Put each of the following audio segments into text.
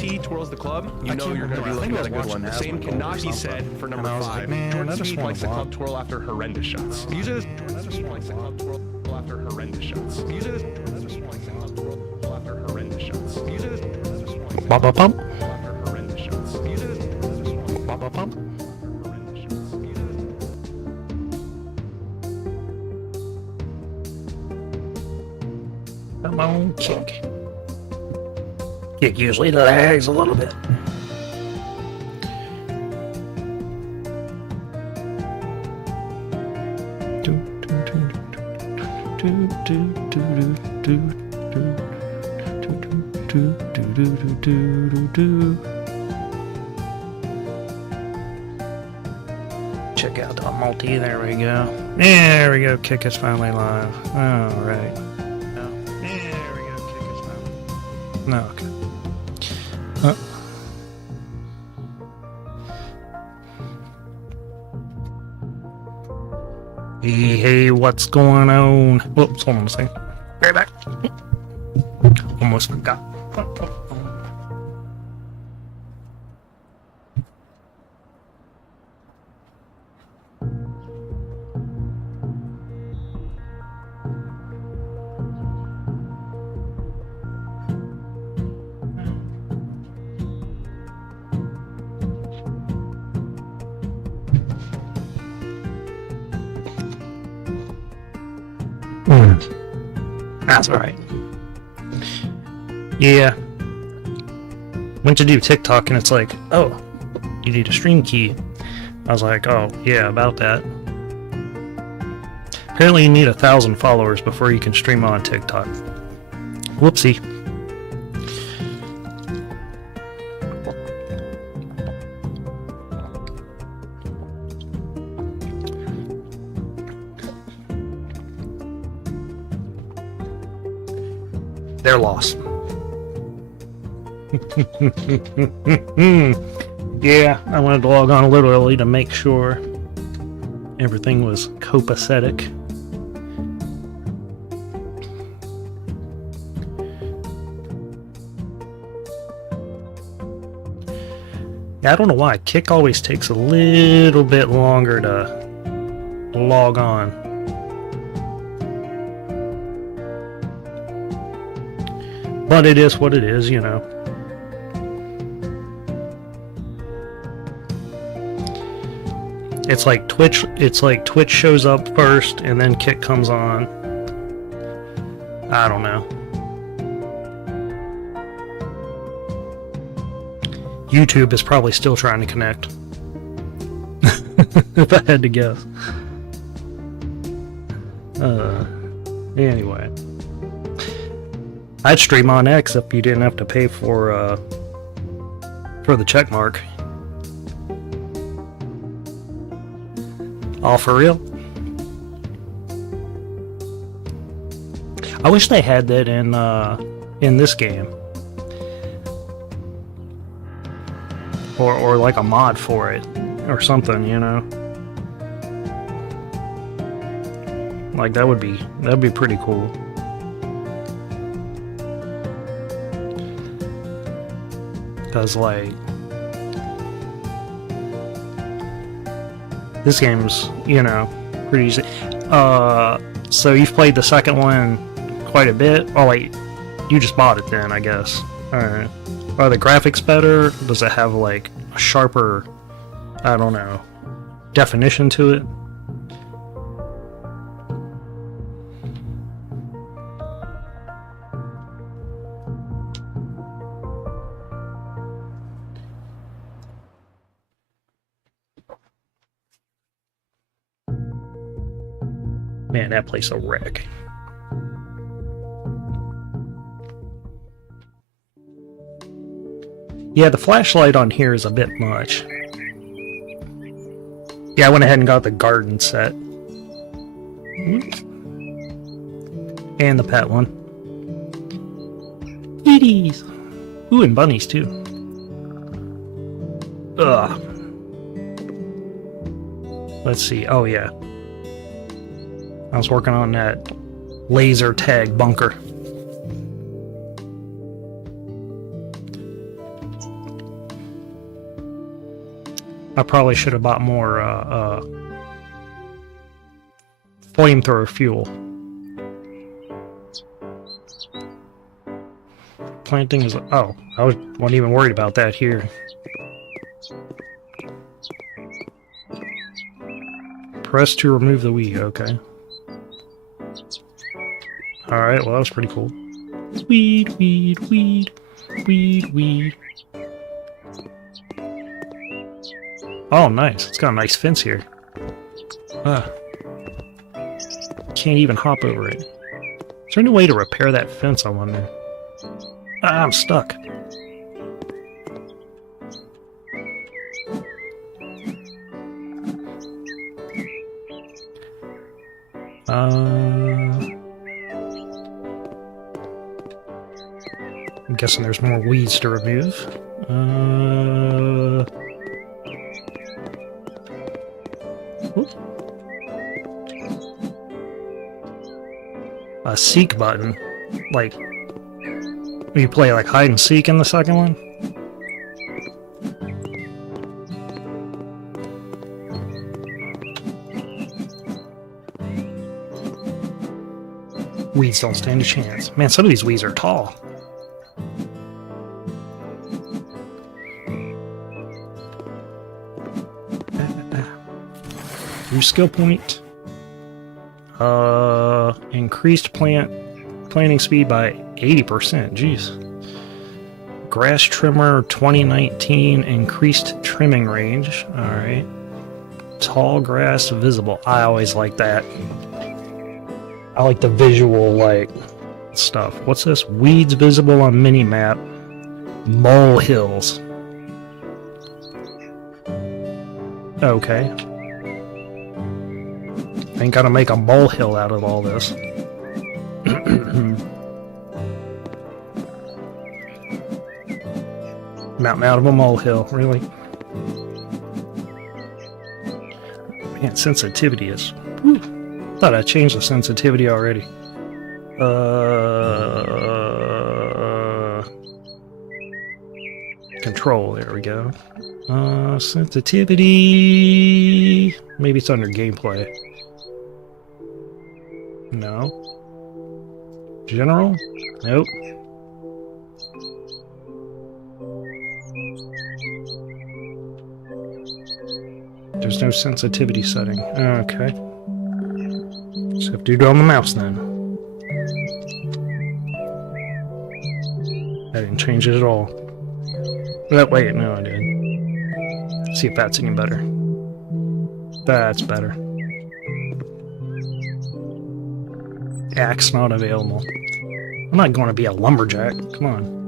T twirls the club, you know you're going to be looking at a good one. The same cannot be said for number 5. Jordan Speed likes the club twirl after horrendous shots. Usually Jordan Speed likes the club twirl after horrendous shots. Usually Jordan Speed likes the club twirl after horrendous shots. Usually Jordan Speed likes the club twirl after horrendous shots. Usually Jordan Speed Come on, kick. Kick usually lags a little bit. Check out the multi. There we go. There we go. Kick is finally live. All right. There we go. Kick is finally. No. Okay. Hey, what's going on? Whoops, hold on a second. Right back. Almost forgot. That's alright. Yeah. Went to do TikTok and it's like, oh, you need a stream key. I was like, oh, yeah, about that. Apparently you need 1,000 followers before you can stream on TikTok. Whoopsie. Their loss. Yeah, I wanted to log on a little early to make sure everything was copacetic. Yeah, I don't know why. Kick always takes a little bit longer to log on. But it is what it is, you know. It's like Twitch shows up first and then Kick comes on. I don't know. YouTube is probably still trying to connect. If I had to guess. Anyway. I'd stream on X if you didn't have to pay for the check mark. All for real? I wish they had that in this game. Or like a mod for it. Or something, you know. Like that'd be pretty cool. Because, like, this game's, you know, pretty easy. So you've played the second one quite a bit? Oh, wait, you just bought it then, I guess. Alright. Are the graphics better? Does it have, like, a sharper, I don't know, definition to it? Man, that place a wreck. Yeah, the flashlight on here is a bit much. Yeah, I went ahead and got the garden set. And the pet one. Kitties! Ooh, and bunnies too. Ugh. Let's see. Oh, yeah. I was working on that laser tag bunker. I probably should have bought more flamethrower fuel. Planting is... Oh, I wasn't even worried about that here. Press to remove the weed, okay. Alright, well that was pretty cool. Weed, weed, weed, weed, weed. Oh, nice. It's got a nice fence here. Can't even hop over it. Is there any way to repair that fence, I wonder? Ah, I'm stuck. I'm guessing there's more weeds to remove. A seek button. Like, you play like hide and seek in the second one? Weeds don't stand a chance. Man, some of these weeds are tall. New skill point. Increased planting speed by 80%. Jeez. Grass trimmer 2019 increased trimming range. Alright. Tall grass visible. I always like that. I like the visual, like, stuff. What's this? Weeds visible on minimap. Mole hills. Okay. Ain't gotta make a molehill out of all this. Mountain out of a molehill, really? Man, sensitivity is... Whew. Thought I changed the sensitivity already. Control, there we go. Sensitivity... Maybe it's under gameplay. No. General? Nope. There's no sensitivity setting. Okay. So have to do it on the mouse then. I didn't change it at all. Oh, wait, no I did. See if that's any better. That's better. Axe not available. I'm not going to be a lumberjack. Come on.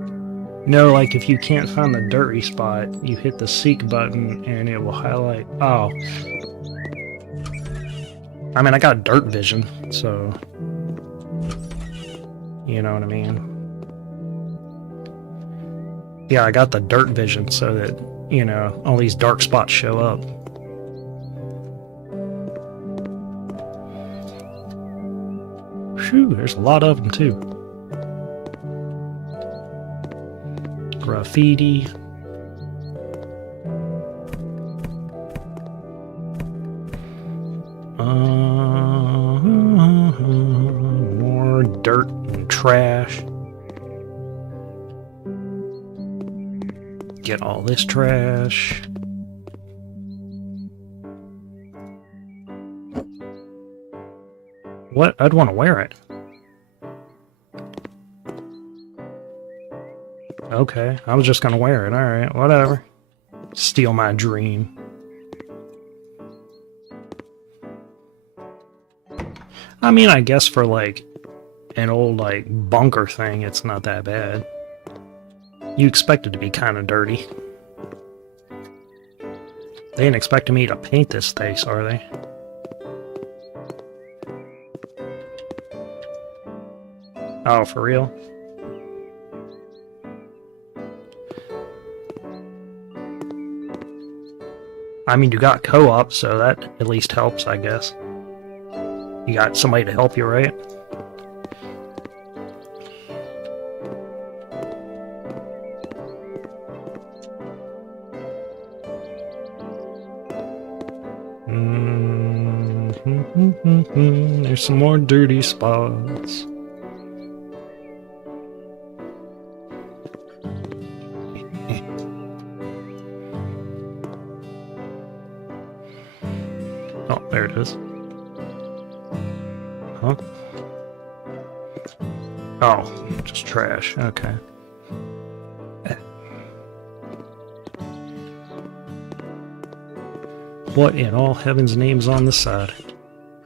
No, like if you can't find the dirty spot, you hit the seek button and it will highlight. Oh. I mean, I got dirt vision, so... You know what I mean? Yeah, I got the dirt vision so that, you know, all these dark spots show up. Phew, there's a lot of them too. Graffiti. More dirt and trash. Get all this trash. What? I'd want to wear it. Okay, I was just gonna wear it. Alright, whatever. Steal my dream. I mean, I guess for like an old like bunker thing, it's not that bad. You expect it to be kind of dirty. They ain't expecting me to paint this space, are they? Oh, for real? I mean, you got co-op, so that at least helps, I guess. You got somebody to help you, right? There's some more dirty spots. Oh, there it is. Huh? Oh, just trash. Okay. What in all heaven's name's on this side?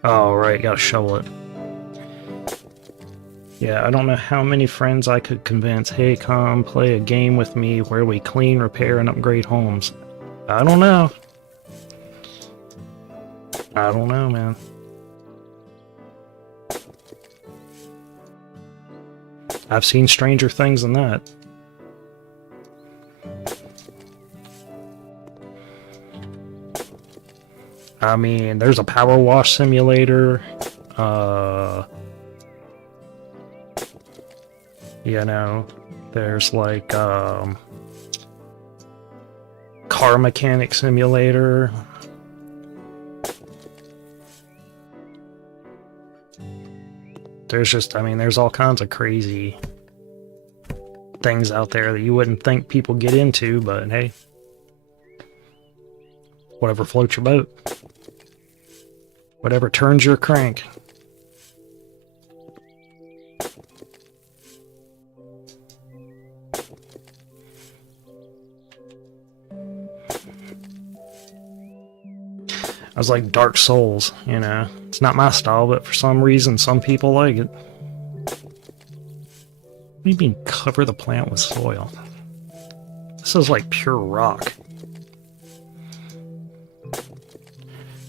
Oh, right, gotta shovel it. Yeah, I don't know how many friends I could convince, hey, come play a game with me where we clean, repair, and upgrade homes. I don't know. I don't know, man. I've seen stranger things than that. I mean, there's a power wash simulator. You know, there's like car mechanic simulator. There's just, I mean, there's all kinds of crazy things out there that you wouldn't think people get into, but hey, whatever floats your boat. Whatever turns your crank. I was like Dark Souls, you know. It's not my style, but for some reason, some people like it. What do you mean cover the plant with soil? This is like pure rock.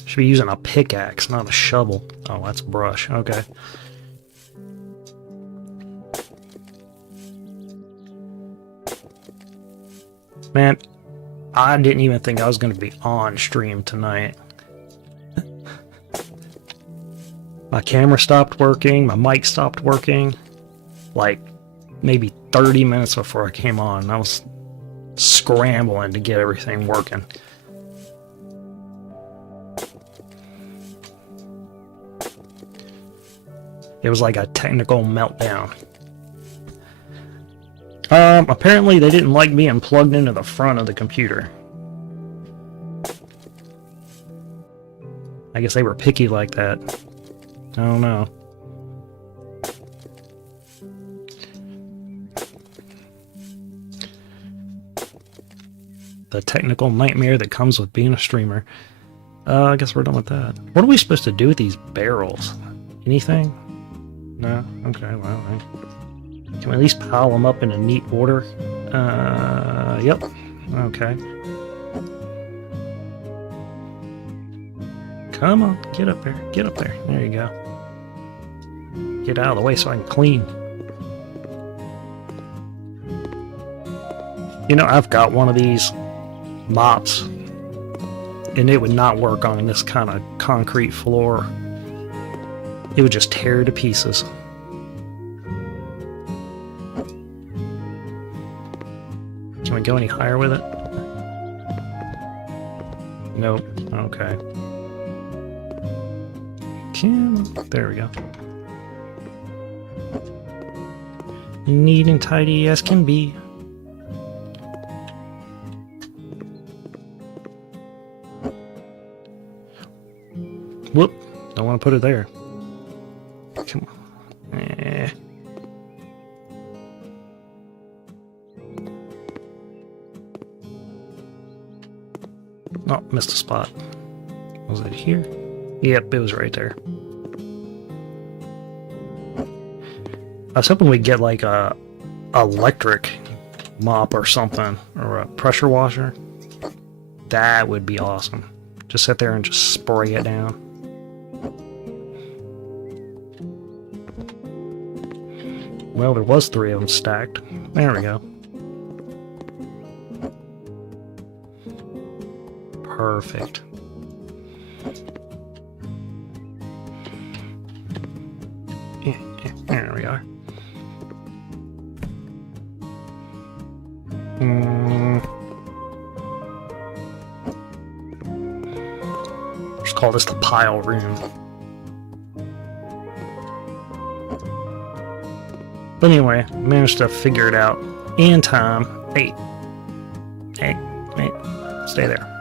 Should be using a pickaxe, not a shovel. Oh, that's a brush. Okay. Man, I didn't even think I was going to be on stream tonight. My camera stopped working, my mic stopped working, like maybe 30 minutes before I came on. I was scrambling to get everything working. It was like a technical meltdown. Apparently they didn't like being plugged into the front of the computer. I guess they were picky like that. I don't know. The technical nightmare that comes with being a streamer. I guess we're done with that. What are we supposed to do with these barrels? Anything? No? Okay, well, can we at least pile them up in a neat order? Yep. Okay. Come on, get up there. Get up there. There you go. Get out of the way so I can clean. You know, I've got one of these mops, and it would not work on this kind of concrete floor. It would just tear to pieces. Can we go any higher with it? Nope. Okay. There we go. Neat and tidy as can be. Whoop. Don't want to put it there. Come on. Oh, missed a spot. Was it here? Yep, it was right there. I was hoping we'd get like a electric mop or something, or a pressure washer. That would be awesome. Just sit there and just spray it down. Well, there was 3 of them stacked. There we go. Perfect. There we are. There's call this the pile room. But anyway, managed to figure it out in time. Hey, stay there.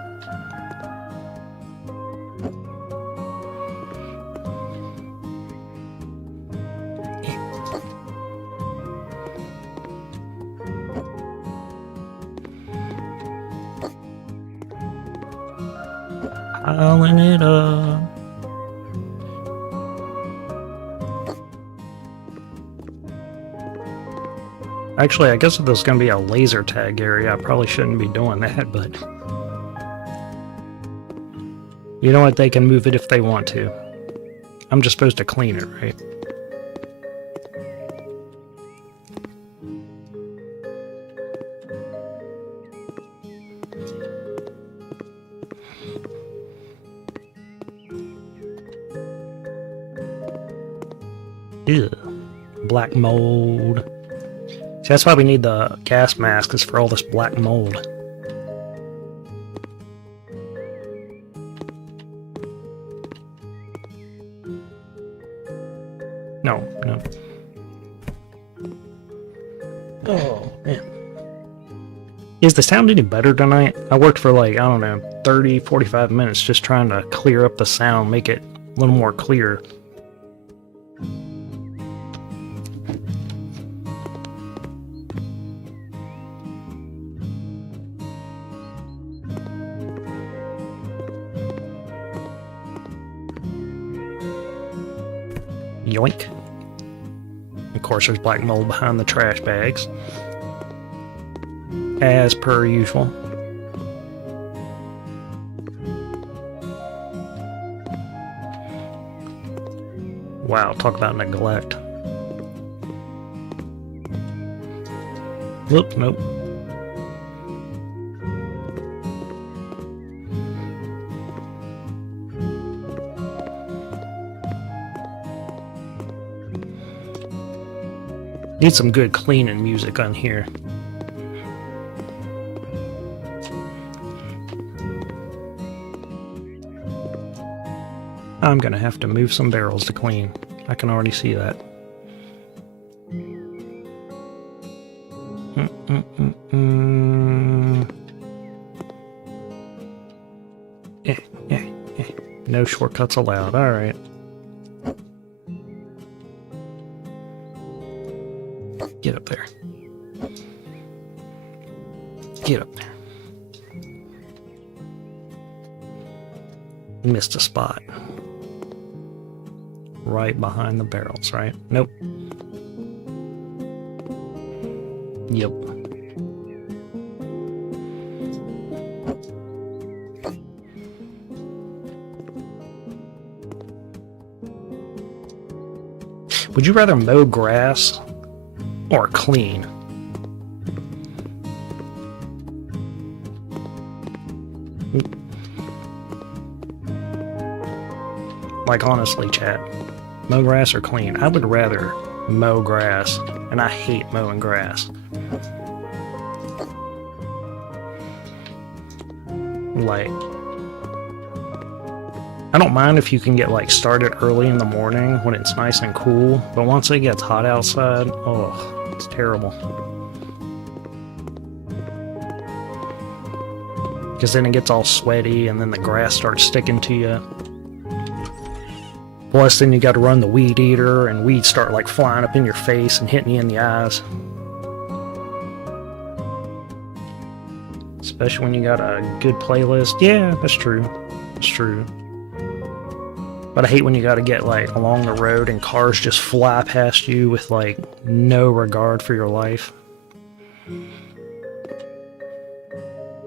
Piling it up. Actually, I guess if there's going to be a laser tag area, I probably shouldn't be doing that, but... You know what? They can move it if they want to. I'm just supposed to clean it, right? Ew. Black mold. See, that's why we need the gas mask, is for all this black mold. No. Oh, man. Is the sound any better tonight? I worked for like, I don't know, 30, 45 minutes just trying to clear up the sound, make it a little more clear. Yoink. Of course, there's black mold behind the trash bags. As per usual. Wow, talk about neglect. Whoop, nope. Need some good cleaning music on here. I'm gonna have to move some barrels to clean. I can already see that. No shortcuts allowed. Alright. Get up there. Get up there. Missed a spot. Right behind the barrels, right? Nope. Yep. Would you rather mow grass or clean? Like, honestly, chat. Mow grass or clean? I would rather mow grass, and I hate mowing grass. Like, I don't mind if you can get, like, started early in the morning when it's nice and cool, but once it gets hot outside, oh, it's terrible. Because then it gets all sweaty, and then the grass starts sticking to you. Plus, then you got to run the weed eater, and weeds start like flying up in your face and hitting you in the eyes. Especially when you got a good playlist. Yeah, that's true. That's true. But I hate when you got to get like along the road and cars just fly past you with like no regard for your life.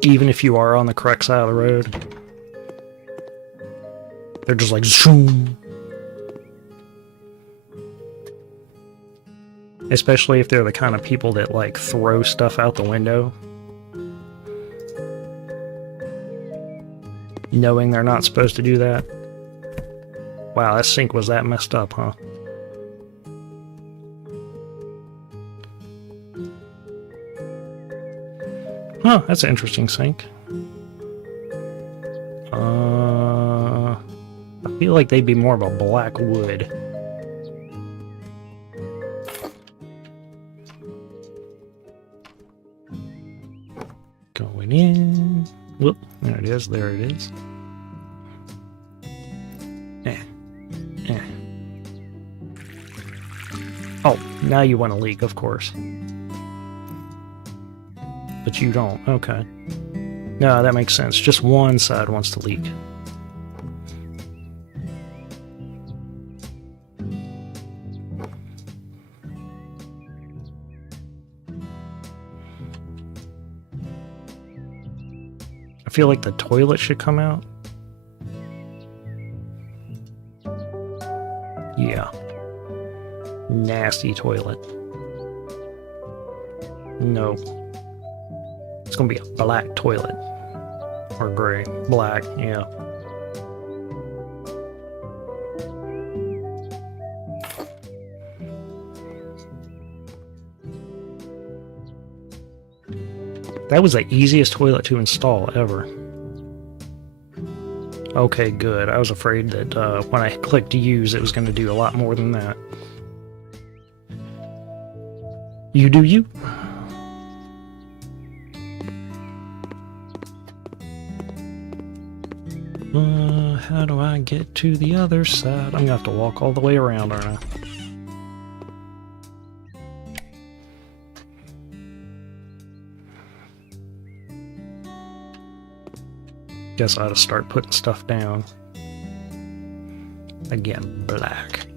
Even if you are on the correct side of the road. They're just like zoom. Especially if they're the kind of people that, like, throw stuff out the window. Knowing they're not supposed to do that. Wow, that sink was that messed up, huh? Huh, that's an interesting sink. feel like they'd be more of a black wood. Going in. Whoop, there it is, there it is. Oh, now you want to leak, of course. But you don't, okay. No, that makes sense. Just one side wants to leak. I feel like the toilet should come out. Yeah. Nasty toilet. No. It's gonna be a black toilet. Or gray. Black, yeah. That was the easiest toilet to install ever. Okay, good. I was afraid that when I clicked use, it was going to do a lot more than that. You do you. How do I get to the other side? I'm going to have to walk all the way around, aren't I? Guess I ought to start putting stuff down. Again, black.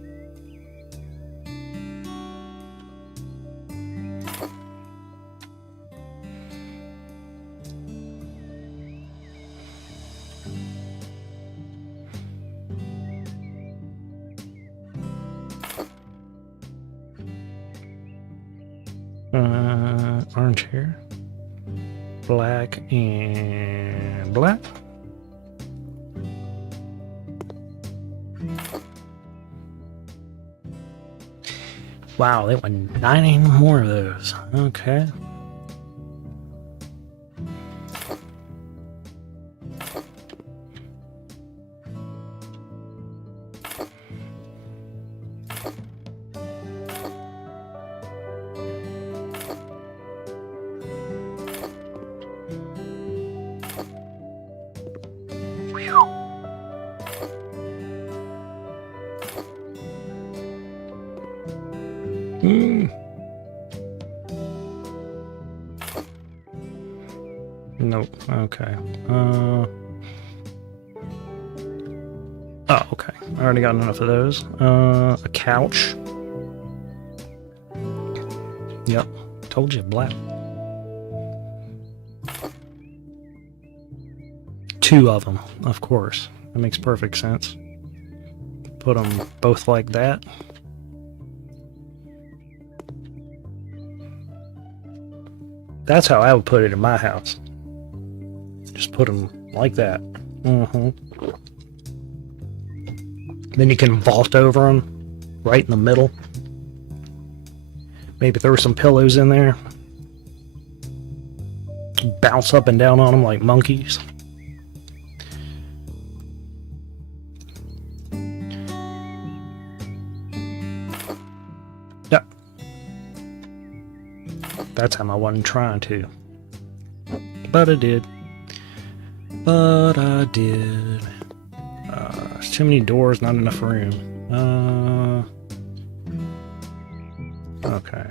Orange hair. Black and black. Wow, they want 9 more of those. Okay. Nope. Okay. Oh, okay. I already got enough of those. A couch. Yep. Told you, black. 2 of them, of course. That makes perfect sense. Put them both like that. That's how I would put it in my house. Just put them like that. Then you can vault over them right in the middle. Maybe throw some pillows in there. Bounce up and down on them like monkeys. Yeah. That time I wasn't trying to. But I did. But I did. There's too many doors, not enough room. Okay.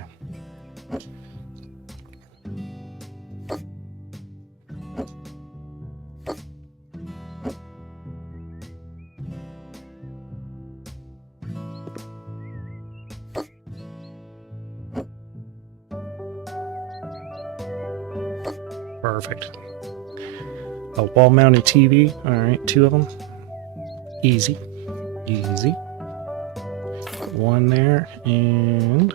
Perfect. A wall-mounted TV. Alright, 2 of them. Easy. Easy. 1 there, and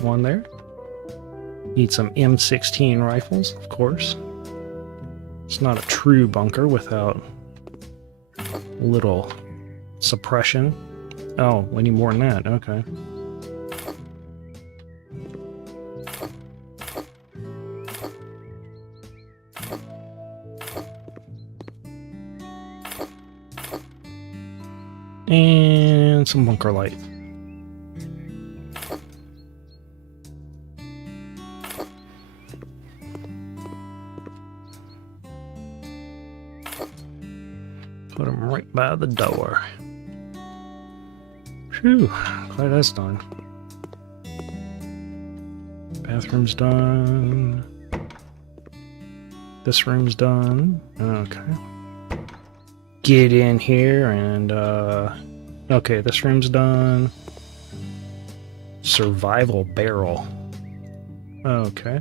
1 there. Need some M16 rifles, of course. It's not a true bunker without a little suppression. Oh, we need more than that. Okay. And some bunker light. Put them right by the door. Phew, glad that's done. Bathroom's done. This room's done. Okay. Get in here and, okay, this room's done. Survival barrel. Okay.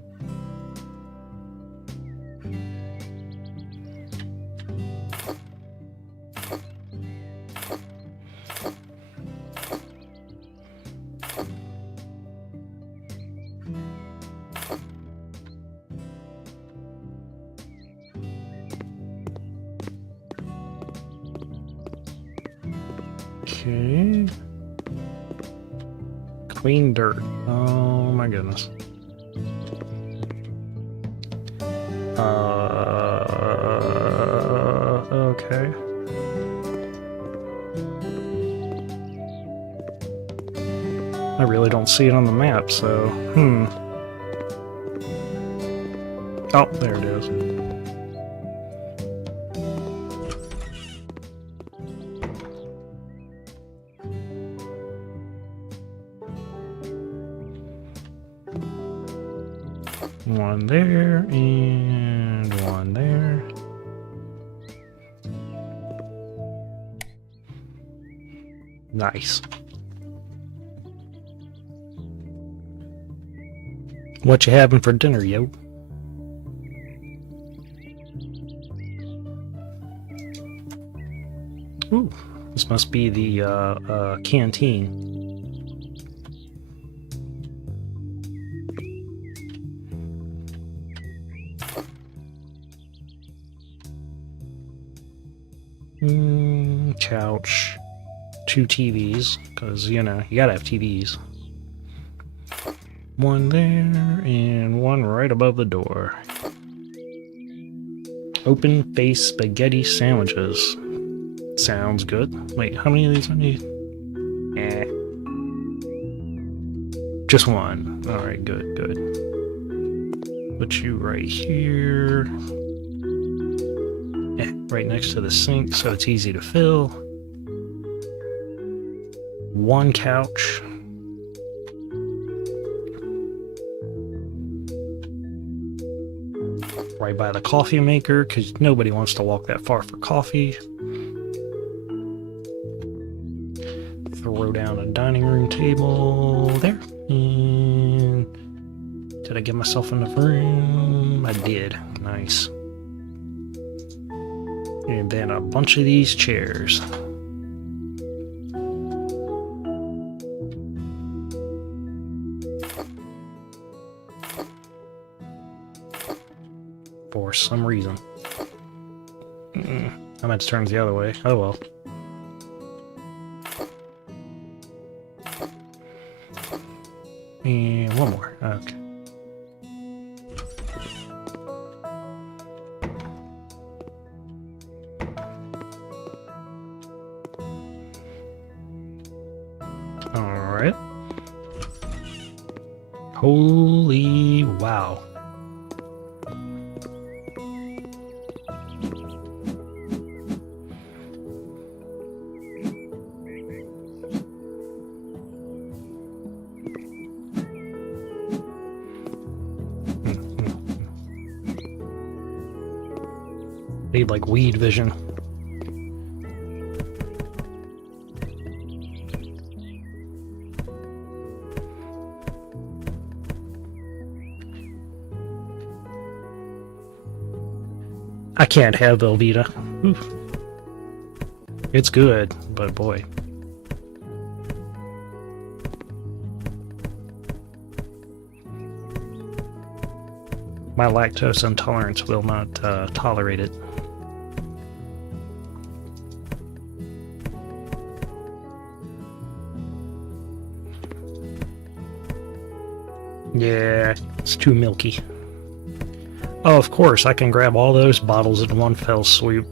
Okay. Clean dirt. Oh my goodness. Okay. I really don't see it on the map, so, Oh, there it is. One there, and one there. Nice. What you having for dinner, yo? Ooh, this must be the canteen. Couch. 2 TVs, because, you know, you gotta have TVs. One there, and one right above the door. Open face spaghetti sandwiches. Sounds good. Wait, how many of these I need? Just one. Alright, good, good. Put you right here. Right next to the sink, so it's easy to fill. One couch. Right by the coffee maker, because nobody wants to walk that far for coffee. Throw down a dining room table there. And did I give myself enough room? I did. Nice. And then a bunch of these chairs. For some reason. I meant to turn it the other way. Oh well. And one more. Okay. Alright. Holy wow. Need like weed vision. I can't have Velveeta. Oof. It's good, but boy. My lactose intolerance will not tolerate it. Yeah, it's too milky. Oh, of course, I can grab all those bottles in one fell swoop.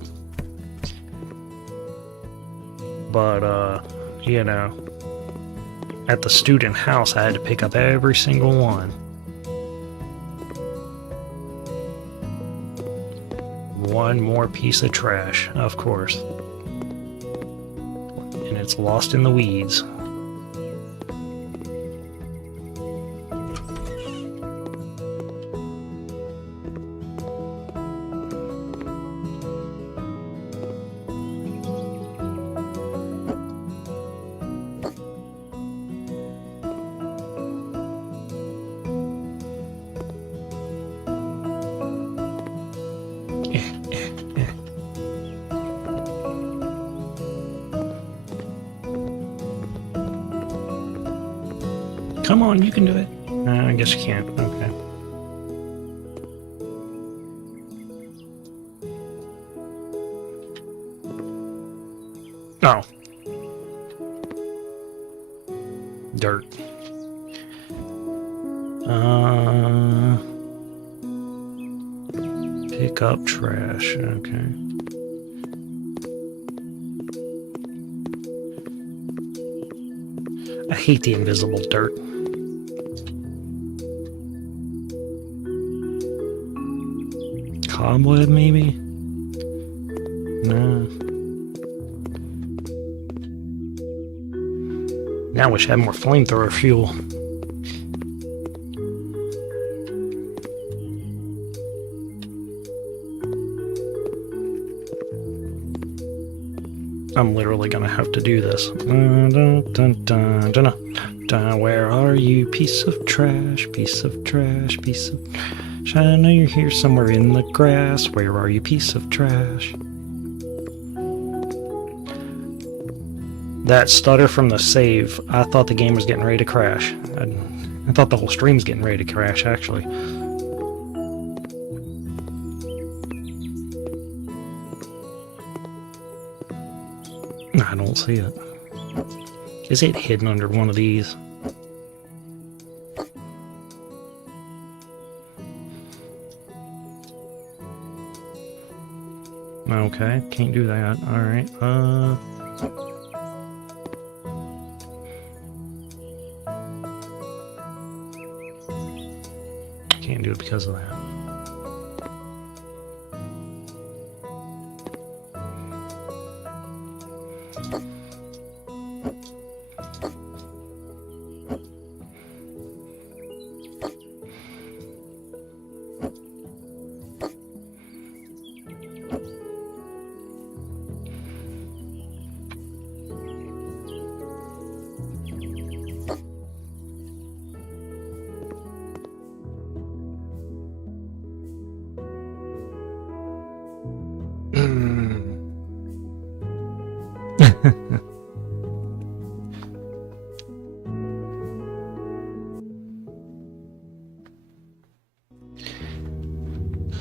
but, you know, at the student house, I had to pick up every single one. One more piece of trash, of course. And it's lost in the weeds. Come on, you can do it. I guess you can't. Okay. Oh. Dirt. Pick up trash. Okay. I hate the invisible dirt. Cobweb, maybe? No. Now I wish I had more flamethrower fuel. I'm literally gonna have to do this. Where are you, piece of trash, piece of trash, piece of... I know you're here somewhere in the grass. Where are you, piece of trash? That stutter from the save, I thought the game was getting ready to crash. I thought the whole stream was getting ready to crash, actually. I don't see it. Is it hidden under one of these? Okay, can't do that. Alright, can't do it because of that.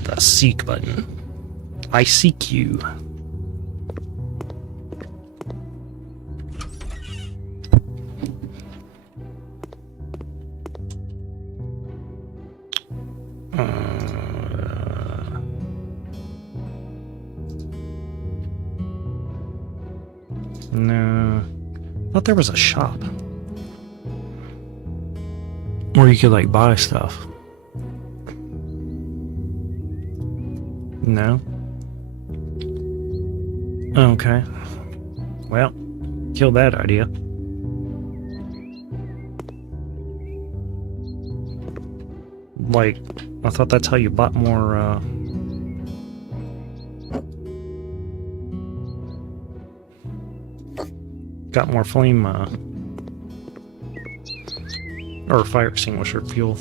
The seek button. I seek you. No. I thought there was a shop where you could, like, buy stuff. No? Okay. Well, kill that idea. Like, I thought that's how you bought more, got more flame, or fire extinguisher fuel.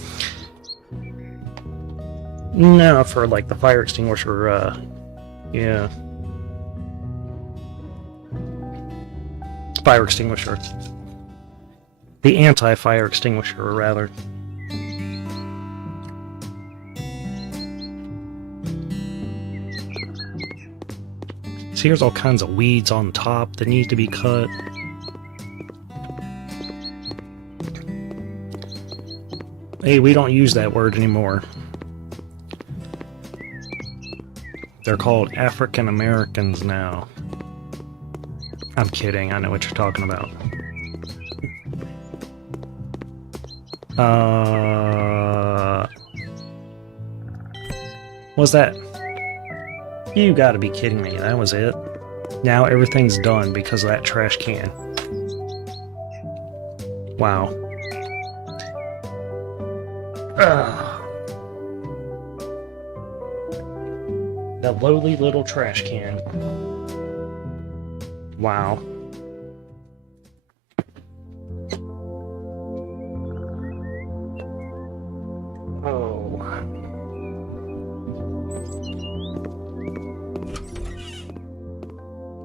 No, for like the fire extinguisher, yeah. Fire extinguisher. The anti-fire extinguisher, rather. See, here's all kinds of weeds on top that need to be cut. Hey, we don't use that word anymore. They're called African Americans now. I'm kidding, I know what you're talking about. What's that? You gotta be kidding me, that was it? Now everything's done because of that trash can. Wow. Ugh. The lowly little trash can. Wow.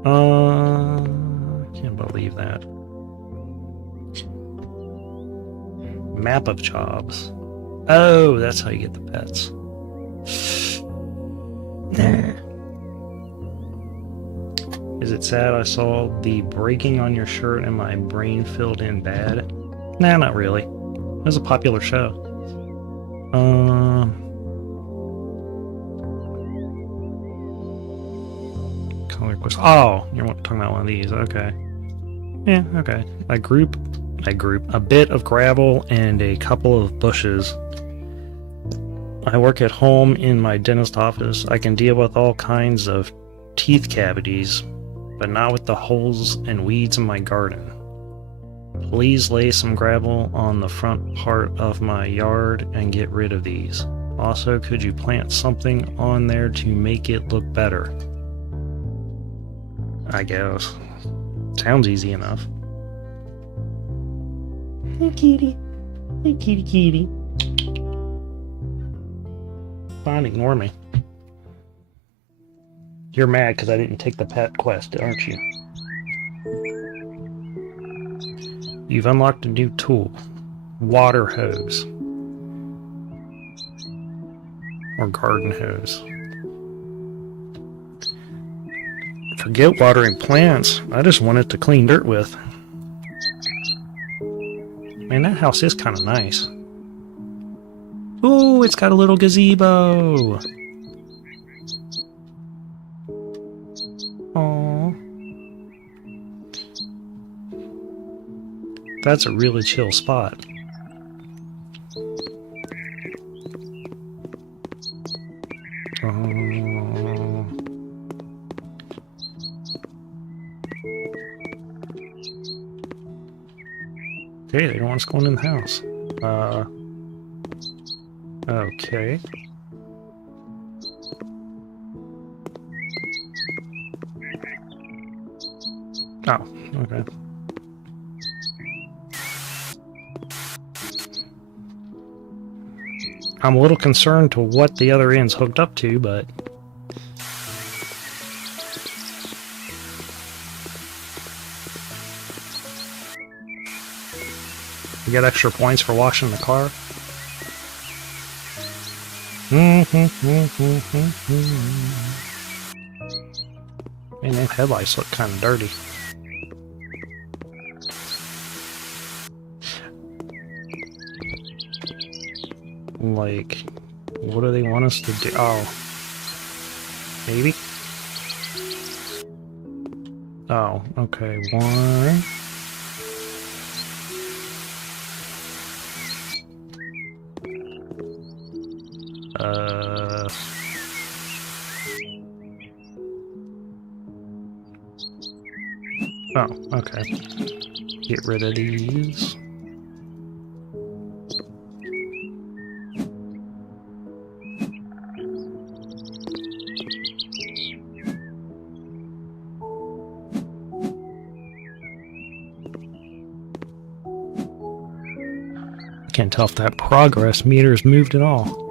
Oh. Can't believe that. Map of jobs. Oh, that's how you get the pets. Is it sad I saw the breaking on your shirt and my brain filled in bad? Nah, not really. It was a popular show. Color quest. Oh, you're talking about one of these. Okay. Yeah, okay. A bit of gravel and a couple of bushes. I work at home in my dentist office. I can deal with all kinds of teeth cavities, but not with the holes and weeds in my garden. Please lay some gravel on the front part of my yard and get rid of these. Also, could you plant something on there to make it look better? I guess. Sounds easy enough. Hey kitty. Hey kitty kitty. Fine, ignore me. You're mad because I didn't take the pet quest, aren't you? You've unlocked a new tool. Water hose. Or garden hose. Forget watering plants. I just want it to clean dirt with. Man, that house is kind of nice. Ooh, it's got a little gazebo. Aww. That's a really chill spot. Okay, they don't want us going in the house. Okay. Oh, okay. I'm a little concerned to what the other end's hooked up to, but... You get extra points for washing the car? Man, them headlights look kind of dirty. Like, what do they want us to do? Oh. Maybe? Oh, okay. One. Oh, okay. Get rid of these. Can't tell if that progress meter's moved at all.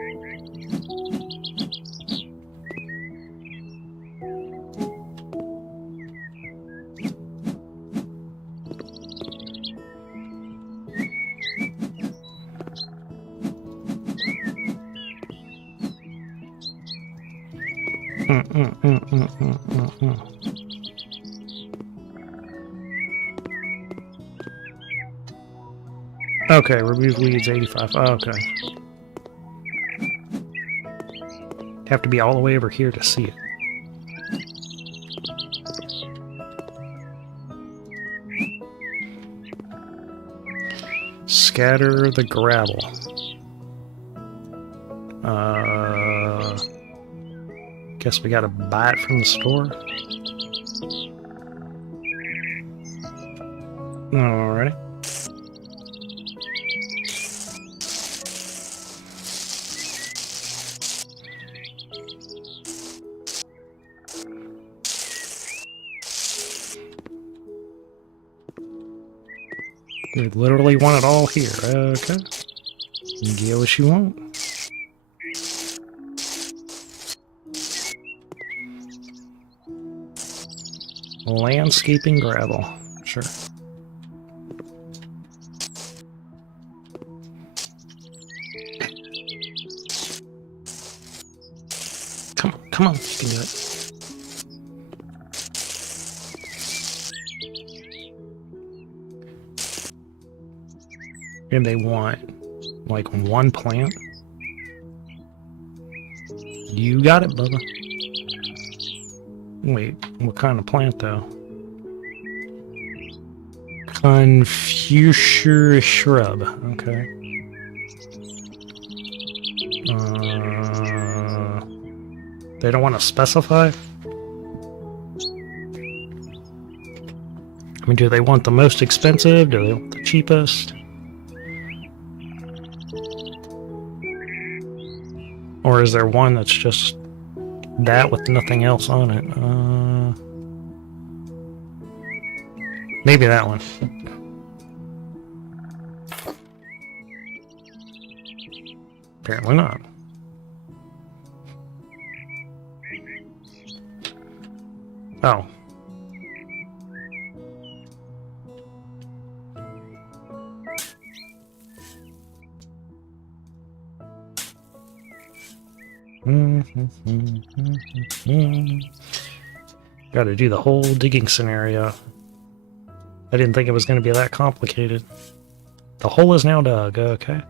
Okay, remove weeds 85. Oh, okay. Have to be all the way over here to see it. Scatter the gravel. Guess we gotta buy it from the store. Alrighty. We literally want it all here. Okay. You get what you want. Landscaping gravel. Sure. Come on, you can do it. And they want, like, one plant. You got it, Bubba. Wait, what kind of plant, though? Confucius shrub. Okay. They don't want to specify? I mean, do they want the most expensive? Do they want the cheapest? Or is there one that's just that with nothing else on it? Maybe that one. Apparently not. Oh. Gotta do the whole digging scenario. I didn't think it was going to be that complicated. The hole is now dug, okay.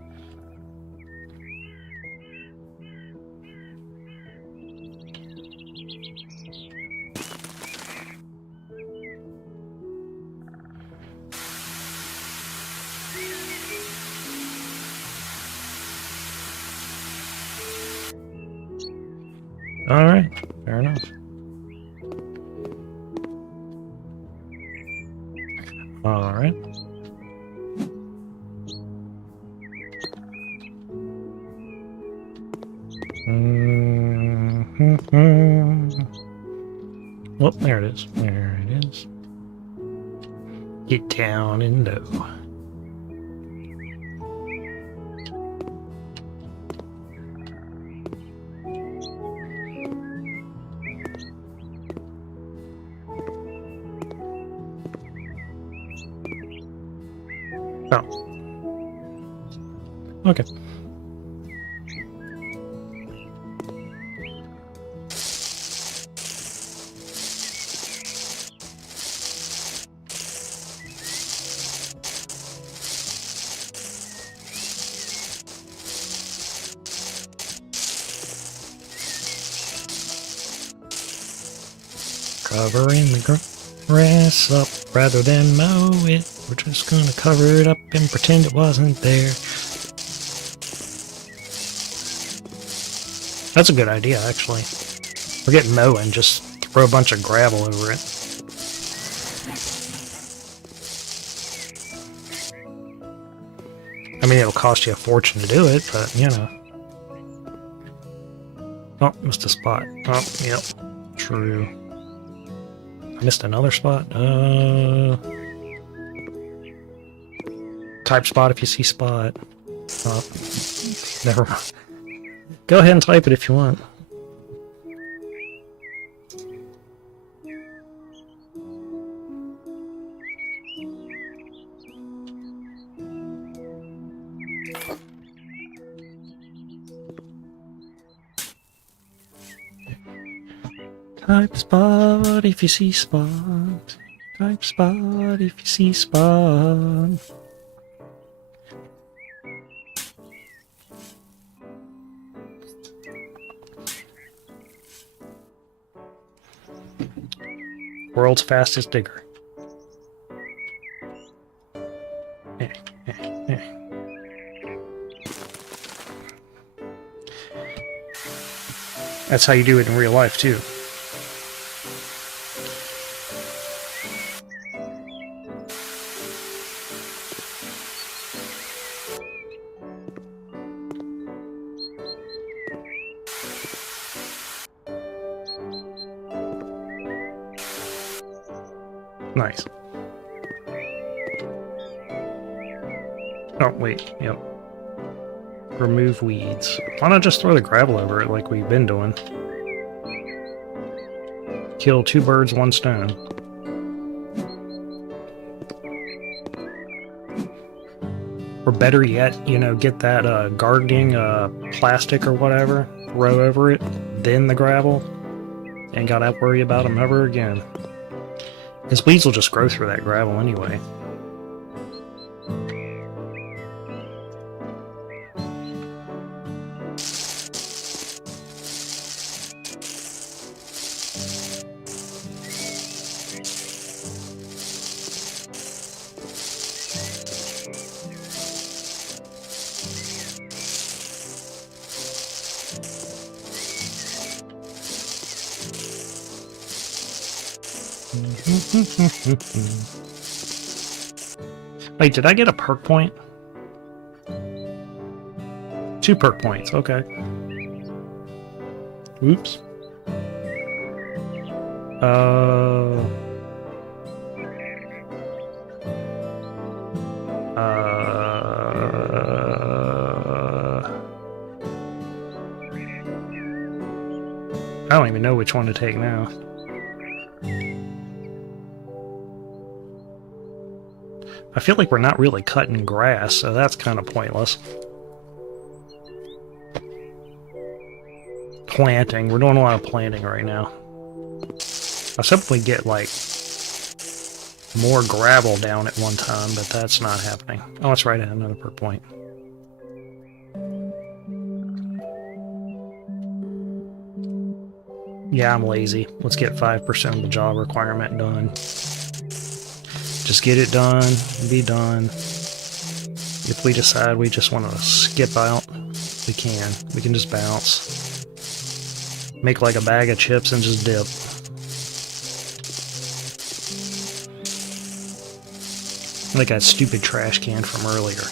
Alright, fair enough. Alright. Oh, there it is. There it is. Get down and low. Oh. Okay. Covering the grass up rather than mow it. We're just gonna cover it up and pretend it wasn't there. That's a good idea, actually. Forget mowing, just throw a bunch of gravel over it. I mean, it'll cost you a fortune to do it, but, you know. Oh, missed a spot. Oh, yep. True. I missed another spot. Type spot if you see spot. Oh, never mind. Go ahead and type it if you want. Type spot if you see spot. Type spot if you see spot. World's fastest digger. That's how you do it in real life, too. Nice. Oh, wait, yep. Remove weeds. Why not just throw the gravel over it like we've been doing? Kill 2 birds, 1 stone. Or better yet, you know, get that gardening plastic or whatever, throw over it, then the gravel. Ain't gotta worry about them ever again. Because weeds will just grow through that gravel anyway. Wait, did I get a perk point? 2 perk points, okay. Oops. I don't even know which one to take now. I feel like we're not really cutting grass, so that's kind of pointless. Planting. We're doing a lot of planting right now. I was hoping we get, like, more gravel down at one time, but that's not happening. Oh, that's right, I had another perk point. Yeah, I'm lazy. Let's get 5% of the job requirement done. Just get it done, be done. If we decide we just want to skip out, we can. We can just bounce. Make like a bag of chips and just dip. Like that stupid trash can from earlier.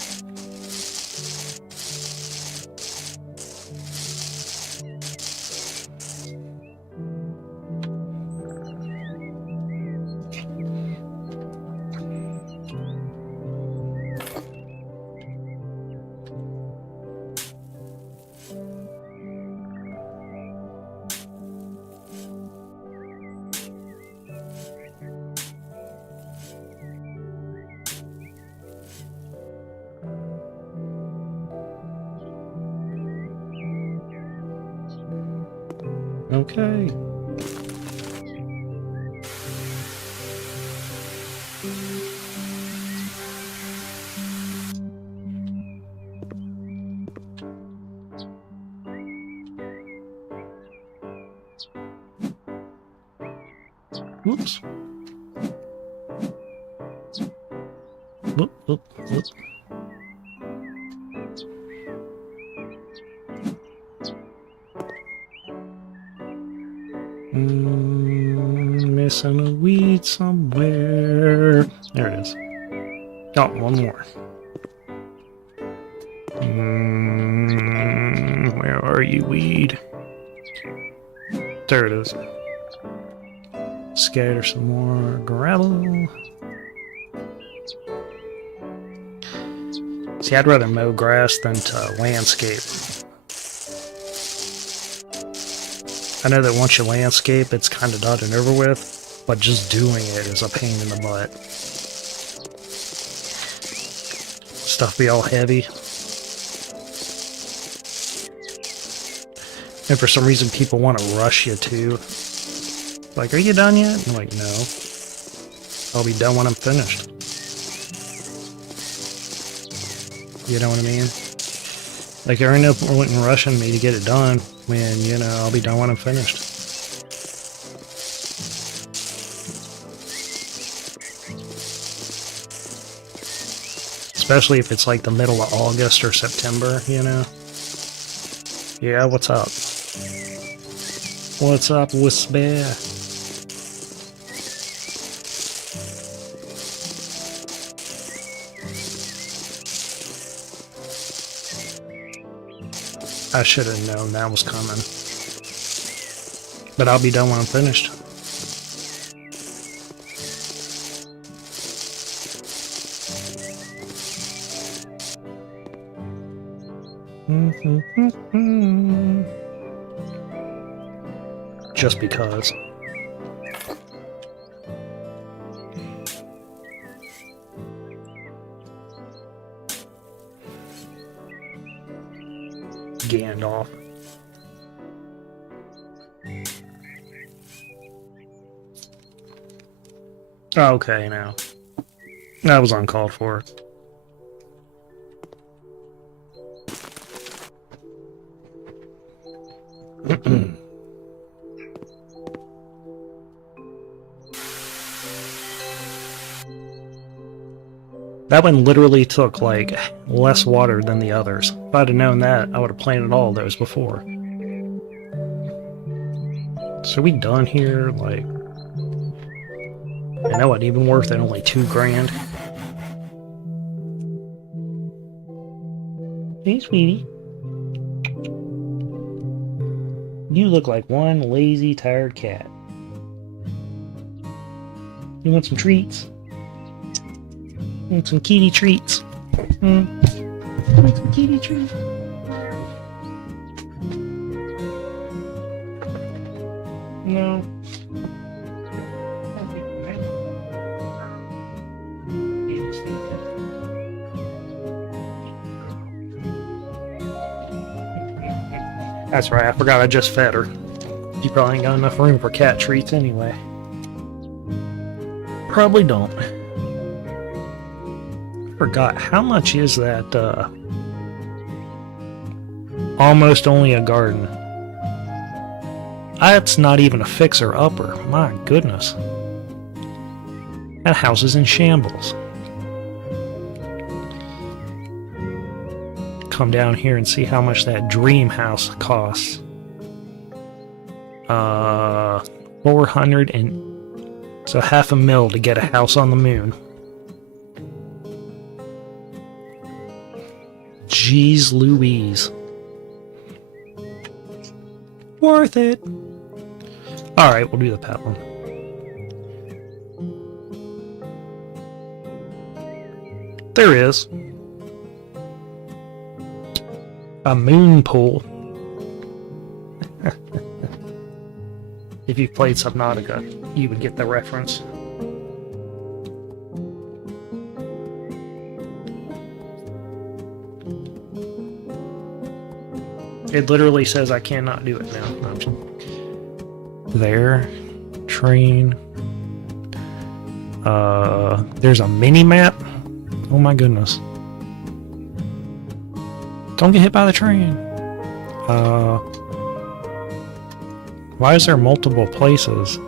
Okay. Whoops. Whoop, whoop, whoop. Missing a weed somewhere. There it is. Oh, one more. Where are you, weed? There it is. Scatter some more gravel. See, I'd rather mow grass than to landscape. I know that once you landscape, it's kind of done and over with, but just doing it is a pain in the butt. Stuff be all heavy. And for some reason, people want to rush you too. Like, are you done yet? I'm like, no. I'll be done when I'm finished. You know what I mean? Like, there ain't no point in rushing me to get it done when, you know, I'll be done when I'm finished. Especially if it's like the middle of August or September, you know? Yeah, what's up? What's up, Whisper? I should have known that was coming. But I'll be done when I'm finished. Just because. Gandalf. Okay, now. That was uncalled for. That one literally took, like, less water than the others. If I'd have known that, I would have planted all of those before. So we done here? Like... And that wasn't even worth it, only $2 grand. Hey, sweetie. You look like one lazy, tired cat. You want some treats? Want some kitty treats? Want some kitty treats? No. That's right, I forgot I just fed her. You probably ain't got enough room for cat treats anyway. Probably don't. Forgot, how much is that, almost only a garden? That's not even a fixer-upper, my goodness. That house is in shambles. Come down here and see how much that dream house costs. 400 and... So $500,000 to get a house on the moon. Jeez Louise. Worth it. Alright, we'll do the pet one. There is. A moon pool. If you've played Subnautica, you would get the reference. It literally says I cannot do it now. No, there. Train. There's a mini-map. Oh my goodness. Don't get hit by the train. Why is there multiple places?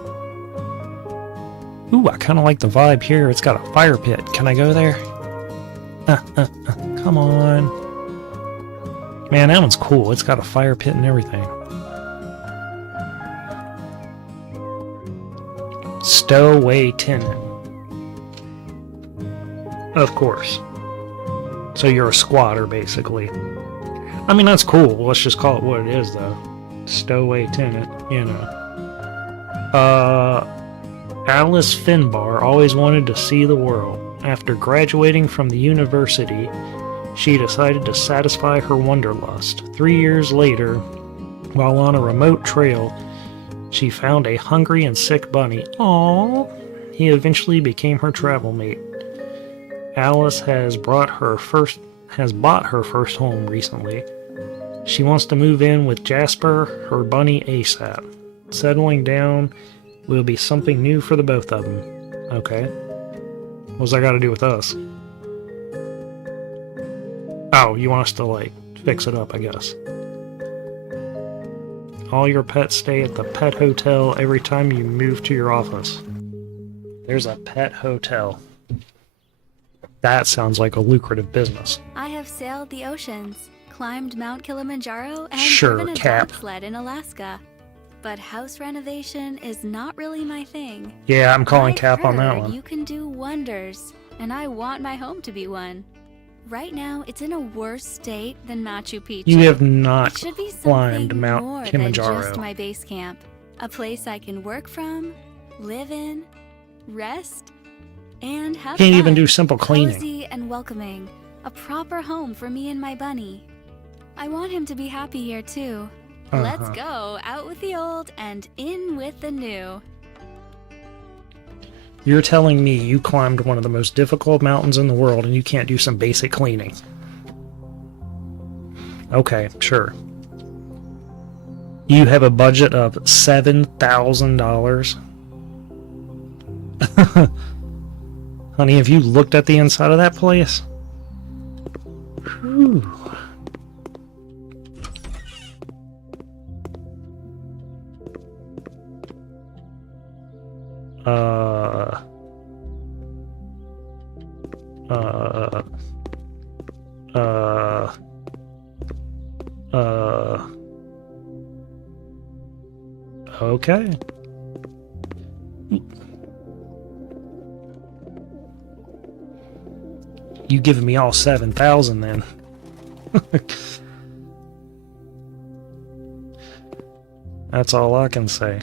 Ooh, I kind of like the vibe here. It's got a fire pit. Can I go there? Come on. Man, that one's cool. It's got a fire pit and everything. Stowaway tenant. Of course. So you're a squatter, basically. I mean, that's cool. Let's just call it what it is, though. Stowaway tenant, you know. Alice Finbar always wanted to see the world. After graduating from the university, she decided to satisfy her wanderlust. 3 years later, while on a remote trail, she found a hungry and sick bunny. Aww. He eventually became her travel mate. Alice has bought her first home recently. She wants to move in with Jasper, her bunny, ASAP. Settling down will be something new for the both of them. Okay. What's that got to do with us? Oh, you want us to, like, fix it up, I guess. All your pets stay at the pet hotel every time you move to your office. There's a pet hotel. That sounds like a lucrative business. I have sailed the oceans, climbed Mount Kilimanjaro, and sure, driven a Cap. bobsled in Alaska. but house renovation is not really my thing. Yeah, I'm calling I've cap on that heard one. You can do wonders, and I want my home to be one. Right now, it's in a worse state than Machu Picchu. You have not It should be climbed something Mount more Kilimanjaro. than just my base camp. A place I can work from, live in, rest, and have Can't fun. even do simple cleaning. Cozy and welcoming. A proper home for me and my bunny. I want him to be happy here too. Let's go out with the old and in with the new. You're telling me you climbed one of the most difficult mountains in the world and you can't do some basic cleaning? Okay, sure. You have a budget of $7,000? Honey, have you looked at the inside of that place? Whew. Okay. You giving me all 7,000 then? That's all I can say.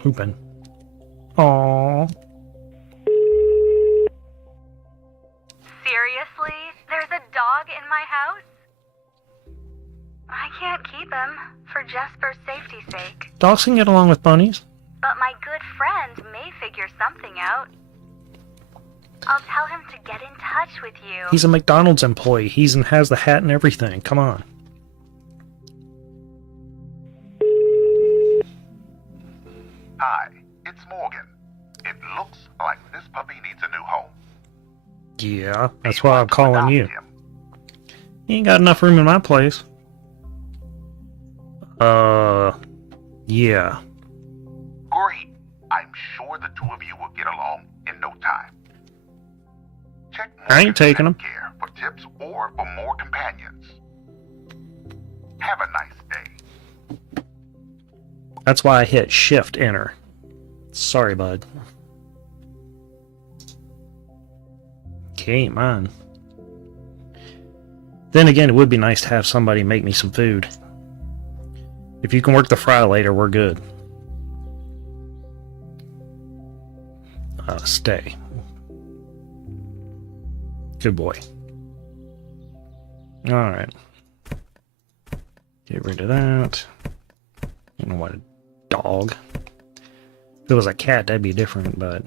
Hoopin'. Aww. Seriously? There's a dog in my house? I can't keep him, for Jesper's safety's sake. Dogs can get along with bunnies. But my good friend may figure something out. I'll tell him to get in touch with you. He's a McDonald's employee. He's and has the hat and everything. Come on. Hi, it's Morgan. It looks like this puppy needs a new home. Yeah, that's Do why I'm want to calling adopt you. him? You ain't got enough room in my place. Yeah. Great. I'm sure the two of you will get along in no time. Check I ain't taking him. Care for tips or for more companions. Have a nice day. That's why I hit Shift Enter. Sorry, bud. Okay, mine. Then again, it would be nice to have somebody make me some food. If you can work the fry later, we're good. Stay. Good boy. Alright. Get rid of that. I don't know what a dog. If it was a cat, that'd be different, but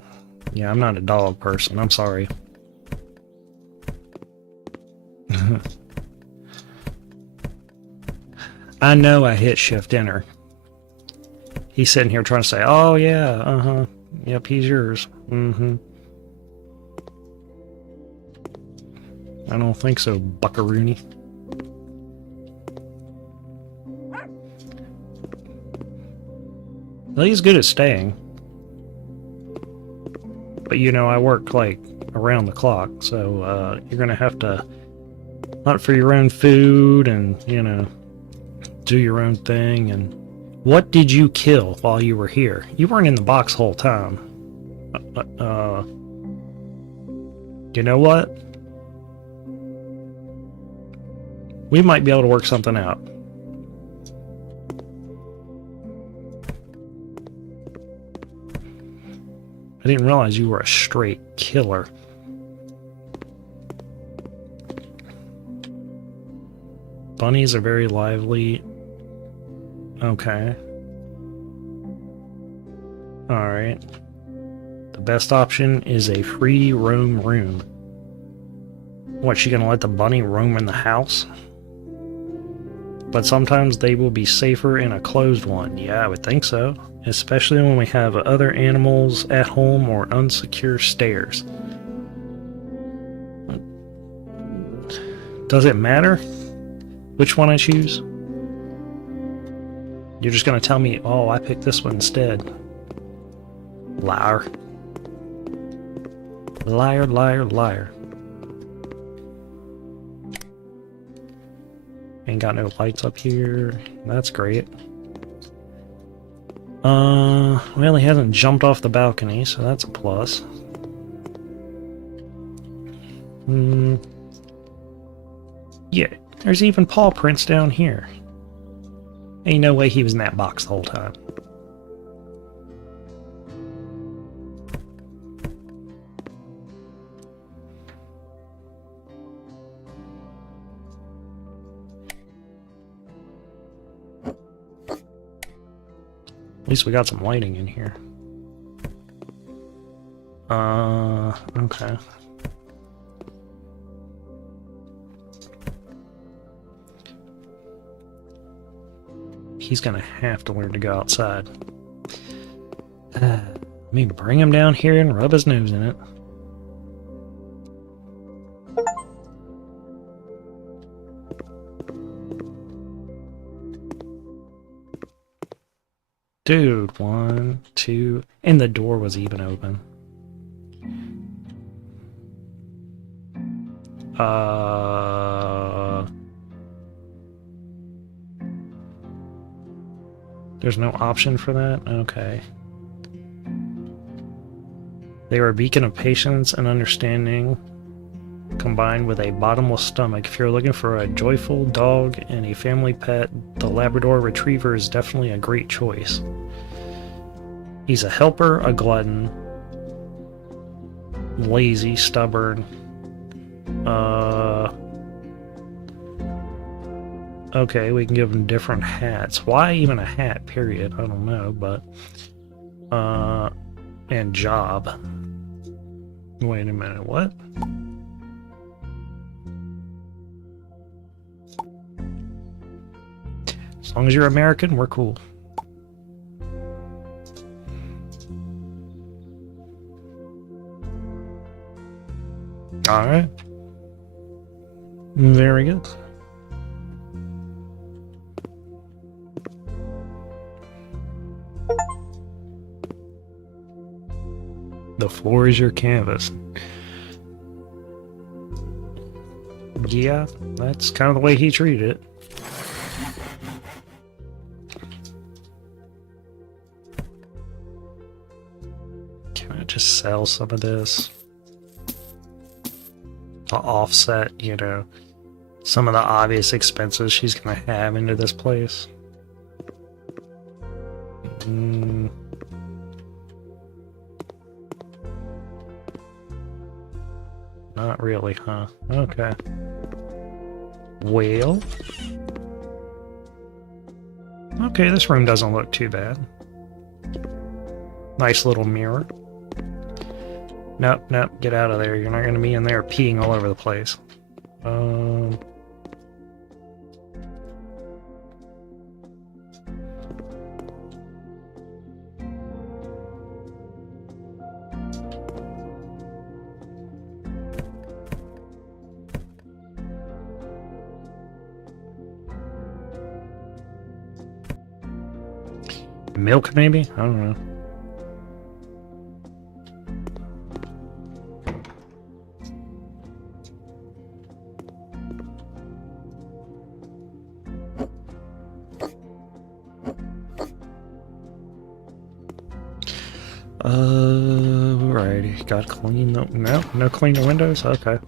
yeah, I'm not a dog person. I'm sorry. I know I hit Shift Enter. He's sitting here trying to say, oh yeah, yep, he's yours. I don't think so, buckaroony. Well, he's good at staying. But you know, I work like around the clock, so you're gonna have to hunt for your own food and, you know, do your own thing. And what did you kill while you were here? You weren't in the box whole time. You know what? We might be able to work something out. I didn't realize you were a straight killer. Bunnies are very lively. Okay. Alright. The best option is a free roam room. What, she gonna let the bunny roam in the house? But sometimes they will be safer in a closed one. Yeah, I would think so. Especially when we have other animals at home or unsecure stairs. Does it matter which one I choose? You're just gonna tell me, oh, I picked this one instead. Liar. Liar, liar, liar. Ain't got no lights up here. That's great. Well, he hasn't jumped off the balcony, so that's a plus. Yeah, there's even paw prints down here. Ain't no way he was in that box the whole time. At least we got some lighting in here. Okay. He's gonna have to learn to go outside. Let me bring him down here and rub his nose in it. Dude, 1, 2, and the door was even open. There's no option for that? Okay. They were a beacon of patience and understanding, combined with a bottomless stomach. If you're looking for a joyful dog and a family pet, the Labrador Retriever is definitely a great choice. He's a helper, a glutton, lazy, stubborn. Okay, we can give him different hats. Why even a hat, period? I don't know, but... and job. Wait a minute, what? As long as you're American, we're cool. Alright. Very good. The floor is your canvas. Yeah, that's kind of the way he treated it. Can I just sell some of this? To offset, you know, some of the obvious expenses she's gonna have into this place. Not really, huh? Okay. Well. Okay, this room doesn't look too bad. Nice little mirror. Nope, nope, get out of there. You're not gonna be in there peeing all over the place. Milk, maybe? I don't know. Alrighty. Gotta clean the... No clean the windows? Okay.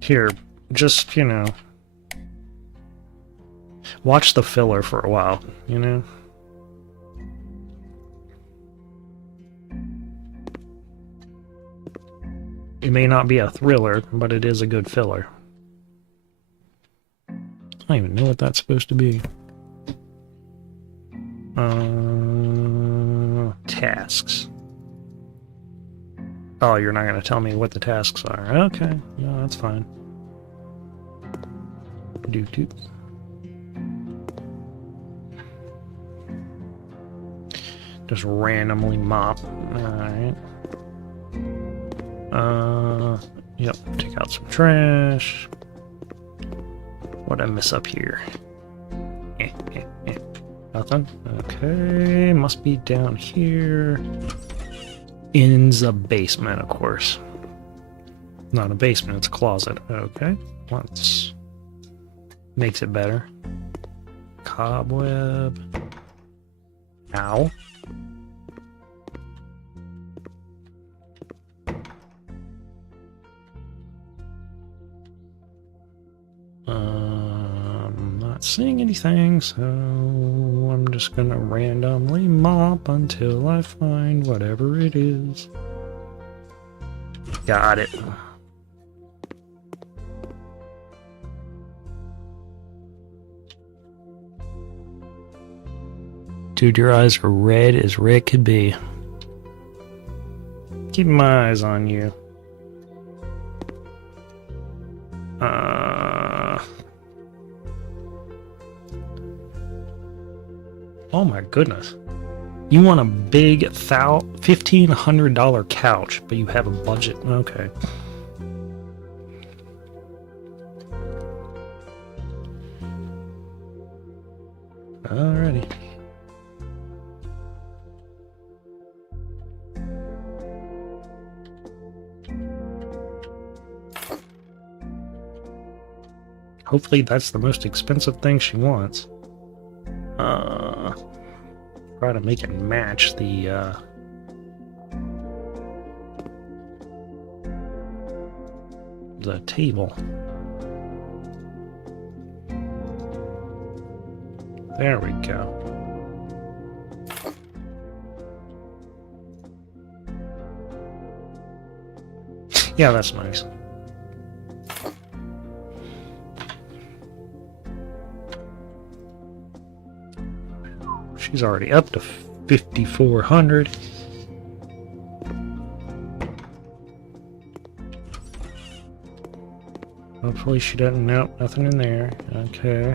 Here, just, you know... watch the filler for a while, you know? It may not be a thriller, but it is a good filler. I don't even know what that's supposed to be. Tasks. Oh, you're not going to tell me what the tasks are. Okay, no, that's fine. Doo-doo. Just randomly mop. Alright. Yep, take out some trash. What'd I miss up here? Nothing? Okay, must be down here. In the basement, of course. Not a basement, it's a closet. Okay, let's... Makes it better. Cobweb. Ow. Not seeing anything, so I'm just gonna randomly mop until I find whatever it is. Got it. Dude, your eyes are red as red could be. Keep my eyes on you. Oh my goodness. You want a big $1,500 couch, but you have a budget. Okay. Alrighty. Hopefully that's the most expensive thing she wants. Try to make it match the table. There we go. Yeah, that's nice. She's already up to 5,400. Hopefully she doesn't. Nope, nothing in there. Okay.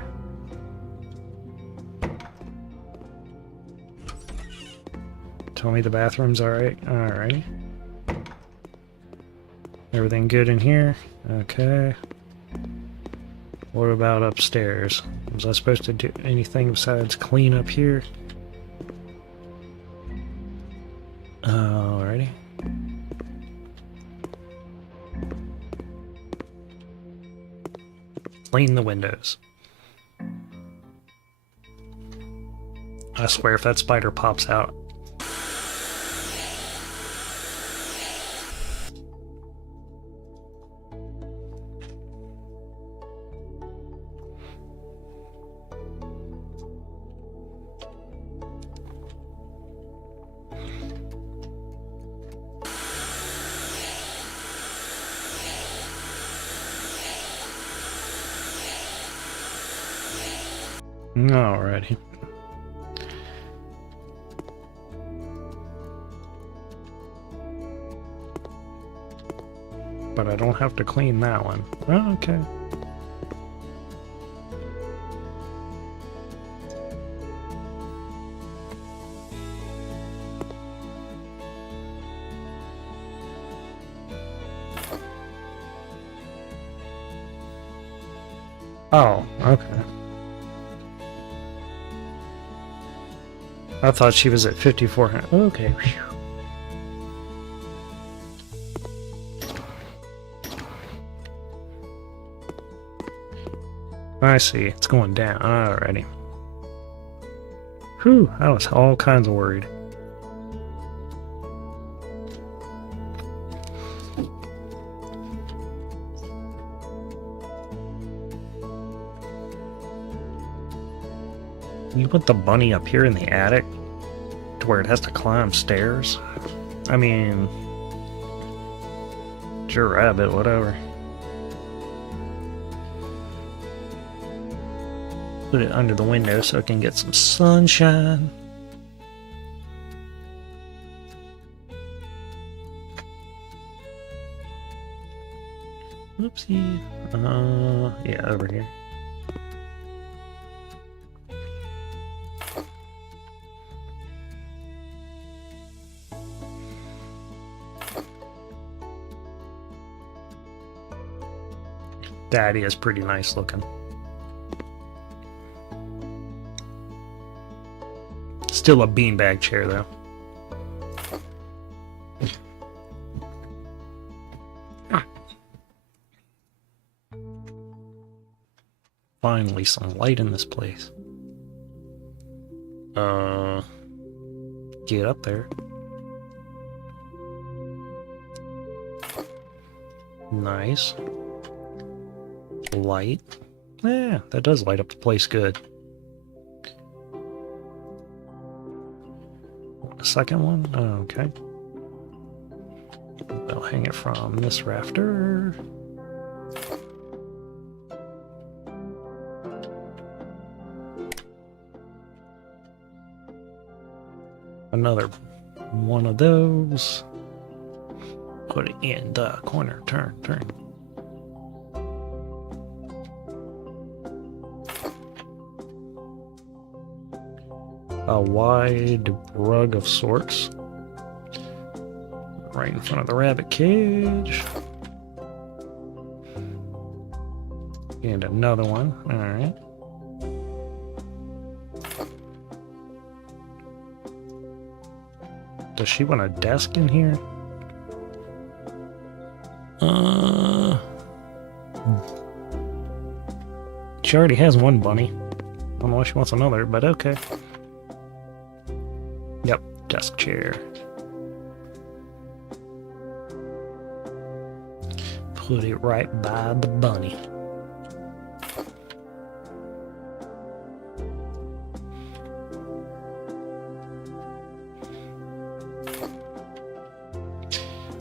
Tell me the bathroom's alright. Alrighty. Everything good in here? Okay. What about upstairs? Was I supposed to do anything besides clean up here? Alrighty. Clean the windows. I swear if that spider pops out. Alrighty. But I don't have to clean that one. Oh, okay. Oh, okay. I thought she was at 5,400. Okay. Whew. I see. It's going down. Alrighty. Whew, I was all kinds of worried. You put the bunny up here in the attic to where it has to climb stairs? I mean, it's your rabbit, whatever. Put it under the window so it can get some sunshine. Whoopsie. Yeah, over here. That is pretty nice looking. Still a beanbag chair though. Finally, some light in this place. Get up there. Nice. Light. Yeah, that does light up the place good. A second one? Oh, okay. I'll hang it from this rafter. Another one of those. Put it in the corner. Turn. A wide rug of sorts. Right in front of the rabbit cage. And another one. Alright. Does she want a desk in here? She already has one bunny. I don't know why she wants another, but okay. Yep, desk chair. Put it right by the bunny.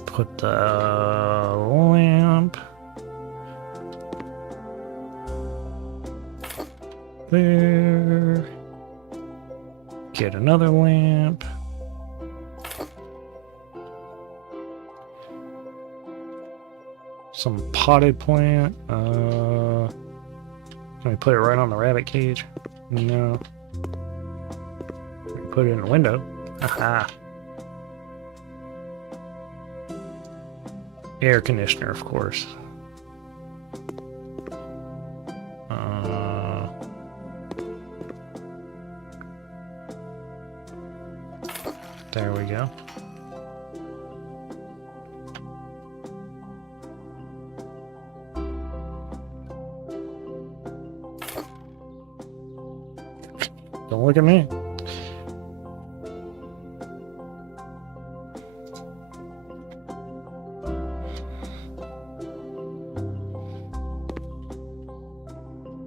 Put the lamp there. Get another lamp. Some potted plant. Can we put it right on the rabbit cage? No. We can put it in the window. Aha. Air conditioner, of course. There we go. Don't look at me.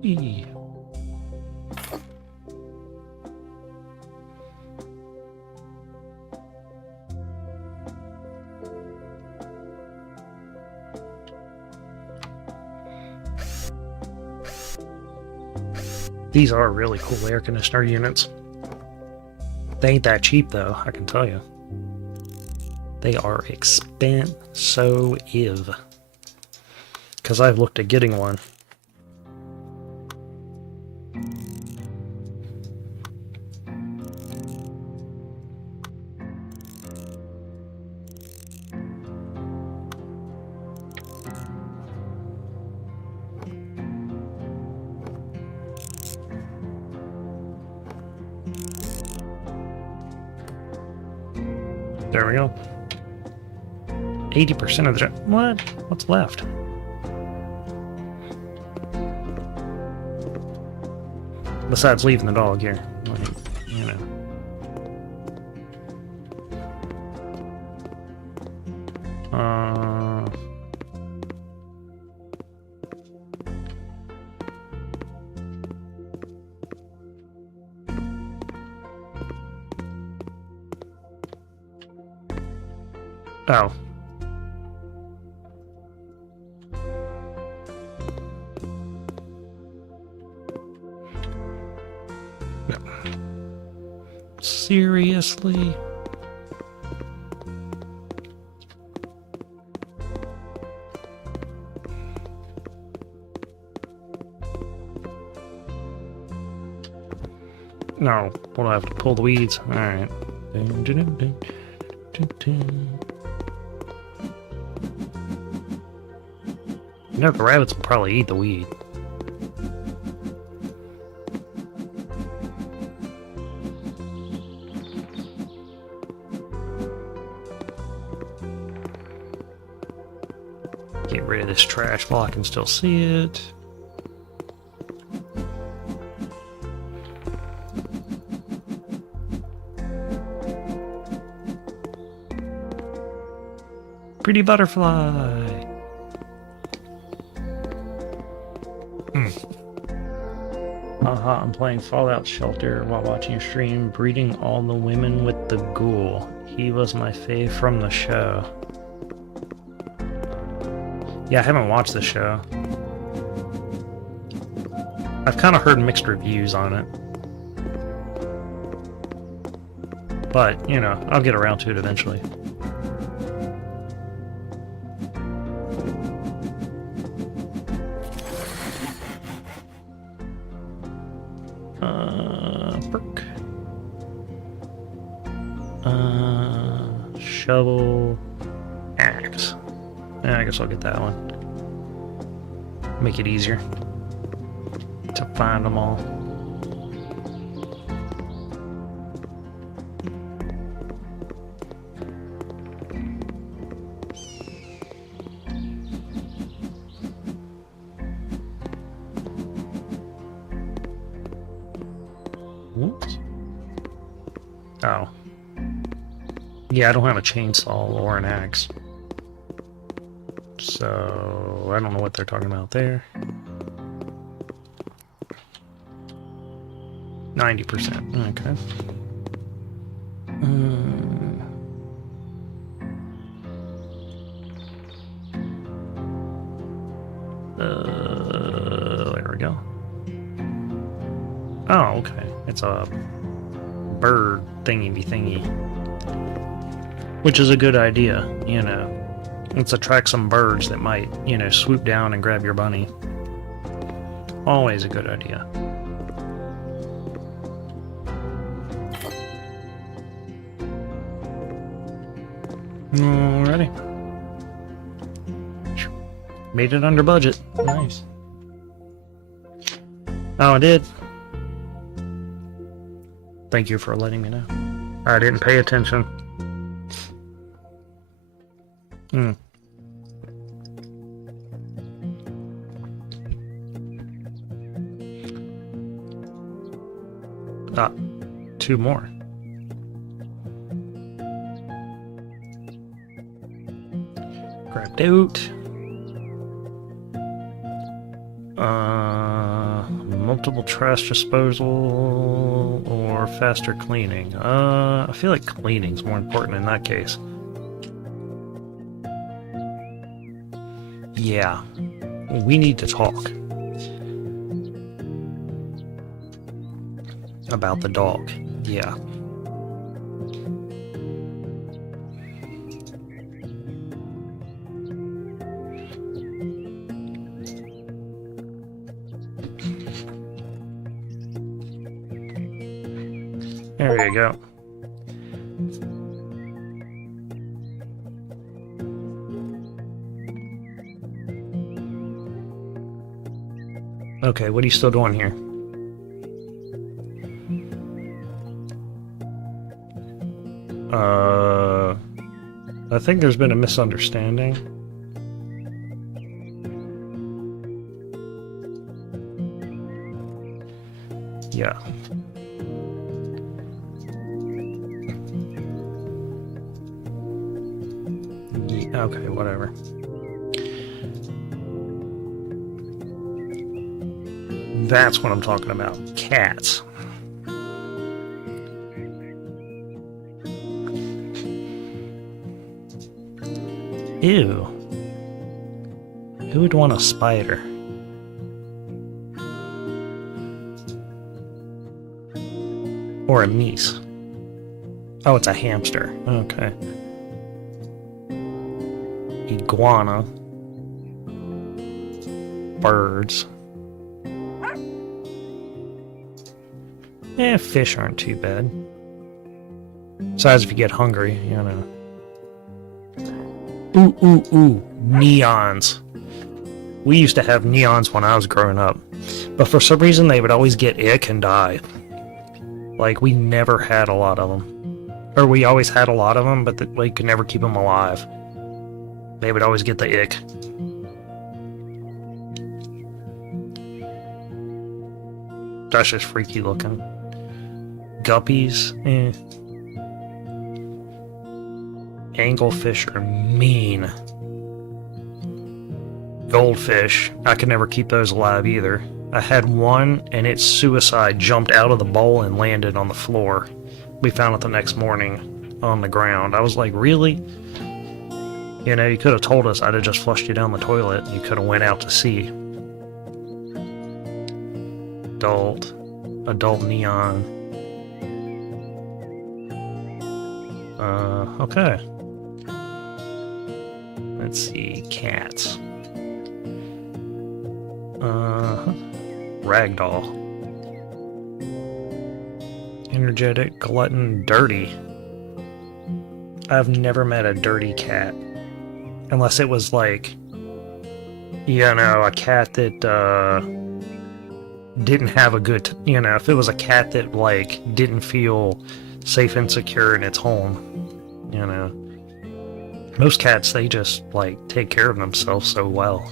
E. These are really cool air conditioner units. They ain't that cheap though, I can tell you. They are expensive. Because I've looked at getting one. There we go. 80% of the... What? What's left? Besides leaving the dog here. Like, you know. Oh. Seriously? No, we'll have to pull the weeds. Alright. You know, the rabbits will probably eat the weed. Get rid of this trash while I can still see it. Pretty butterfly. I'm playing Fallout Shelter while watching a stream, breeding all the women with the ghoul. He was my fave from the show. Yeah, I haven't watched the show. I've kind of heard mixed reviews on it. But, you know, I'll get around to it eventually. Perk. Shovel. Axe. Yeah, I guess I'll get that one. Make it easier to find them all. Whoops. Oh. Yeah, I don't have a chainsaw or an axe. So, I don't know what they're talking about there. 90%. Okay. There we go. Oh, okay. It's a bird thingy-be-thingy. Which is a good idea, you know. Let's attract some birds that might, you know, swoop down and grab your bunny. Always a good idea. Alrighty. Made it under budget. Nice. Oh, I did. Thank you for letting me know. I didn't pay attention. Ah, 2 more. Grabbed out. Multiple trash disposal or faster cleaning. I feel like cleaning's more important in that case. Yeah, we need to talk about the dog. Yeah. There you go. Okay, what are you still doing here? I think there's been a misunderstanding. Yeah. Okay, whatever. That's what I'm talking about. Cats. Ew. Who would want a spider? Or a meese? Oh, it's a hamster. Okay. Iguana. Birds. Fish aren't too bad. Besides, if you get hungry, you know. Ooh. Neons. We used to have neons when I was growing up. But for some reason, they would always get ick and die. Like, we never had a lot of them. Or we always had a lot of them, but we could never keep them alive. They would always get the ick. That's just freaky looking. Guppies, Anglefish are mean. Goldfish, I could never keep those alive either. I had one, and its suicide jumped out of the bowl and landed on the floor. We found it the next morning on the ground. I was like, really? You know, you could have told us. I'd have just flushed you down the toilet. You could have went out to sea. Adult neon. Okay. Let's see, cats. Ragdoll. Energetic, glutton, dirty. I've never met a dirty cat. Unless it was like, you know, a cat that, didn't have a good, you know, if it was a cat that, like, didn't feel safe and secure in its home, you know. Most cats, they just, like, take care of themselves so well.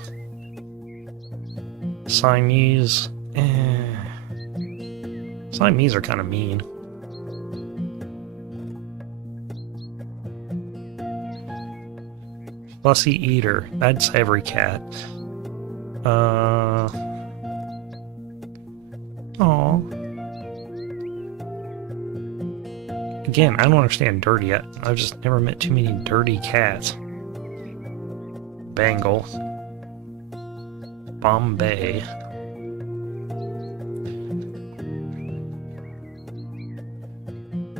Siamese, Siamese are kind of mean. Fussy eater, that's every cat. Aww. Again, I don't understand dirty. I've just never met too many dirty cats. Bengal. Bombay.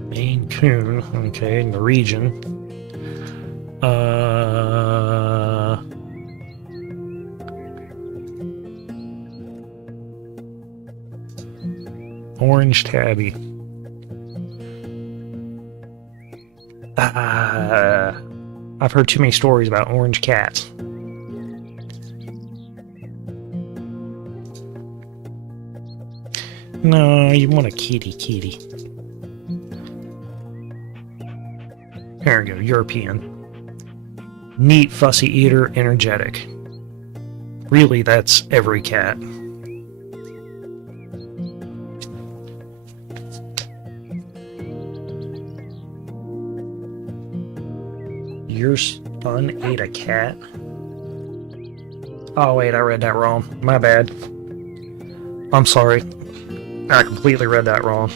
Maine Coon. Okay, Norwegian. Orange tabby. I've heard too many stories about orange cats. No, you want a kitty. There we go, European. Neat, fussy eater, energetic. Really, that's every cat. Your son ate a cat? Oh wait, I read that wrong. My bad. I'm sorry. I completely read that wrong.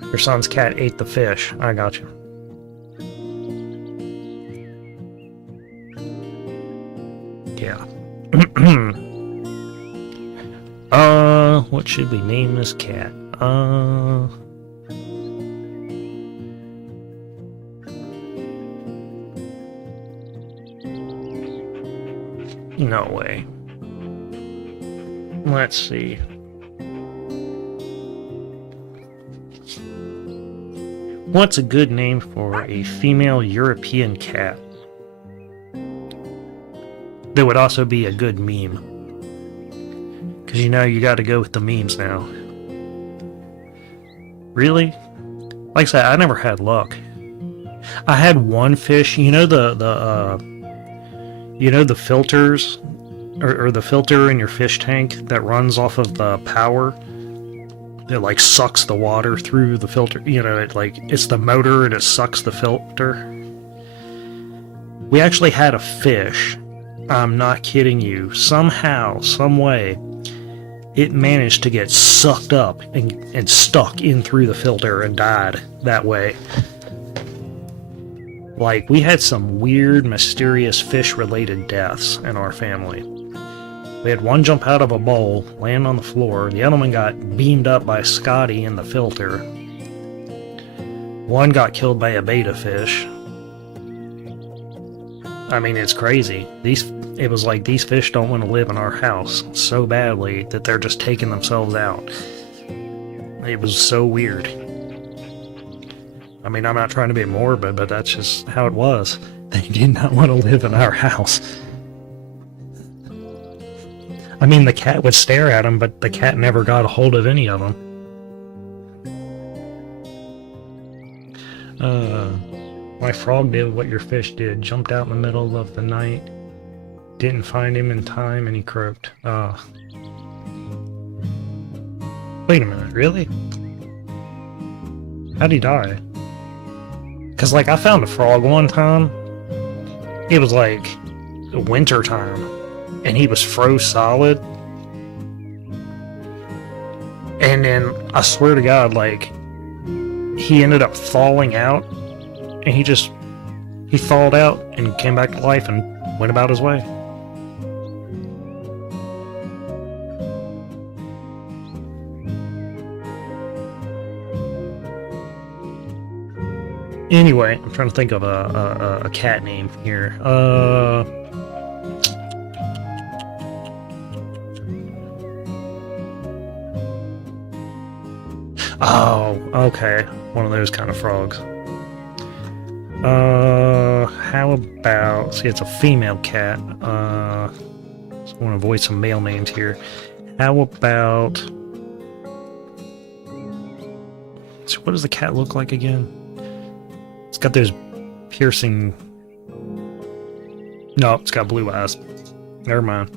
Your son's cat ate the fish. I got you. Yeah. What should we name this cat? No way. Let's see. What's a good name for a female European cat? That would also be a good meme. Because you know you gotta go with the memes now. Really? Like I said, I never had luck. I had one fish, you know the filters, or the filter in your fish tank that runs off of the power. It like sucks the water through the filter. You know, it's the motor and it sucks the filter. We actually had a fish. I'm not kidding you. Somehow, some way, it managed to get sucked up and stuck in through the filter and died that way. Like, we had some weird, mysterious fish-related deaths in our family. We had one jump out of a bowl, land on the floor. The other one got beamed up by Scotty in the filter. One got killed by a betta fish. I mean, it's crazy. It was like these fish don't want to live in our house so badly that they're just taking themselves out. It was so weird. I mean, I'm not trying to be morbid, but that's just how it was. They did not want to live in our house. I mean, the cat would stare at them, but the cat never got a hold of any of them. My frog did what your fish did. Jumped out in the middle of the night. Didn't find him in time, and he croaked. Wait a minute, really? How'd he die? Because, like, I found a frog one time. It was, like, winter time. And he was froze solid. And then, I swear to God, like, he ended up thawing out. And he thawed out and came back to life and went about his way. Anyway, I'm trying to think of a cat name here. Oh, okay. One of those kind of frogs. How about... See, it's a female cat. So I want to avoid some male names here. How about... So what does the cat look like again? It's got those piercing... No, it's got blue eyes. Never mind.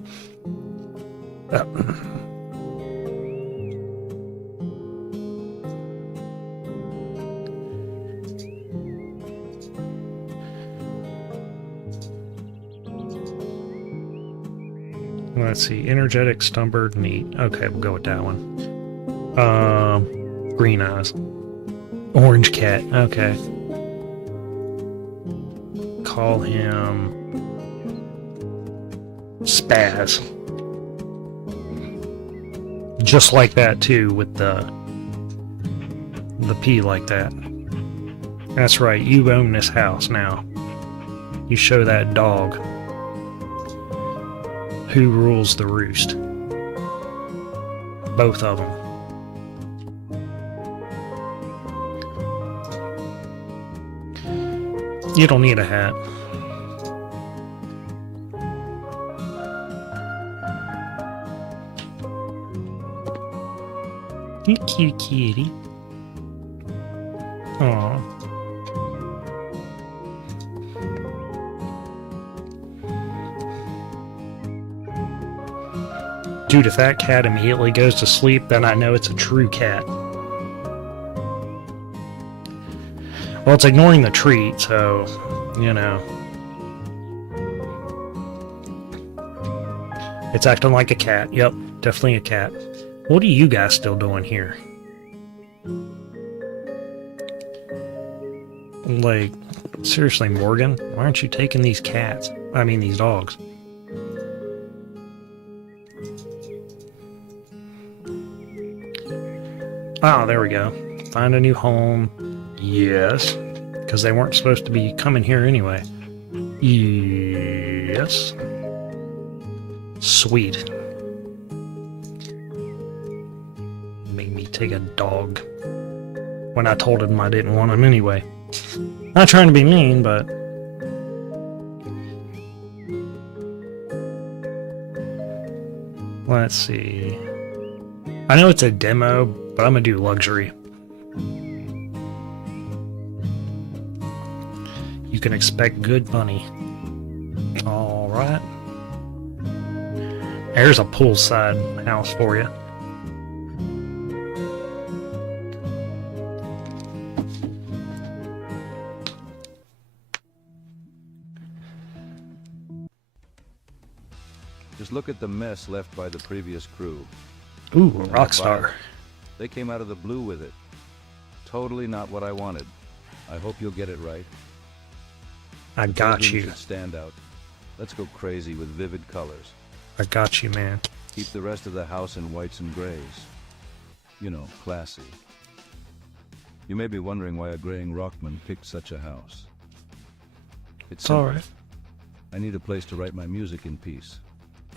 Let's see. Energetic, Stumbird, neat. Okay, we'll go with that one. Green eyes. Orange cat. Okay. Call him Spaz. Just like that too, with the P like that. That's right, you own this house now. You show that dog who rules the roost. Both of them. You don't need a hat. You cute kitty. Aww. Dude, if that cat immediately goes to sleep, then I know it's a true cat. Well, it's ignoring the treat, so, you know. It's acting like a cat. Yep, definitely a cat. What are you guys still doing here? Like, seriously, Morgan, why aren't you taking these cats? I mean, these dogs. Ah, there we go. Find a new home. Yes. Because they weren't supposed to be coming here anyway. Yes. Sweet. Made me take a dog. When I told him I didn't want him anyway. Not trying to be mean, but... Let's see. I know it's a demo, but I'm gonna do luxury. You can expect good money. Alright. There's a poolside house for you. Just look at the mess left by the previous crew. Ooh, a rock star. They came out of the blue with it. Totally not what I wanted. I hope you'll get it right. I got The you. should stand out. Let's go crazy with vivid colors. I got you, man. Keep the rest of the house in whites and grays. You know, classy. You may be wondering why a graying rockman picked such a house. It's alright. I need a place to write my music in peace.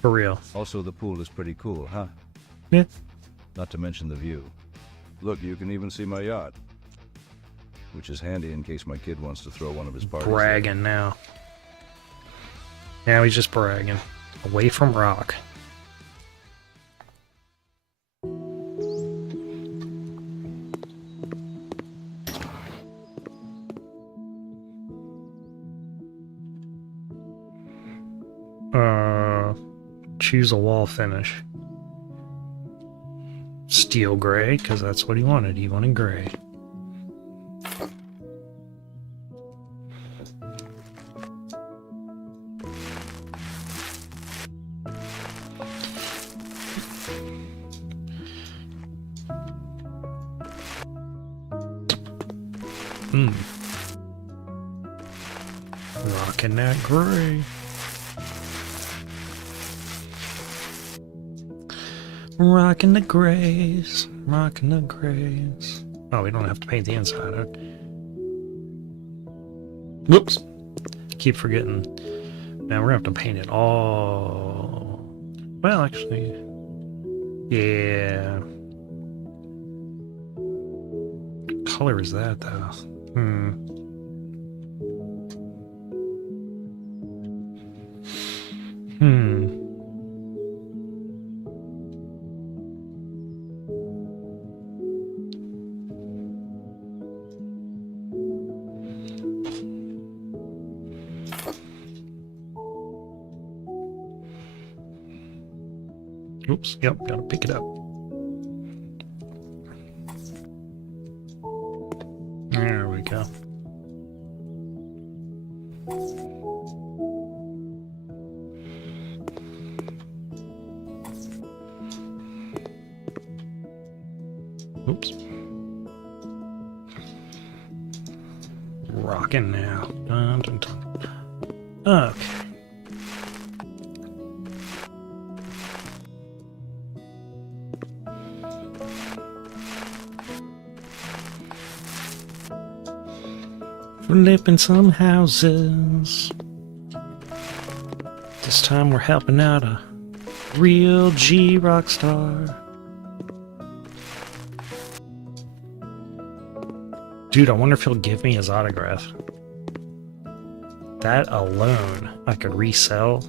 For real. Also, the pool is pretty cool, huh? Yeah. Not to mention the view. Look, you can even see my yacht. Which is handy in case my kid wants to throw one of his parties. Bragging now. Now he's just bragging. Away from rock. Choose a wall finish. Steel gray, because that's what he wanted. He wanted gray. Rocking that gray. Rocking the grays. Rocking the grays. Oh, we don't have to paint the inside. Whoops. Keep forgetting. Now we're going to have to paint it all. Well, actually. Yeah. What color is that, though? Oops, yep, gotta pick it up. There we go. Oops. Rocking now. Dun, dun, dun. Okay. Flipping some houses. This time we're helping out a real G rock star. Dude, I wonder if he'll give me his autograph. That alone, I could resell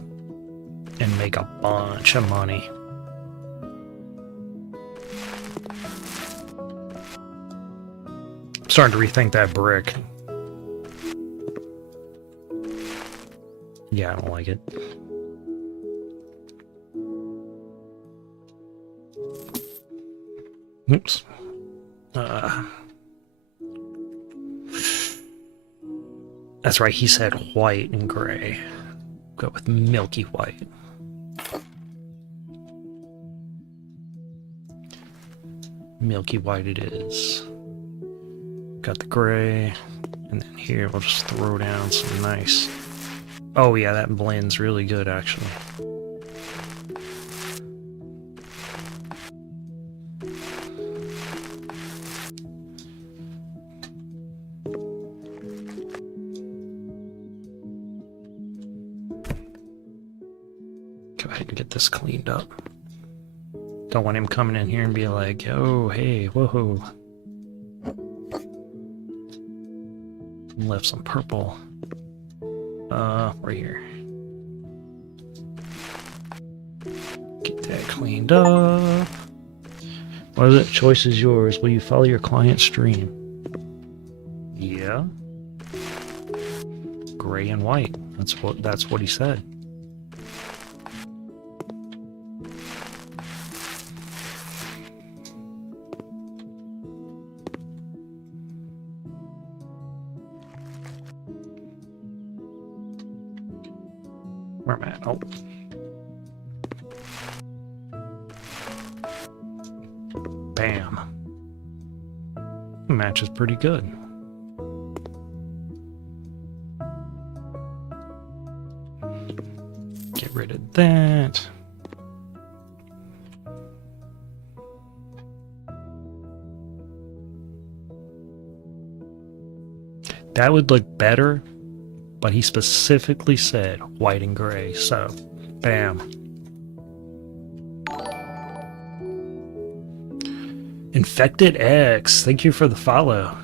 and make a bunch of money. I'm starting to rethink that brick. Yeah, I don't like it. Oops. That's right, he said white and gray. Go with milky white. Milky white it is. Got the gray. And then here we'll just throw down some nice... Oh yeah, that blends really good actually. Go ahead and get this cleaned up. Don't want him coming in here and be like, oh, hey, whoa. Left some purple. Right here. Get that cleaned up. What is it? Choice is yours. Will you follow your client's stream? Yeah. Gray and white. That's what he said. Where am I at? Oh. Bam. Matches pretty good. Get rid of that. That would look better, but he specifically said white and gray, so bam. Infected X, thank you for the follow.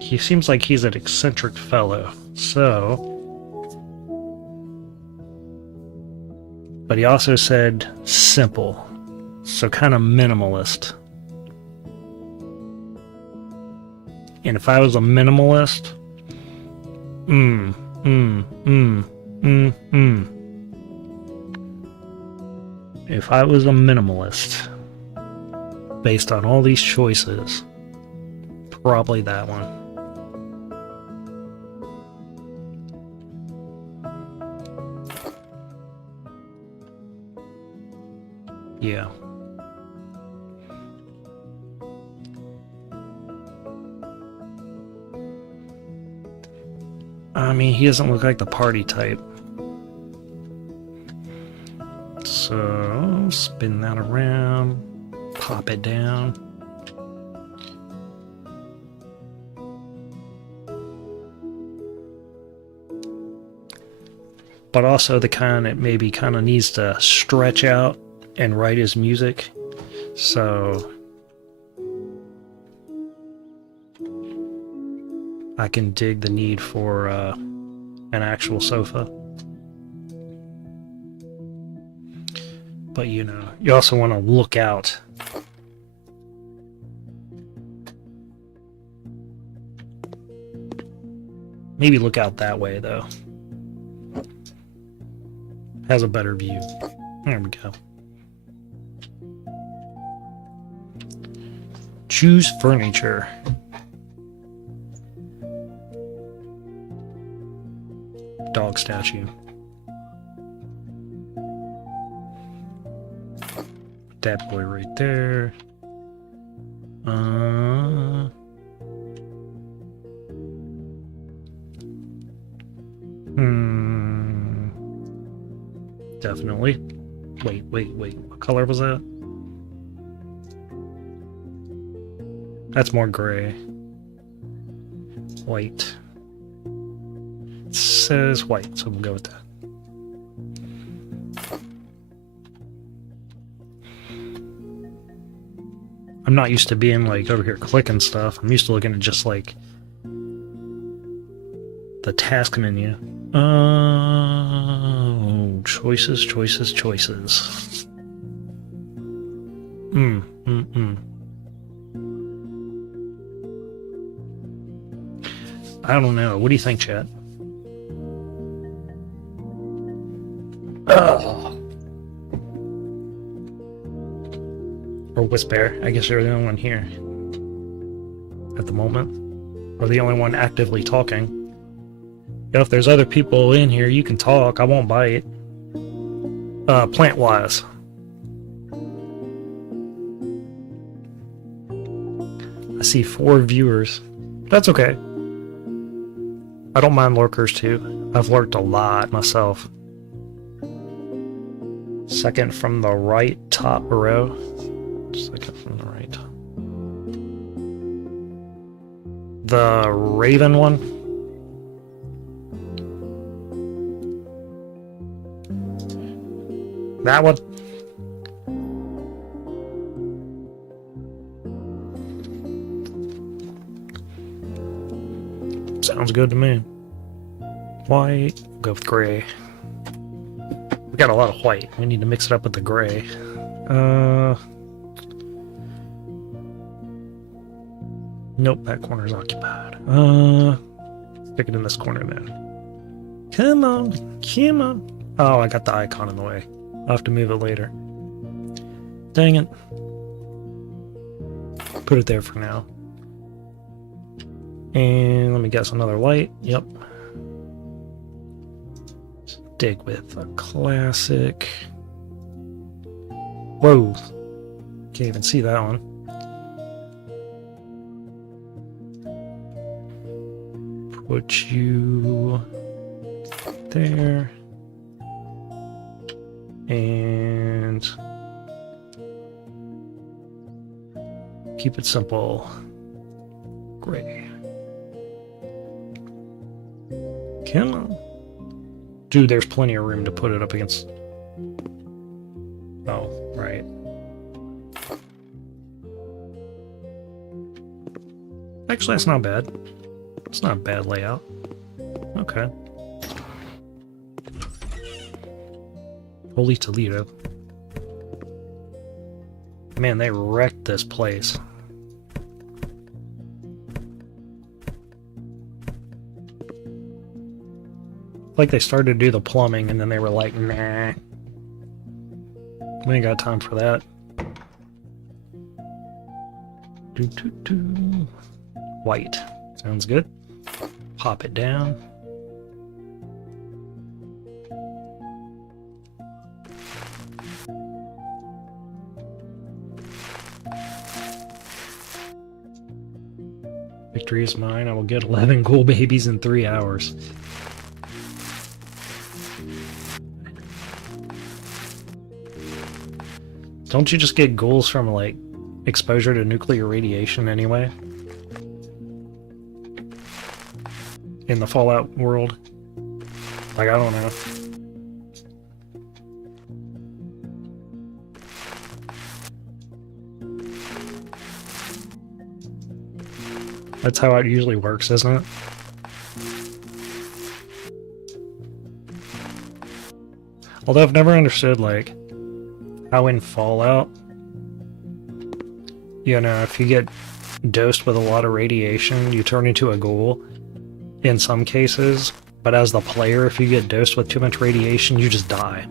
He seems like he's an eccentric fellow, so... But he also said simple. So kind of minimalist. And if I was a minimalist, if I was a minimalist, based on all these choices, probably that one. Yeah. I mean, he doesn't look like the party type. So, spin that around, pop it down. But also the kind that maybe kind of needs to stretch out and write his music. So I can dig the need for an actual sofa. But you know, you also want to look out. Maybe look out that way though. Has a better view. There we go. Choose furniture. Dog statue. That boy right there. Definitely. Wait. What color was that? That's more gray. White. It says white, so we'll go with that. I'm not used to being like over here clicking stuff. I'm used to looking at just like the task menu. Oh, choices. I don't know. What do you think, chat? Or Whisper. I guess you're the only one here at the moment. Or the only one actively talking. You know, if there's other people in here, you can talk. I won't bite. Plant-wise. I see 4 viewers. That's okay. I don't mind lurkers too. I've lurked a lot myself. Second from the right top row. Second from the right. The Raven one. That one. Sounds good to me. White. Go with gray. We got a lot of white. We need to mix it up with the gray. Nope, that corner's occupied. Stick it in this corner then. Come on. Oh, I got the icon in the way. I'll have to move it later. Dang it. Put it there for now. And let me guess, another light. Yep. Stick with a classic. Whoa. Can't even see that one. Put you there. And keep it simple. Gray. Come on. Dude, there's plenty of room to put it up against. Oh, right. Actually, that's not bad. It's not a bad layout. Okay. Holy Toledo. Man, they wrecked this place. Like they started to do the plumbing and then they were like, nah. We ain't got time for that. White. Sounds good. Pop it down. Victory is mine. I will get 11 cool babies in 3 hours. Don't you just get ghouls from, like, exposure to nuclear radiation anyway? In the Fallout world? Like, I don't know. That's how it usually works, isn't it? Although I've never understood, like, how in Fallout, you know, if you get dosed with a lot of radiation, you turn into a ghoul in some cases, but as the player, if you get dosed with too much radiation, you just die.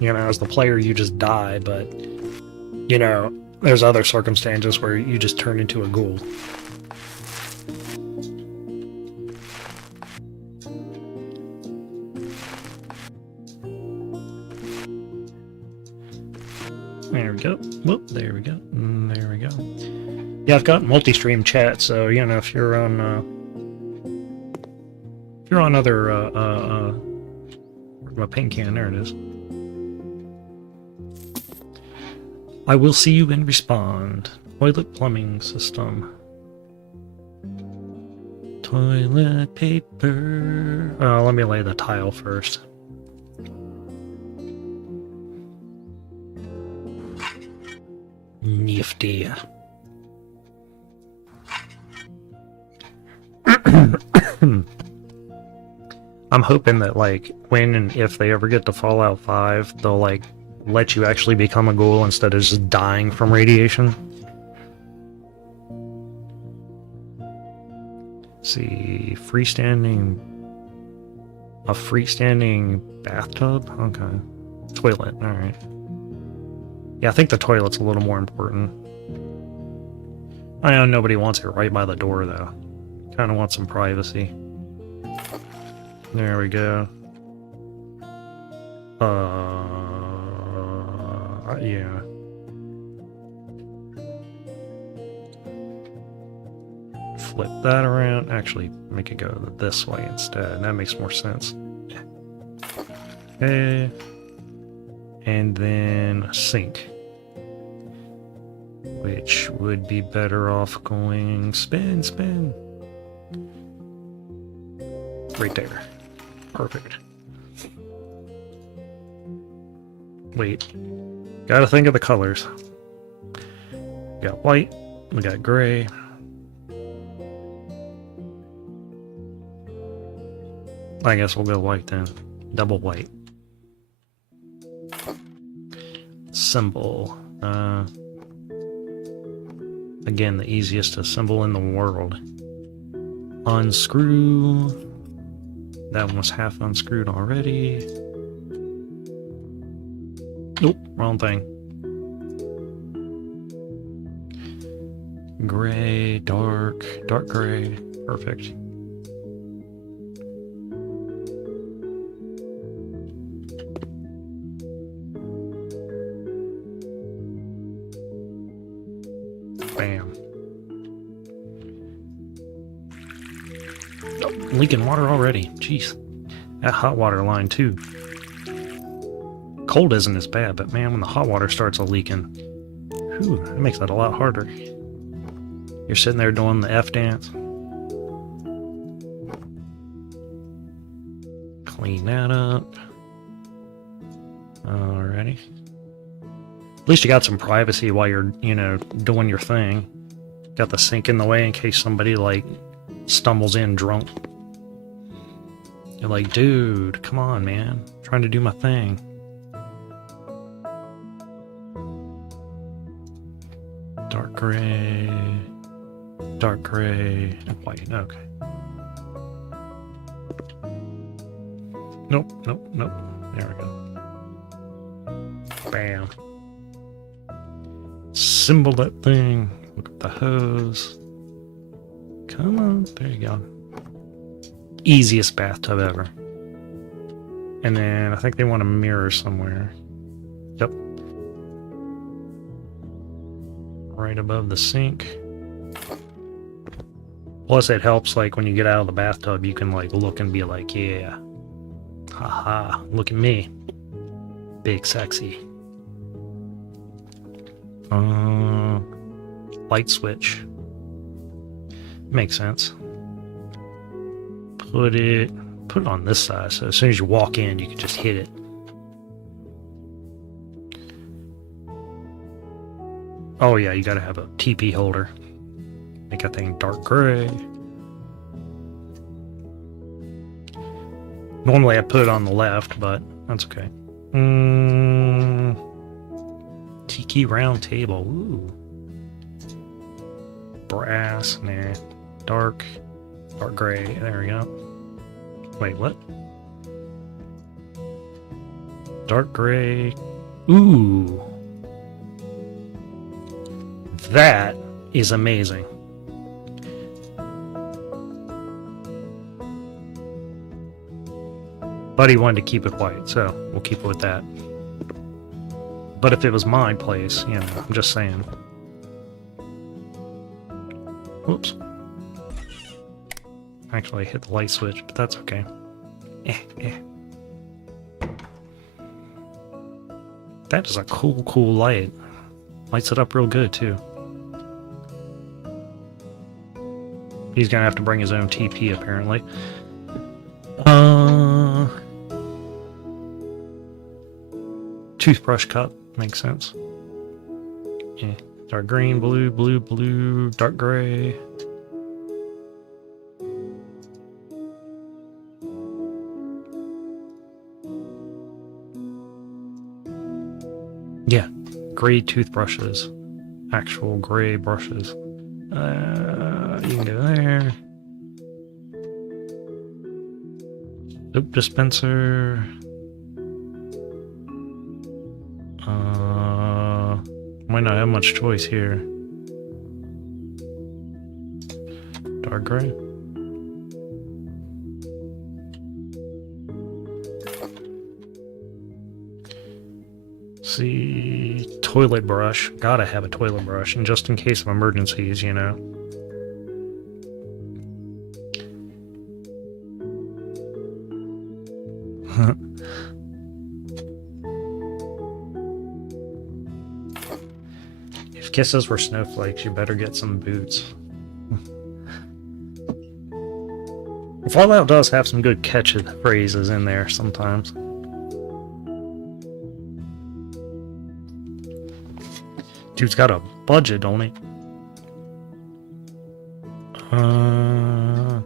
You know, as the player, you just die, but, you know, there's other circumstances where you just turn into a ghoul. There we go. Whoop, there we go. There we go. Yeah, I've got multi-stream chat, so, you know, if you're on other, where's my paint can? There it is. I will see you and respond. Toilet plumbing system. Toilet paper. Let me lay the tile first. Nifty. I'm hoping that, like, when and if they ever get to Fallout 5, they'll, like, let you actually become a ghoul instead of just dying from radiation. Let's see, a freestanding bathtub? Okay. Toilet, alright. Yeah, I think the toilet's a little more important. I know nobody wants it right by the door, though. Kinda want some privacy. There we go. Yeah. Flip that around. Actually, make it go this way instead. That makes more sense. Okay. And then a sink. Which would be better off going spin, spin. Right there. Perfect. Wait. Gotta think of the colors. We got white, we got gray. I guess we'll go white then. Double white. Symbol. Again, the easiest symbol in the world. Unscrew. That one was half unscrewed already. Nope, wrong thing. Gray, dark gray. Perfect. Bam. Oh, leaking water already. Jeez. That hot water line too. Cold isn't as bad, but man, when the hot water starts leaking, whew, that makes that a lot harder. You're sitting there doing the F dance. Clean that up. Alrighty. At least you got some privacy while you're, you know, doing your thing. Got the sink in the way in case somebody, like, stumbles in drunk. You're like, dude, come on, man. I'm trying to do my thing. Dark gray, and white. Okay. Nope. There we go. Bam. Symbol that thing. Look at the hose. Come on. There you go. Easiest bathtub ever. And then I think they want a mirror somewhere. Yep. Right above the sink. Plus it helps, like, when you get out of the bathtub, you can, like, look and be like, yeah. Haha, look at me. Big sexy. Light switch. Makes sense. Put it on this side, so as soon as you walk in, you can just hit it. Oh yeah, you gotta have a TP holder. Make that thing dark gray. Normally I put it on the left, but that's okay. Tiki round table. Ooh. Brass. Nah. Dark gray. There we go. Wait, what? Dark gray. Ooh. That is amazing. Buddy wanted to keep it white, so we'll keep it with that. But if it was my place, you know, I'm just saying. Whoops. Actually, I hit the light switch, but that's okay. That is a cool light. Lights it up real good, too. He's gonna have to bring his own TP, apparently. Toothbrush cup. Makes sense. Yeah. Dark green, blue, dark gray. Yeah. Gray toothbrushes. Actual gray brushes. You can go there. Soap dispenser. Might not have much choice here. Dark gray. See, toilet brush. Gotta have a toilet brush, and just in case of emergencies, you know. If kisses were snowflakes, you better get some boots. Fallout does have some good catchphrases in there sometimes. Dude's got a budget, don't he?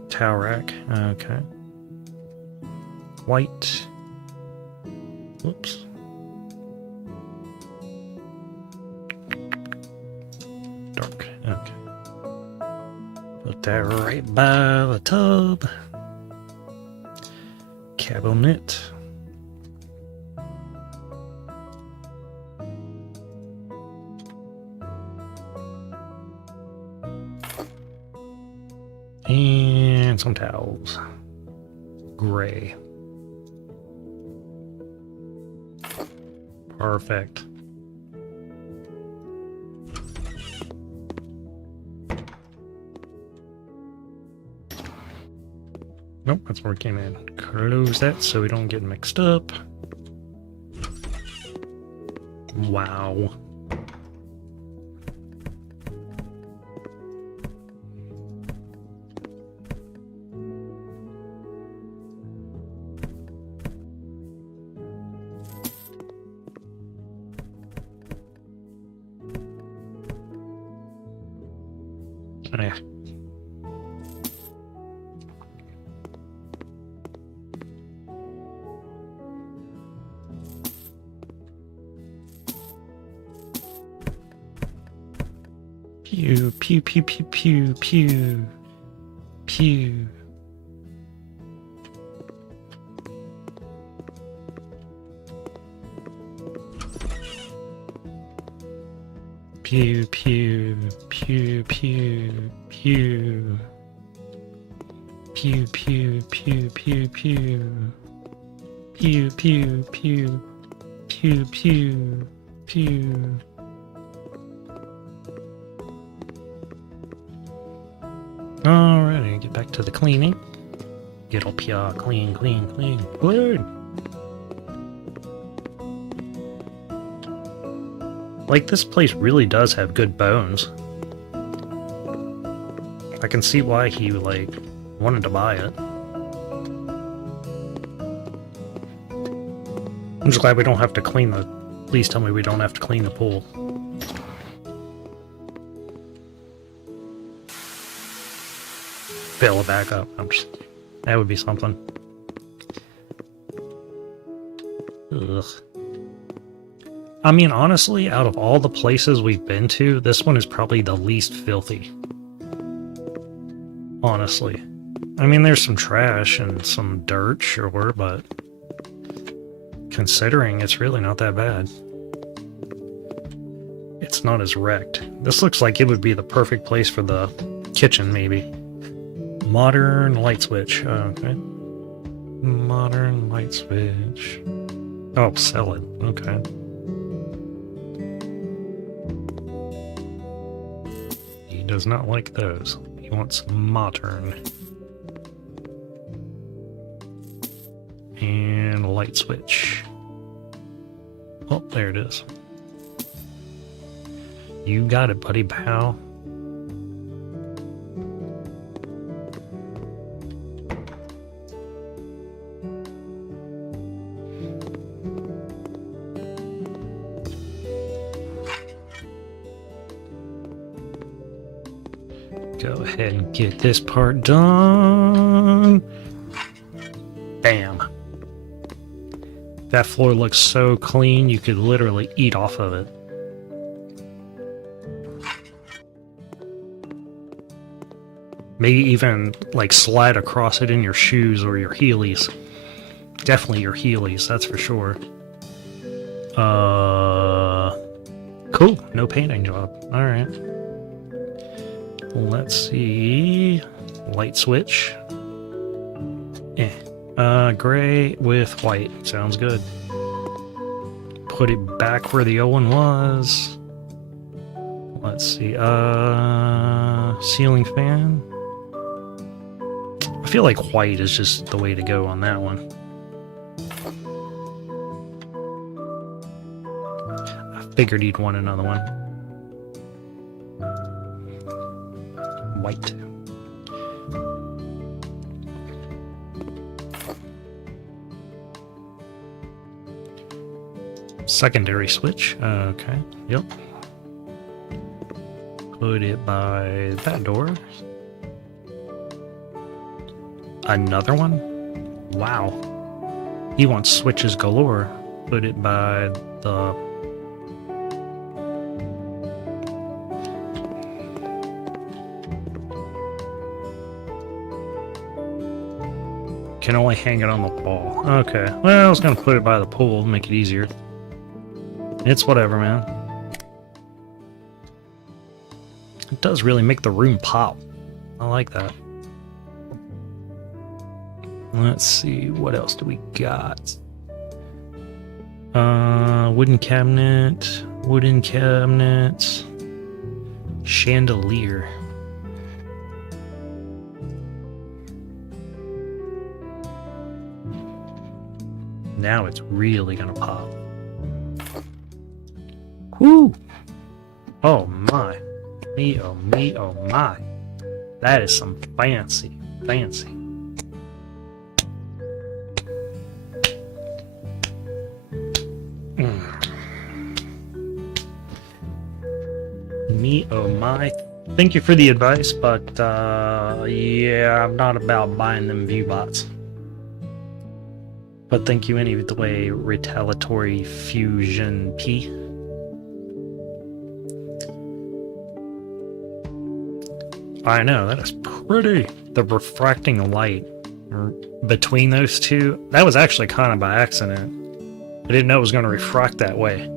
Towel rack. Okay. White. Whoops. Dark. Okay. Put that right by the tub. Cabinet. And some towels. Gray. Perfect. Nope, that's where it came in. Close that so we don't get mixed up. Wow. Pew, pew, pew, pew, pew, pew. Pew. Pew, pew, pew, pew, pew. Pew, pew, pew, pew, pew. Pew, pew, pew. Pew, pew, pew. Alrighty, get back to the cleaning. Get up here, clean, clean, clean, clean. Like, this place really does have good bones. I can see why he, like, wanted to buy it. I'm just glad we don't have to clean the... Please tell me we don't have to clean the pool. Fill it back up. That would be something. Ugh. I mean, honestly, out of all the places we've been to, this one is probably the least filthy. Honestly. I mean, there's some trash and some dirt, sure, but considering, it's really not that bad. It's not as wrecked. This looks like it would be the perfect place for the kitchen, maybe. Modern light switch. Okay. Modern light switch. Oh, sell it. Okay. He does not like those. He wants modern. And light switch. Oh, there it is. You got it, buddy pal. Go ahead and get this part done. Bam. That floor looks so clean, you could literally eat off of it. Maybe even, like, slide across it in your shoes or your Heelys. Definitely your Heelys, that's for sure. Cool. No painting job. Alright. Let's see. Light switch. Gray with white. Sounds good. Put it back where the old one was. Let's see. Ceiling fan. I feel like white is just the way to go on that one. I figured he'd want another one. White. Secondary switch. Okay. Yep. Put it by that door. Another one? Wow. He wants switches galore. Put it by the... Can only hang it on the wall. Okay. Well, I was gonna put it by the pool, make it easier. It's whatever, man. It does really make the room pop. I like that. Let's see, what else do we got? Wooden cabinet, chandelier. Now it's really gonna pop. Whoo! Oh my. Me, oh me, oh my. That is some fancy. Me, oh my. Thank you for the advice, but yeah, I'm not about buying them view bots. But thank you anyway, Retaliatory Fusion P. I know, that is pretty. The refracting light between those two, that was actually kind of by accident. I didn't know it was going to refract that way.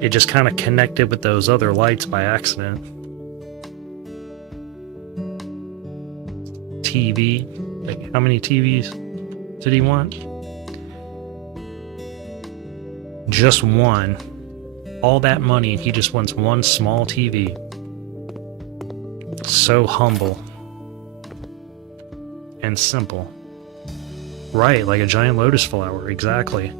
It just kind of connected with those other lights by accident. TV. Like, how many TVs did he want? Just one. All that money and he just wants one small TV. So humble. And simple. Right, like a giant lotus flower, exactly.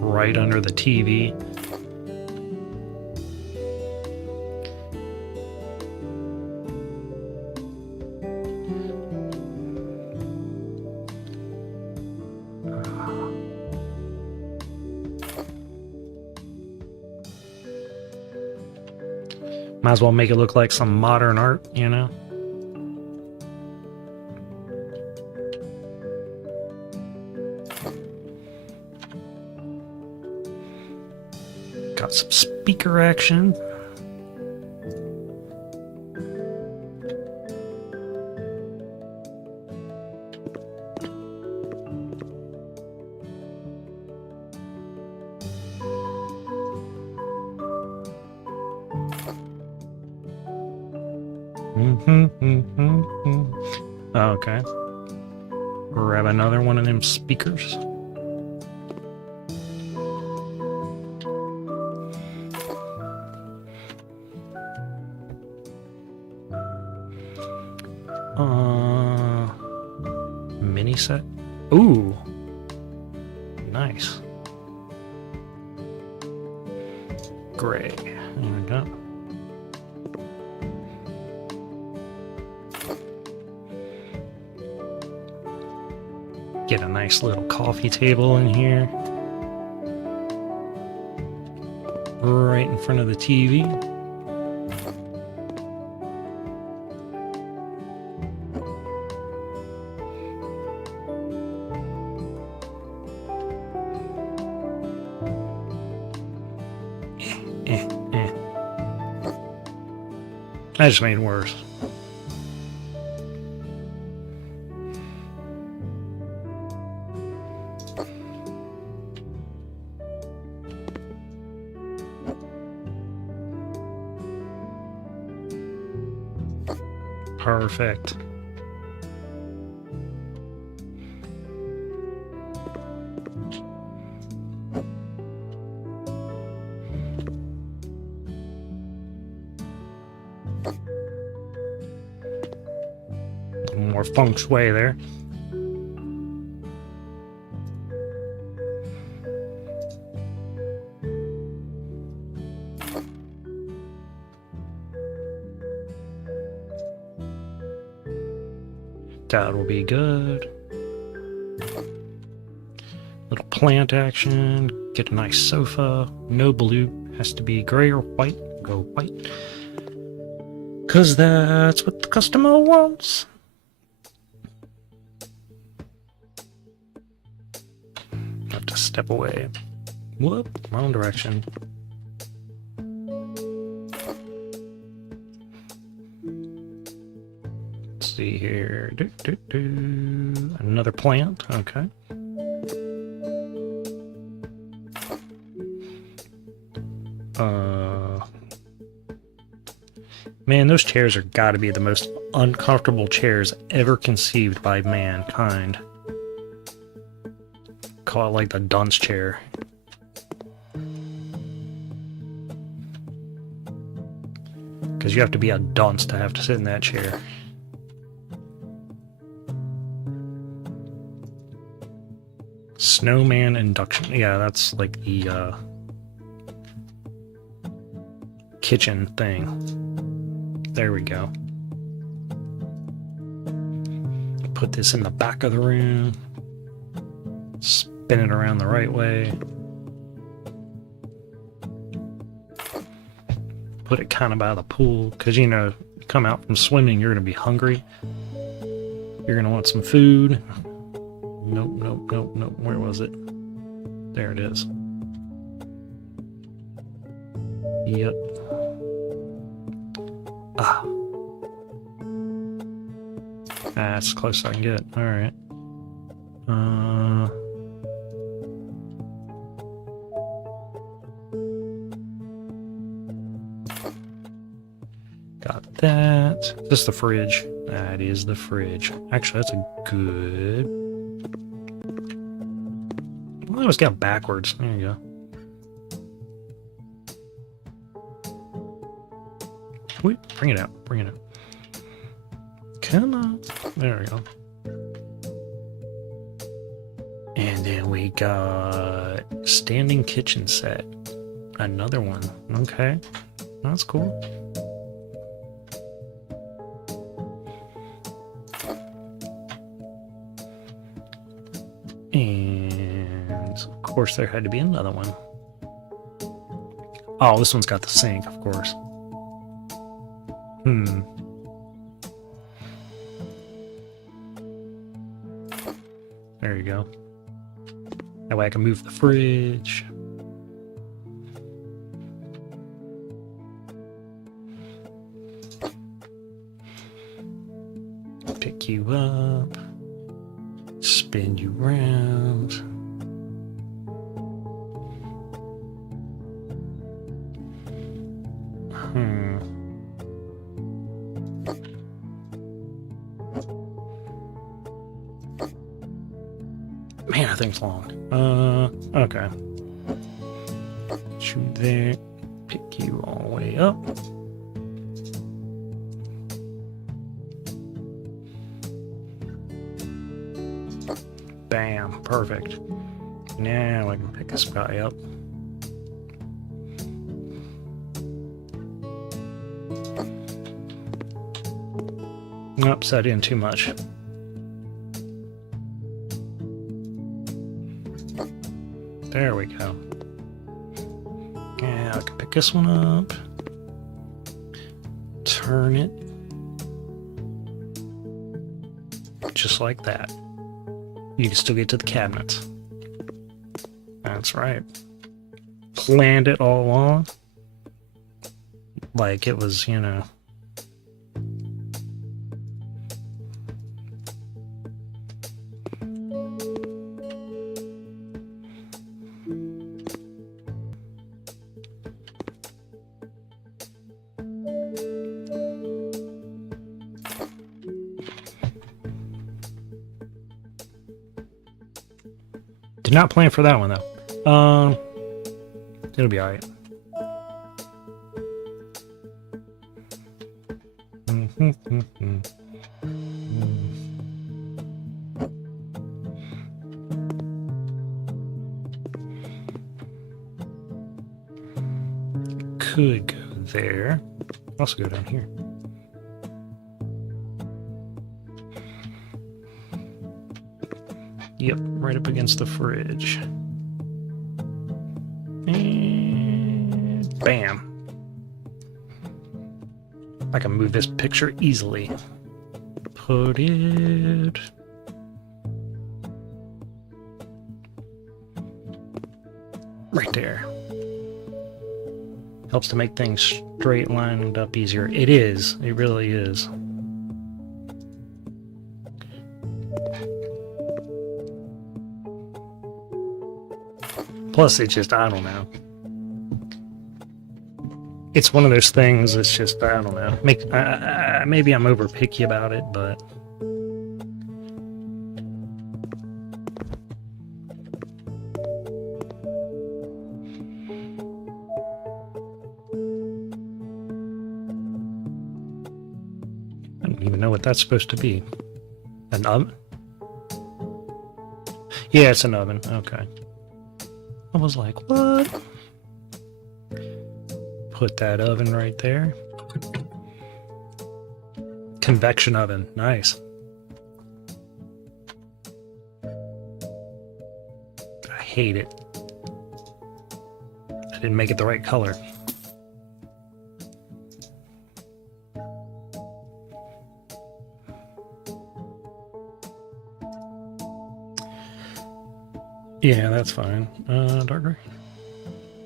Right under the TV. Might as well make it look like some modern art, you know? Got some speaker action. Okay. Grab another one of them speakers. Mini set. Ooh. Nice. Gray. There we go. Get a nice little coffee table in here. Right in front of the TV. That just made it worse. Perfect. More feng shui there. That will be good. Little plant action. Get a nice sofa. No blue. Has to be gray or white. Go white. 'Cause that's what the customer wants. Have to step away. Whoop. Wrong direction. See here. Another plant. Okay. Man, those chairs are gotta be the most uncomfortable chairs ever conceived by mankind. Call it like the dunce chair. Because you have to be a dunce to have to sit in that chair. Snowman induction. Yeah, that's like the kitchen thing. There we go. Put this in the back of the room. Spin it around the right way. Put it kind of by the pool, because you know, you come out from swimming, you're going to be hungry. You're going to want some food. Nope. Where was it? There it is. Yep. Ah. That's as close as I can get. Alright. Got that. Is this the fridge? That is the fridge. Actually, that's a good... Well, I always got backwards. There you go. Wait, bring it out. Bring it out. Come on. There we go. And then we got standing kitchen set. Another one. Okay. That's cool. And of course there had to be another one. Oh, this one's got the sink, of course. There you go. That way I can move the fridge. Pick you up. Spin you around. Man, that thing's long. Okay. Shoot there. Pick you all the way up. Bam. Perfect. Now I can pick this guy up. Upside in too much. There we go. Yeah, I can pick this one up. Turn it. Just like that. You can still get to the cabinets. That's right. Planned it all along. Like it was, you know... Did not plan for that one though. It'll be alright. Could go there. Also go down here. Yep, right up against the fridge. And bam. I can move this picture easily. Put it... right there. Helps to make things straight lined up easier. It is. It really is. Plus, it's just, I don't know. It's one of those things that's just, I don't know. Maybe I'm over picky about it, but... I don't even know what that's supposed to be. An oven? Yeah, it's an oven. Okay. I was like, what? Put that oven right there. Convection oven. Nice. I hate it. I didn't make it the right color. Yeah, that's fine. Dark gray?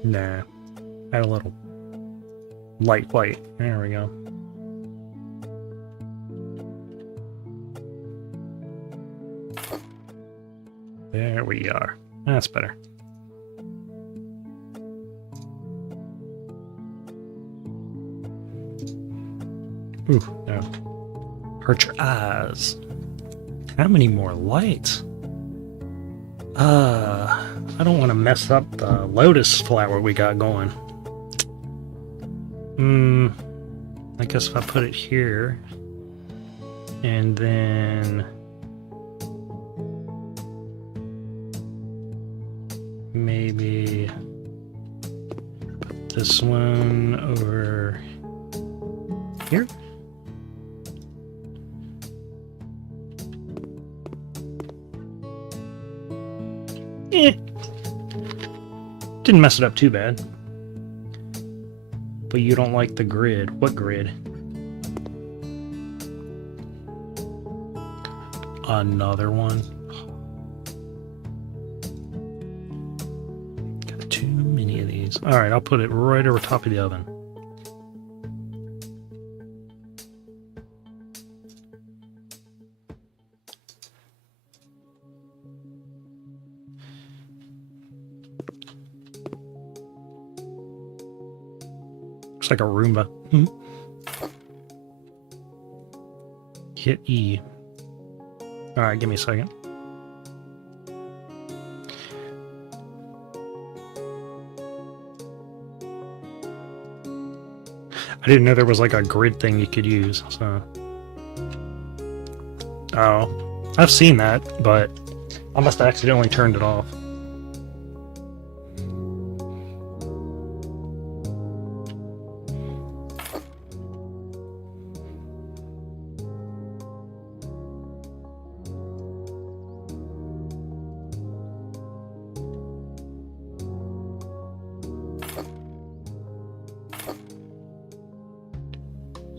Nah. Add a little light white. There we go. There we are. That's better. Ooh, no. Hurt your eyes. How many more lights? I don't want to mess up the lotus flower we got going. I guess if I put it here, and then maybe this one over here. Didn't mess it up too bad. But you don't like the grid. What grid? Another one. Got too many of these. Alright, I'll put it right over top of the oven. Looks like a Roomba. Hit E. Alright, give me a second. I didn't know there was like a grid thing you could use, so... Oh. I've seen that, but I must have accidentally turned it off.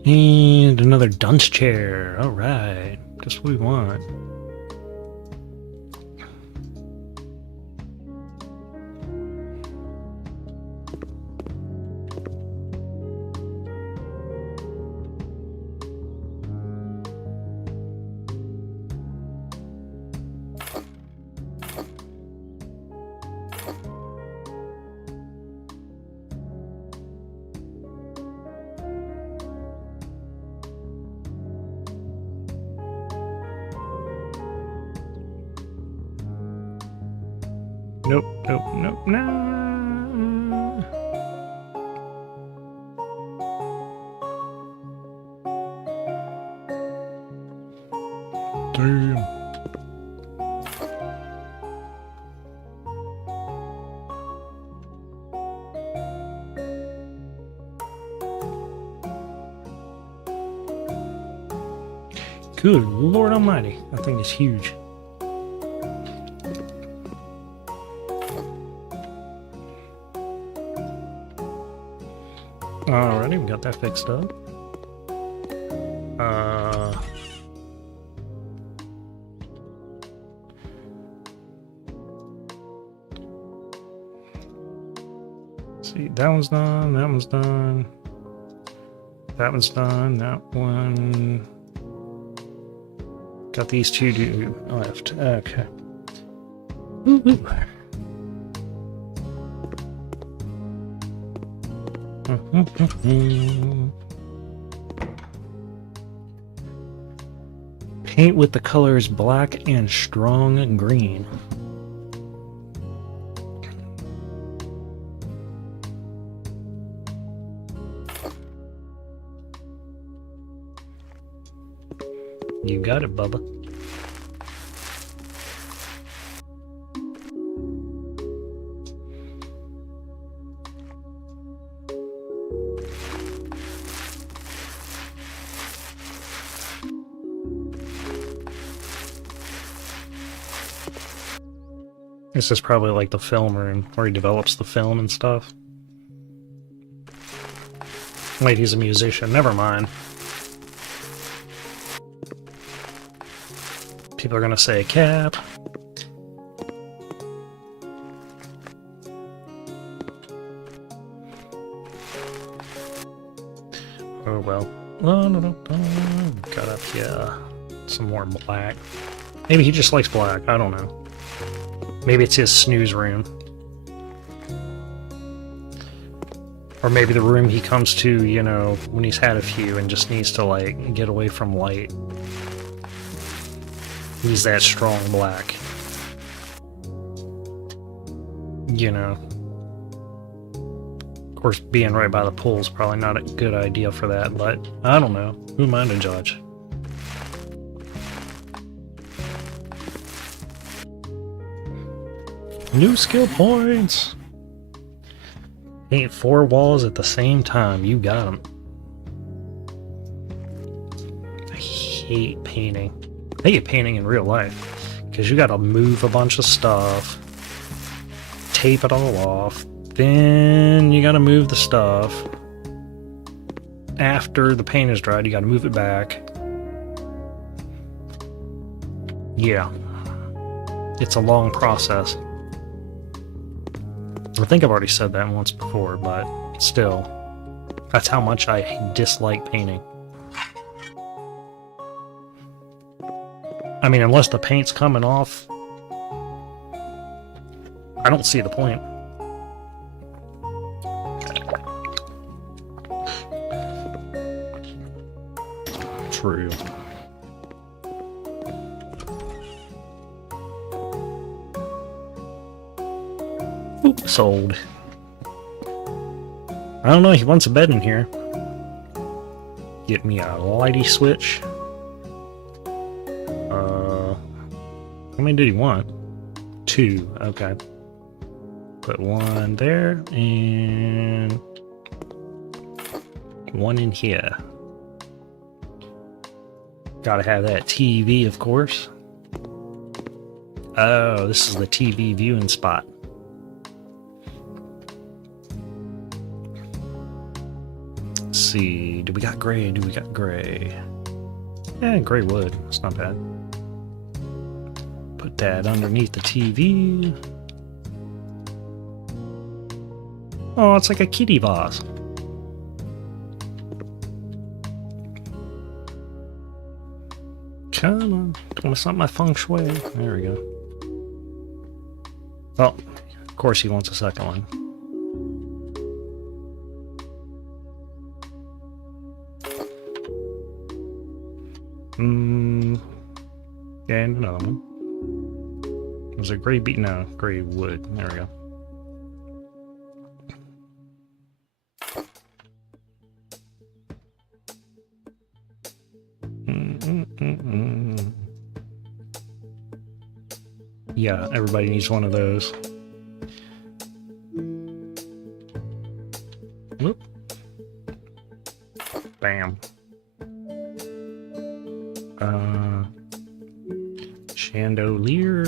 And another dunce chair. Alright. Just what we want. Nope, nope, nope, no. Damn. Good Lord Almighty, that thing is huge. Alrighty, we got that fixed up. See, that one's done, that one's done. That one's done, that one. Got these two left. Okay. Woo-hoo. Paint with the colors black and strong green. You got it, Bubba. This is probably like the film room where he develops the film and stuff. Wait, he's a musician. Never mind. People are gonna say cap. Got up, yeah. Some more black. Maybe he just likes black, I don't know. Maybe it's his snooze room. Or maybe the room he comes to, you know, when he's had a few and just needs to, like, get away from light. He's that strong black. You know. Of course, being right by the pool is probably not a good idea for that, but I don't know. Who am I to judge? New skill points! Paint 4 walls at the same time. You got them. I hate painting. I hate painting in real life. Because you gotta move a bunch of stuff. Tape it all off. Then you gotta move the stuff. After the paint is dried, you gotta move it back. Yeah. It's a long process. I think I've already said that once before, but still, that's how much I dislike painting. I mean, unless the paint's coming off, I don't see the point. True. Oop, sold. I don't know, he wants a bed in here. Get me a lighty switch. How many did he want? 2, okay. Put 1 there, and 1 in here. Gotta have that TV, of course. Oh, this is the TV viewing spot. Let's see, do we got gray? Do we got gray? Yeah, gray wood. That's not bad. Put that underneath the TV. Oh, it's like a kitty vase. Come on. Don't mess up my feng shui. There we go. Oh, of course he wants a second one. Yeah, and another one. Was it gray beat? No, gray wood. There we go. Yeah, everybody needs one of those. Whoop. Bam. Chandelier.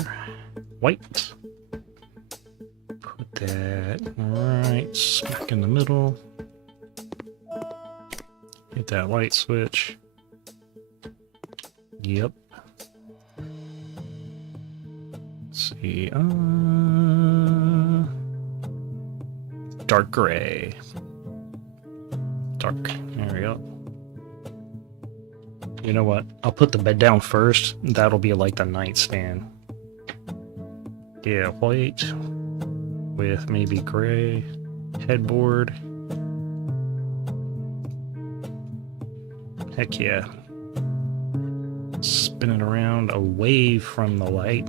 White. Put that right smack in the middle. Hit that light switch. Yep. Let's see. Dark gray. Dark. There we go. You know what? I'll put the bed down first. That'll be like the nightstand. Yeah, white with maybe gray headboard. Heck yeah. Spin it around away from the light.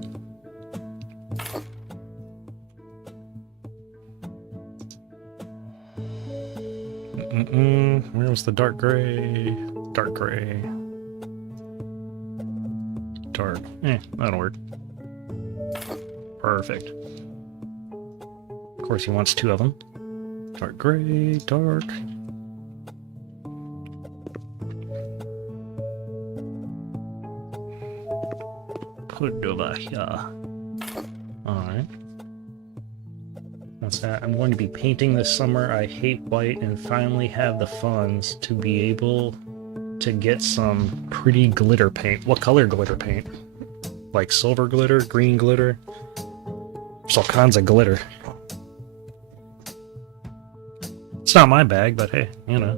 Where was the dark gray? Dark gray. Dark. That'll work. Perfect. Of course, he wants 2 of them. Dark gray, dark. Put it over here. Alright. That's that. I'm going to be painting this summer. I hate white and finally have the funds to be able to get some pretty glitter paint. What color glitter paint? Like silver glitter, green glitter? There's all kinds of glitter. It's not my bag, but hey, you know.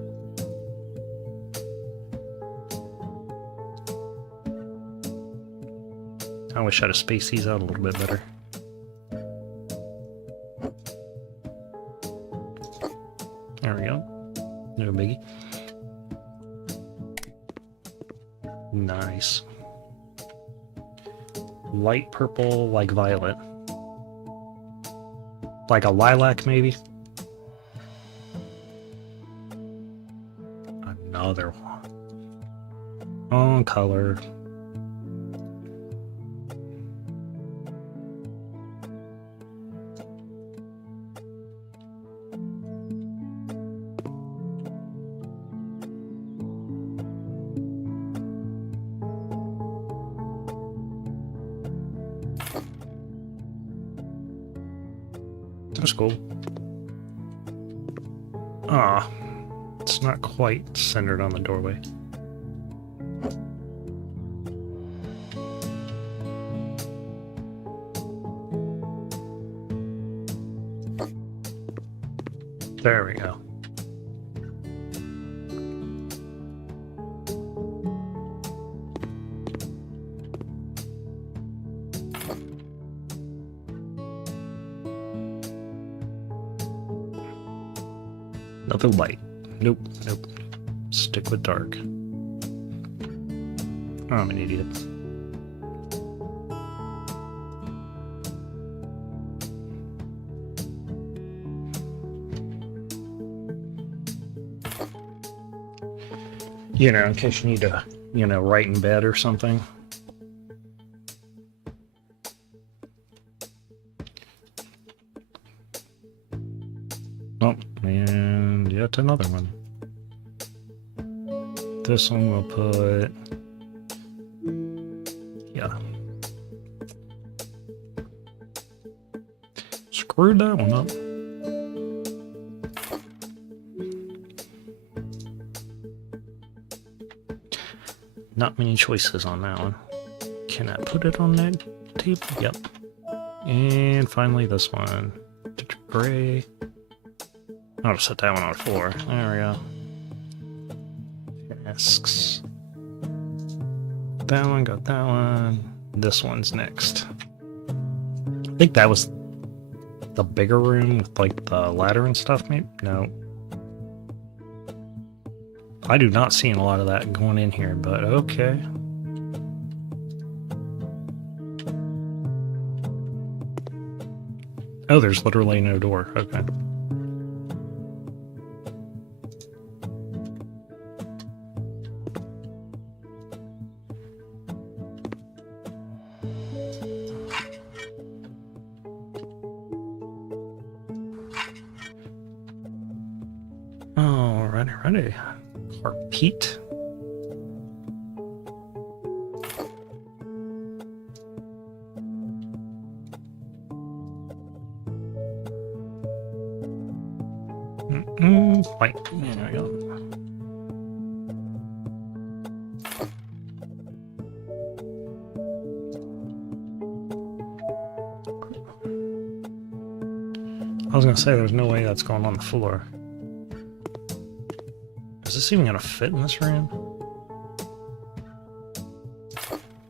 I wish I'd have spaced these out a little bit better. There we go. No biggie. Nice. Light purple, like violet. Like a lilac, maybe? Another one. Oh, color. That's cool. Ah, it's not quite centered on the doorway. There we go. Another light. Nope, nope. Stick with dark. Oh, I'm an idiot. You know, in case you need to, you know, write in bed or something. Oh, and yet another one. This one we'll put... yeah. Screwed that one up. Not many choices on that one. Can I put it on that table? Yep. And finally this one. Gray. I'll just set that one on the floor. There we go. Desks. That one, got that one. This one's next. I think that was the bigger room with like the ladder and stuff, maybe? No. I do not see a lot of that going in here, but okay. Oh, there's literally no door. Okay. Alrighty. Carpet. White. There we go. I was gonna say there's no way that's going on the floor. Is this even gonna fit in this room?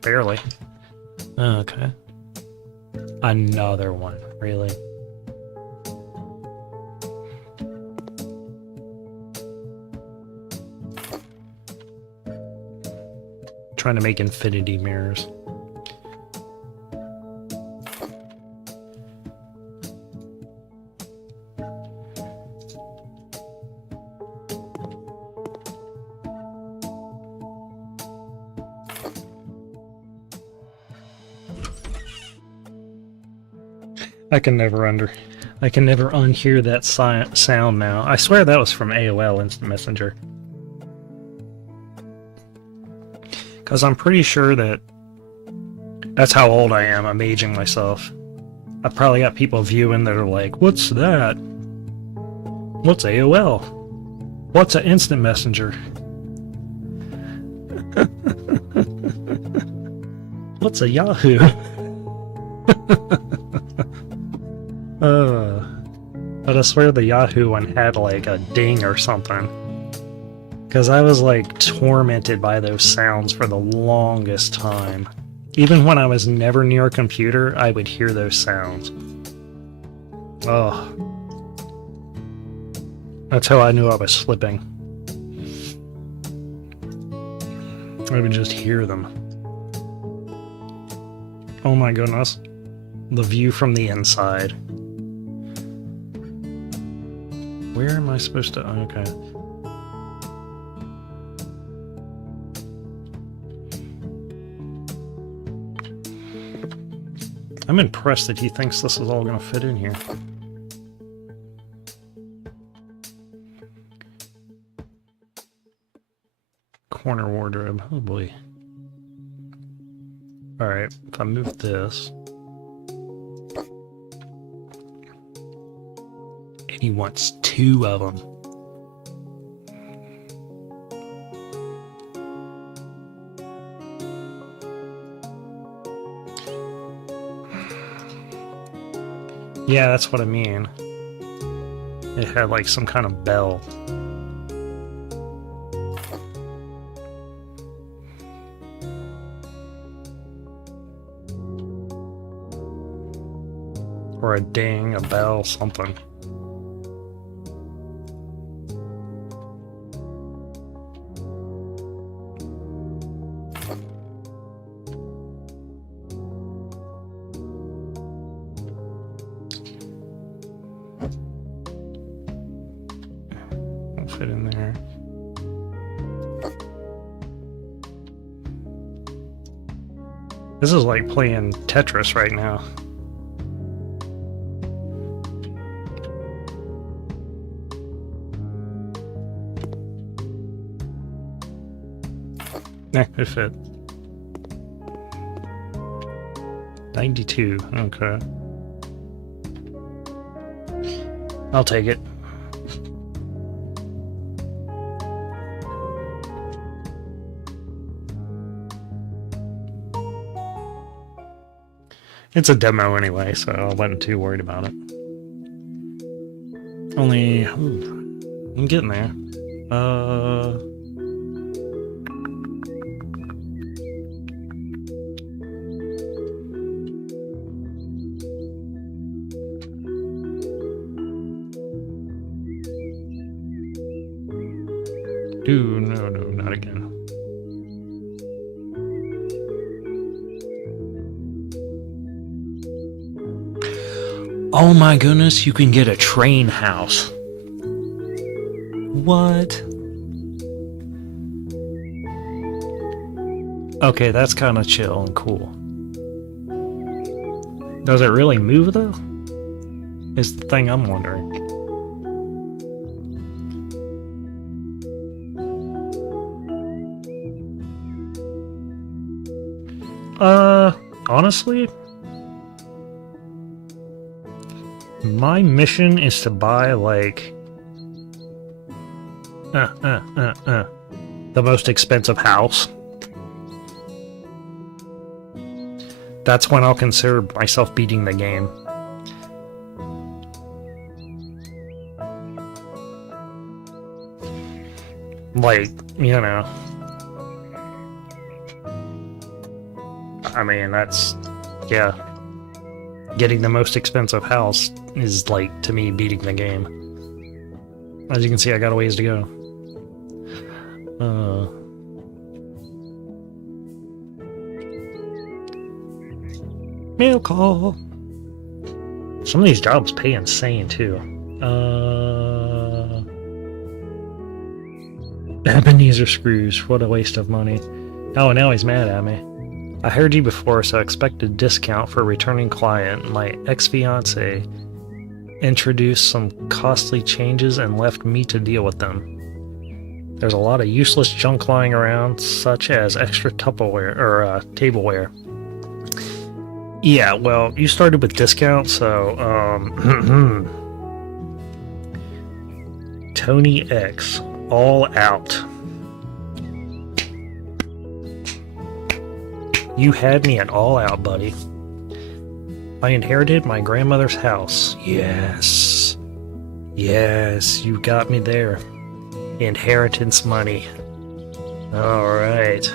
Barely. Okay. Another one, really? Trying to make infinity mirrors. I can never unhear that sound now. I swear that was from AOL Instant Messenger. Because I'm pretty sure that's how old I am. I'm aging myself. I've probably got people viewing that are like, what's that? What's AOL? What's an Instant Messenger? What's a Yahoo? But I swear the Yahoo one had like a ding or something. Because I was like tormented by those sounds for the longest time. Even when I was never near a computer, I would hear those sounds. Oh. That's how I knew I was slipping. I would just hear them. Oh my goodness. The view from the inside. Where am I supposed to... Okay. I'm impressed that he thinks this is all going to fit in here. Corner wardrobe. Oh boy. Alright, if I move this... And he wants 2 of them. Yeah, that's what I mean. It had like some kind of bell. Or a ding, a bell, something. Won't fit in there. This is like playing Tetris right now. Nah, it fit. 92, okay. I'll take it. It's a demo anyway, so I wasn't too worried about it. Only... Ooh, I'm getting there. Ooh, no, not again. Oh my goodness, you can get a train house. What? Okay, that's kind of chill and cool. Does it really move though? Is the thing I'm wondering. Honestly, my mission is to buy, like, the most expensive house. That's when I'll consider myself beating the game. Like, you know. I mean, that's, yeah. Getting the most expensive house is, like, to me, beating the game. As you can see, I got a ways to go. Mail call! Some of these jobs pay insane, too. Ebenezer screws, what a waste of money. Oh, now he's mad at me. I heard you before, so I expect a discount for a returning client. My ex-fiance introduced some costly changes and left me to deal with them. There's a lot of useless junk lying around, such as extra Tupperware or tableware. Yeah, well, you started with discount, so Tony X, all out. You had me at all out, buddy. I inherited my grandmother's house. Yes. Yes, you got me there. Inheritance money. Alright.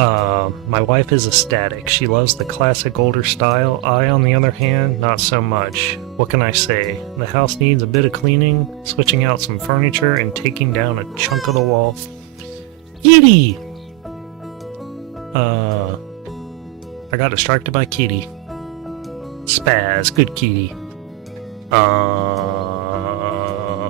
My wife is ecstatic. She loves the classic older style. I, on the other hand, not so much. What can I say? The house needs a bit of cleaning, switching out some furniture, and taking down a chunk of the wall. Kitty! I got distracted by Kitty. Spaz, good Kitty.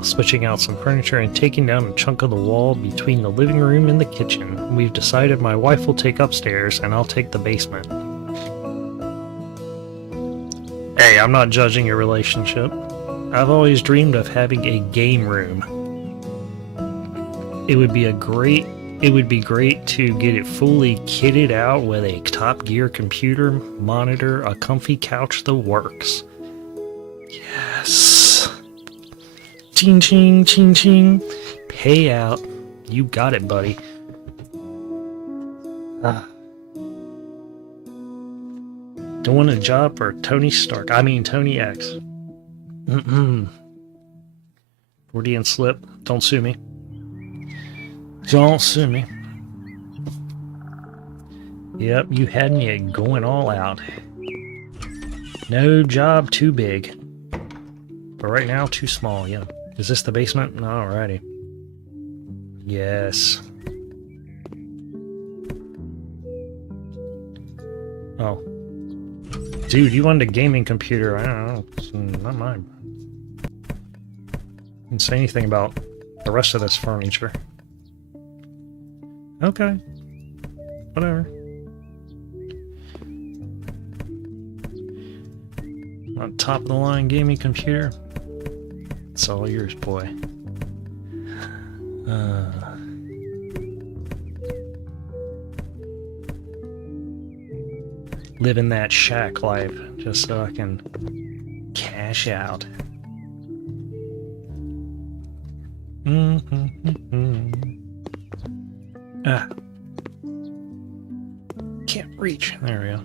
Switching out some furniture and taking down a chunk of the wall between the living room and the kitchen. We've decided my wife will take upstairs and I'll take the basement. Hey, I'm not judging your relationship. I've always dreamed of having a game room. It would be great to get it fully kitted out with a Top Gear computer, monitor, a comfy couch, the works. Yes. Ching ching ching ching. Pay out. You got it, buddy. Doing a job for Tony Stark. I mean Tony X. Freudian slip. Don't sue me. Don't sue me. Yep, you had me at going all out. No job too big. But right now, too small, yeah. Is this the basement? Alrighty. Yes. Oh. Dude, you wanted a gaming computer. I don't know. It's not mine. Didn't say anything about the rest of this furniture. Okay. Whatever. On top of the line gaming computer. It's all yours, boy. Living that shack life just so I can cash out. Can't reach. There we go.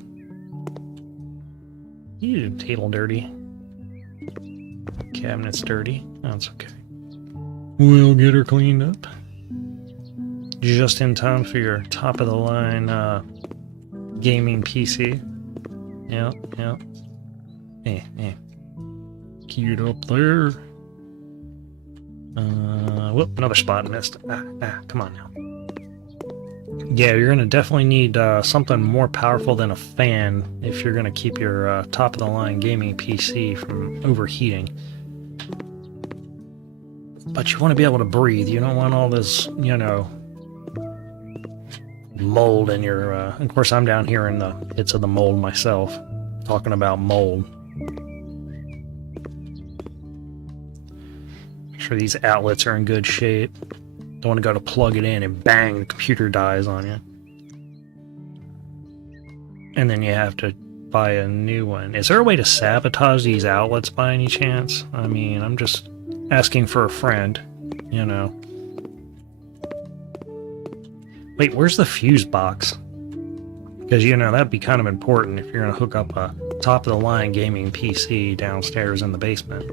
Ew, table dirty. Cabinet's dirty. That's okay. We'll get her cleaned up. Just in time for your top of the line gaming PC. Yeah. Queued up there. Whoop, another spot missed. Come on now. Yeah, you're gonna definitely need something more powerful than a fan if you're gonna keep your top of the line gaming PC from overheating. But you want to be able to breathe. You don't want all this, mold in your... Of course, I'm down here in the pits of the mold myself, talking about mold. Make sure these outlets are in good shape. Don't want to go to plug it in and bang, the computer dies on you. And then you have to buy a new one. Is there a way to sabotage these outlets by any chance? I mean, I'm just asking for a friend, Wait, where's the fuse box? Because, that'd be kind of important if you're going to hook up a top-of-the-line gaming PC downstairs in the basement.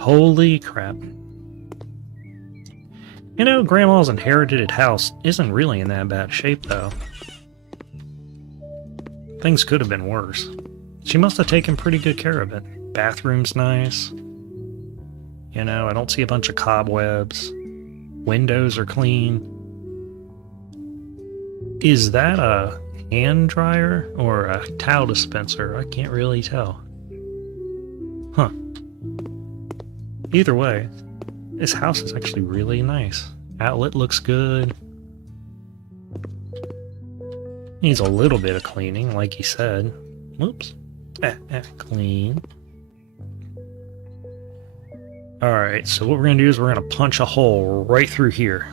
Holy crap. Grandma's inherited house isn't really in that bad shape, though. Things could have been worse. She must have taken pretty good care of it. Bathroom's nice. I don't see a bunch of cobwebs. Windows are clean. Is that a hand dryer or a towel dispenser? I can't really tell. Huh. Either way, this house is actually really nice. Outlet looks good. Needs a little bit of cleaning, like he said. Whoops. Clean. Alright, so what we're going to do is we're going to punch a hole right through here.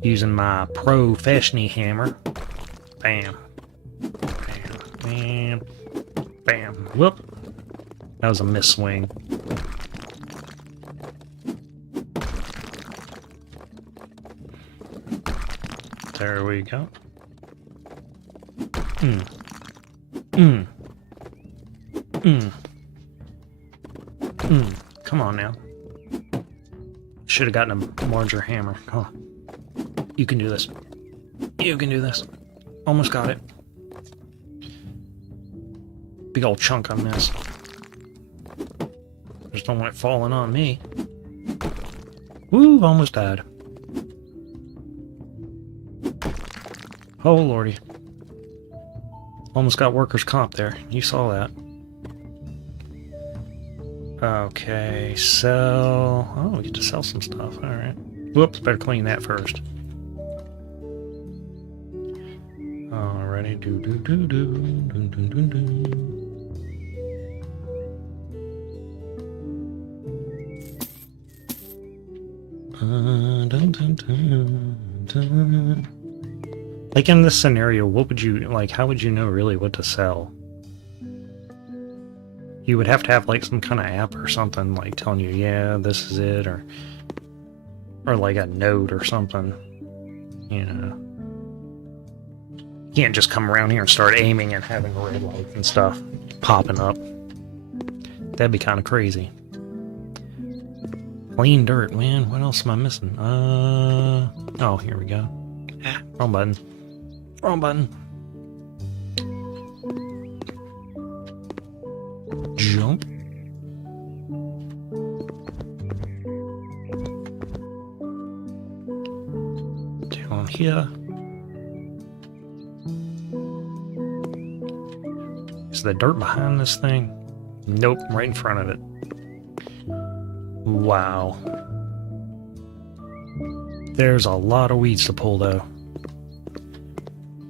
Using my pro fashioning hammer. Bam. Bam. Bam. Bam. Whoop. That was a miss swing. There we go. Come on now. Should have gotten a larger hammer. Come on. You can do this. You can do this. Almost got it. Big old chunk I missed. Just don't want it falling on me. Woo, almost died. Oh, lordy. Almost got workers' comp there. You saw that. Okay, sell... Oh, we get to sell some stuff. Alright. Whoops, better clean that first. Alrighty, do. Like in this scenario, what would you, like, how would you know really what to sell? You would have to have like some kind of app or something like telling you, yeah, this is it, or like a note or something, you know. You can't just come around here and start aiming and having red lights and stuff popping up. That'd be kind of crazy. Clean dirt, man. What else am I missing? Oh, here we go. Ah, wrong button. Wrong button. Jump. Down here. Is the dirt behind this thing? Nope, right in front of it. Wow. There's a lot of weeds to pull, though.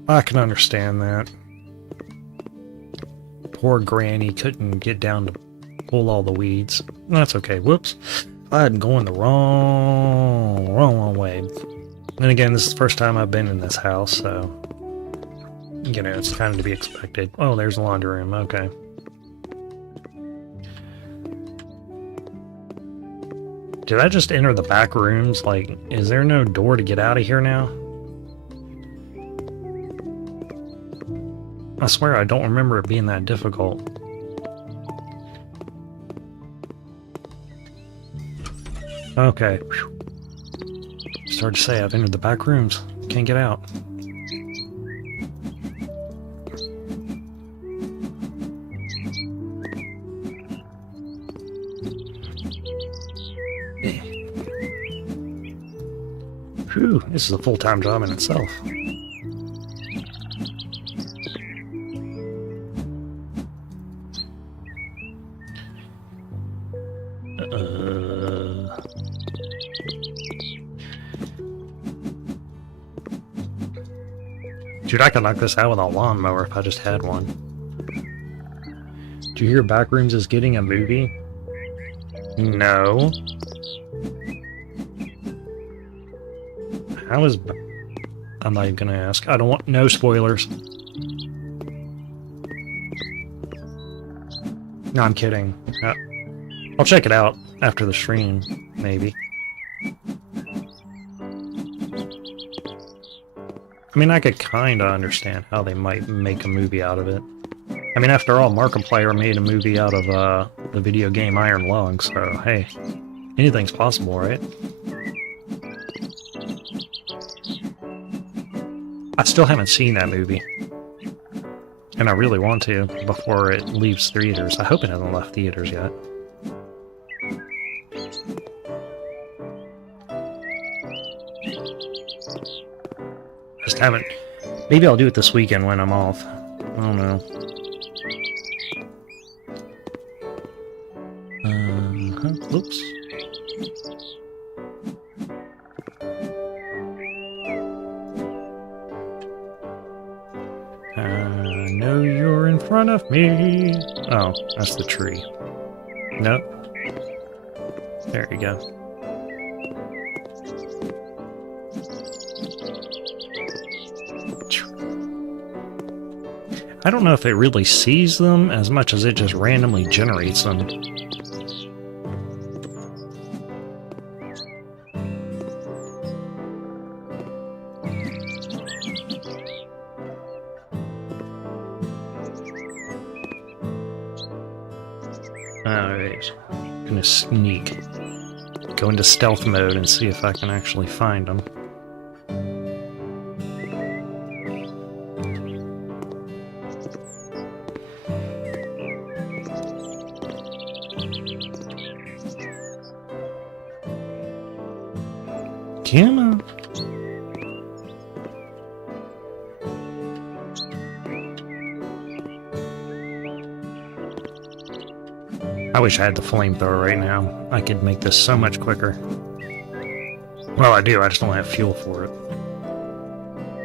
I can understand that. Poor Granny couldn't get down to pull all the weeds. That's okay. Whoops. I'm going the wrong way. And again, this is the first time I've been in this house, so... You know, it's kind of to be expected. Oh, there's the laundry room. Okay. Did I just enter the back rooms? Like, is there no door to get out of here now? I swear I don't remember it being that difficult. Okay. Whew. Start to say I've entered the back rooms. Can't get out. Whew, this is a full-time job in itself. Dude, I could knock this out with a lawnmower if I just had one. Do you hear Backrooms is getting a movie? No. How is... I'm not even gonna ask. I don't want... No spoilers. No, I'm kidding. I'll check it out after the stream, maybe. I mean, I could kinda understand how they might make a movie out of it. I mean, after all, Markiplier made a movie out of the video game Iron Lung, so hey, anything's possible, right? I still haven't seen that movie. And I really want to, before it leaves theaters. I hope it hasn't left theaters yet. Just haven't... Maybe I'll do it this weekend when I'm off. I don't know. Oops. I know you're in front of me. Oh, that's the tree. Nope. There you go. I don't know if it really sees them as much as it just randomly generates them. Alright, gonna sneak. Go into stealth mode and see if I can actually find them. Come on. I wish I had the flamethrower right now. I could make this so much quicker. Well, I do. I just don't have fuel for it.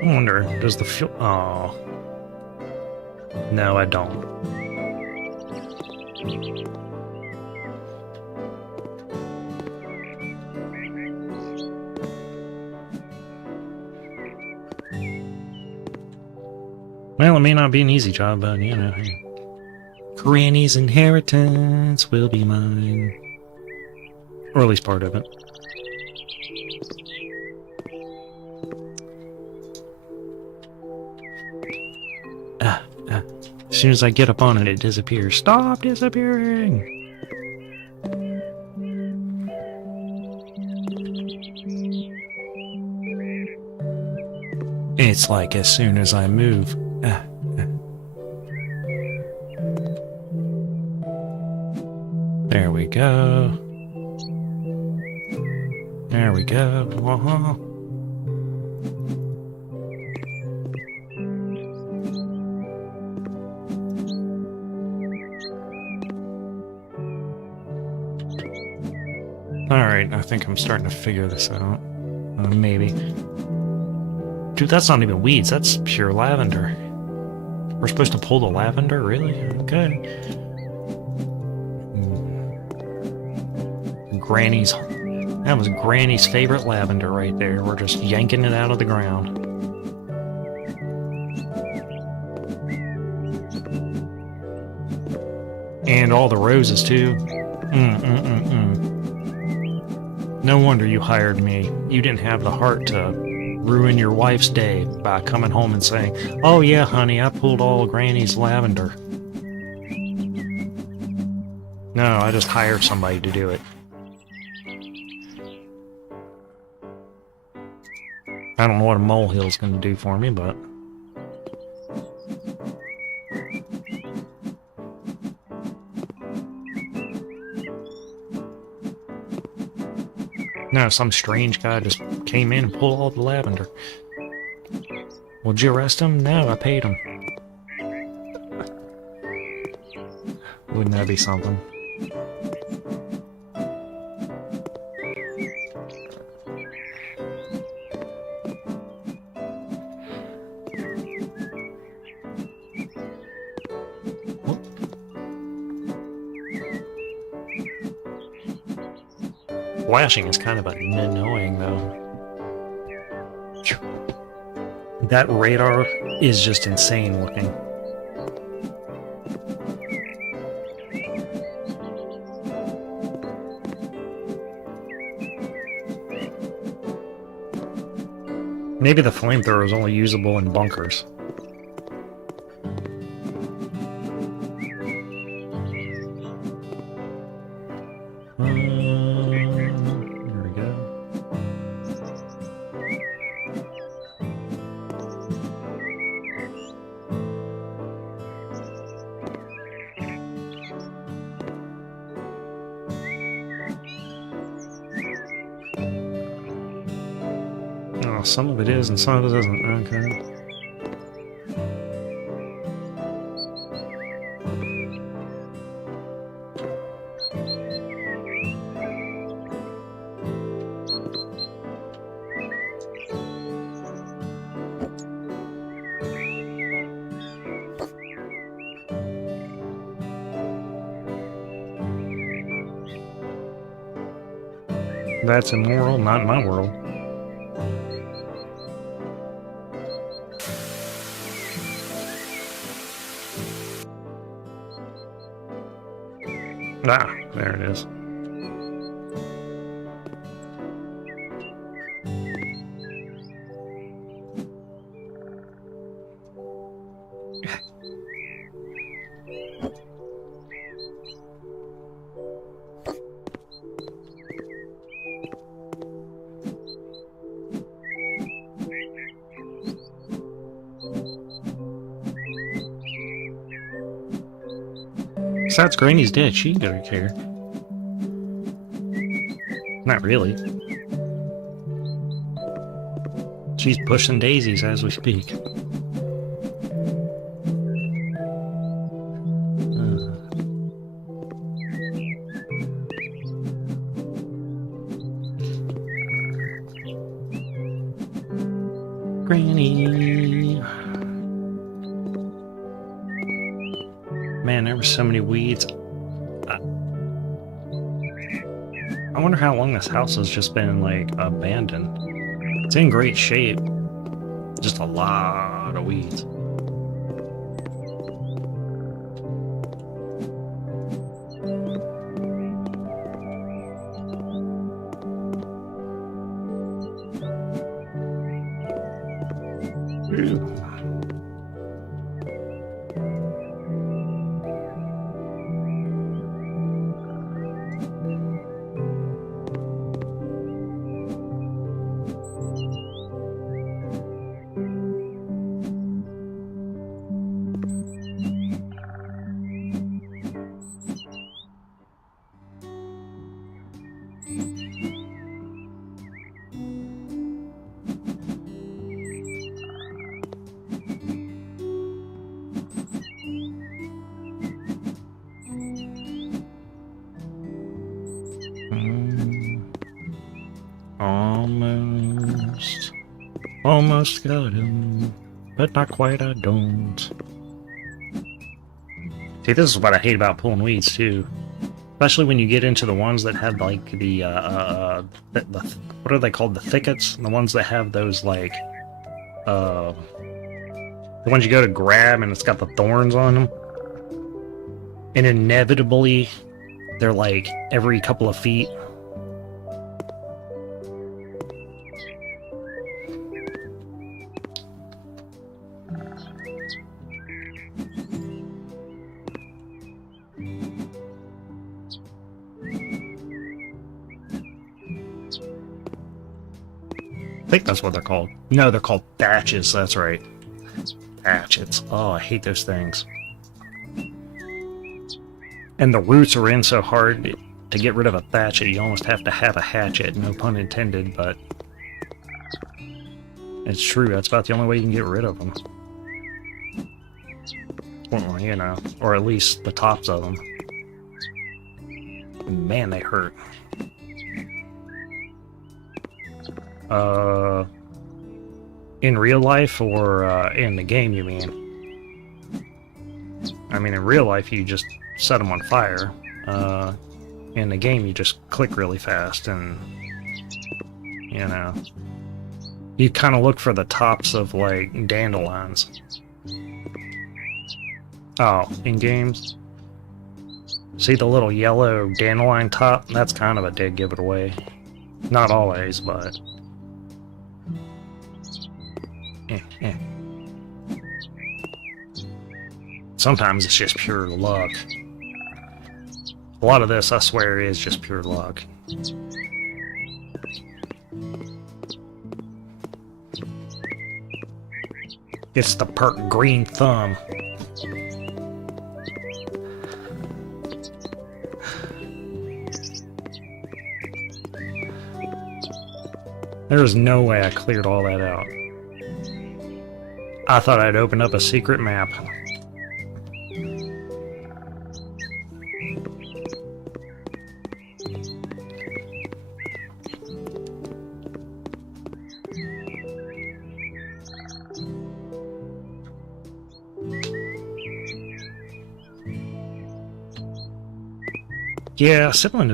I wonder, does the fuel... Oh. No, I don't. Well, it may not be an easy job, but, you know... Granny's inheritance will be mine. Or at least part of it. As soon as I get up on it, it disappears. Stop disappearing! It's like as soon as I move... There we go. There we go. Uh-huh. Alright, I think I'm starting to figure this out. Maybe. Dude, that's not even weeds, that's pure lavender. We're supposed to pull the lavender? Really? Okay. Granny's... That was Granny's favorite lavender right there. We're just yanking it out of the ground. And all the roses, too. No wonder you hired me. You didn't have the heart to ruin your wife's day by coming home and saying, "Oh yeah, honey, I pulled all Granny's lavender." No, I just hired somebody to do it. I don't know what a molehill's gonna do for me, but... No, some strange guy just came in and pulled all the lavender. Would you arrest him? No, I paid him. Wouldn't that be something? Flashing is kind of annoying, though. That radar is just insane looking. Maybe the flamethrower is only usable in bunkers. Some of it is and some of it isn't. Okay. That's immoral, not in my world. Ah, there it is. Besides, Granny's dead. She don't care. Not really. She's pushing daisies as we speak. Granny. Man, there were so many weeds. I wonder how long this house has just been, like, abandoned. It's in great shape. Just a lot of weeds. Almost got him, but not quite, I don't. See, this is what I hate about pulling weeds, too. Especially when you get into the ones that have, like, the what are they called? The thickets? The ones that have those, like, the ones you go to grab and it's got the thorns on them. And inevitably, they're, like, every couple of feet. I think that's what they're called. No, they're called thatches, that's right. Hatchets. Oh, I hate those things. And the roots are in so hard to get rid of a thatchet, you almost have to have a hatchet, no pun intended, but it's true, that's about the only way you can get rid of them. Well, you know, or at least the tops of them. Man, they hurt. In real life or in the game, you mean? I mean, in real life, you just set them on fire. In the game, you just click really fast and, you know, you kind of look for the tops of, like, dandelions. Oh, in games? See the little yellow dandelion top? That's kind of a dead giveaway. Not always, but... Sometimes it's just pure luck. A lot of this, I swear, is just pure luck. It's the perk green thumb. There's no way I cleared all that out. I thought I'd opened up a secret map. Yeah, assembling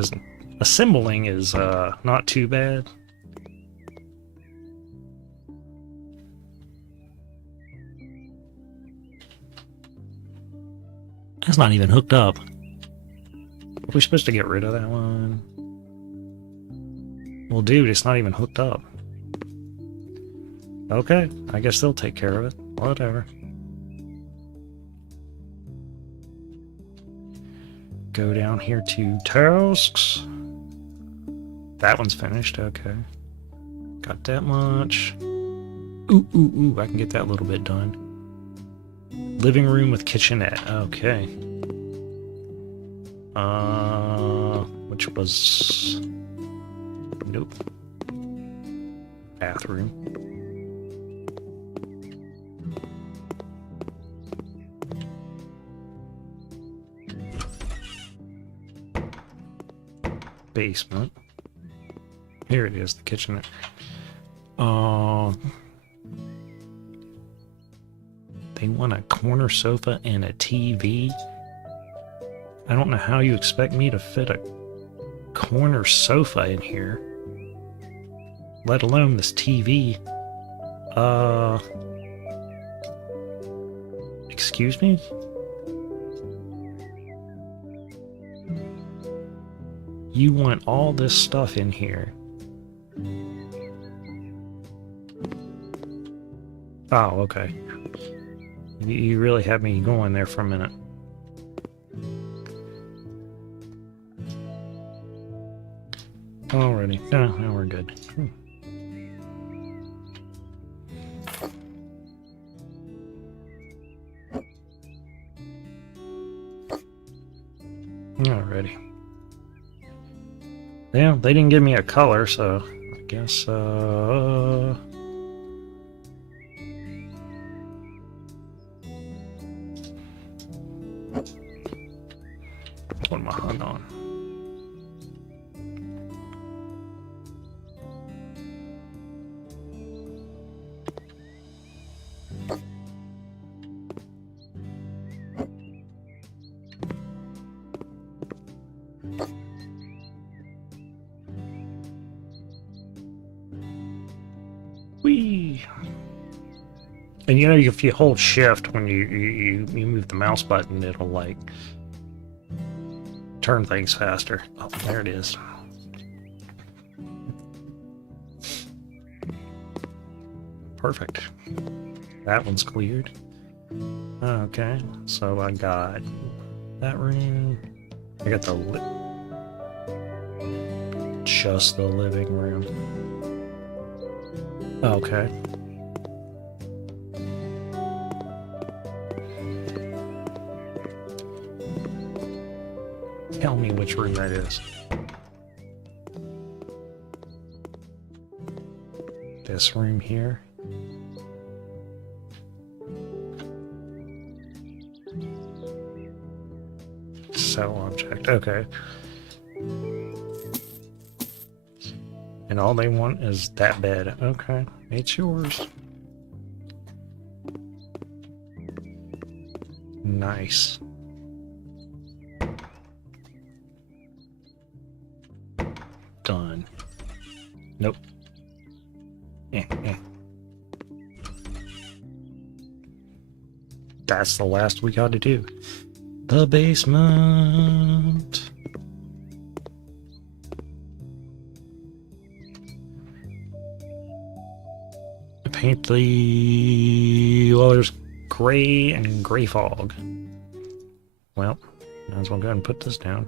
is not too bad. It's not even hooked up. Are we supposed to get rid of that one? Well, dude, it's not even hooked up. Okay, I guess they'll take care of it. Whatever. Go down here to tasks. That one's finished, okay. Got that much. Ooh, I can get that little bit done. Living room with kitchenette, okay. Which was... Nope. Bathroom. basement. Here it is, the kitchen. They want a corner sofa and a TV. I don't know how you expect me to fit a corner sofa in here, let alone this TV. Excuse me? You want all this stuff in here. Oh, okay. You really had me going there for a minute. Alrighty. No, now we're good. Alrighty. Yeah, they didn't give me a color, so I guess, put my hood on. Whee! And you know, if you hold shift when you move the mouse button, it'll like turn things faster. Oh, there it is. Perfect. That one's cleared. Okay, so I got that room. I got just the living room. Okay. Tell me which room that is. This room here. Cell object. Okay. And all they want is that bed. Okay. It's yours. Nice. Done. Nope. That's the last we got to do. The basement. Paint the... well, there's gray and gray fog. Well, might as well go ahead and put this down.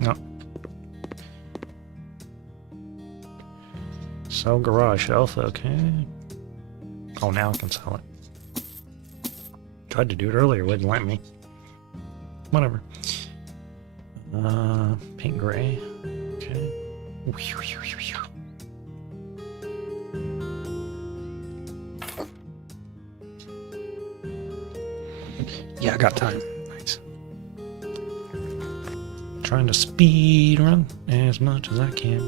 No. Sell garage shelf, okay. Oh, now I can sell it. Tried to do it earlier, wouldn't let me. Whatever. Pink gray. Okay. Yeah, I got time. Nice. Trying to speed run as much as I can.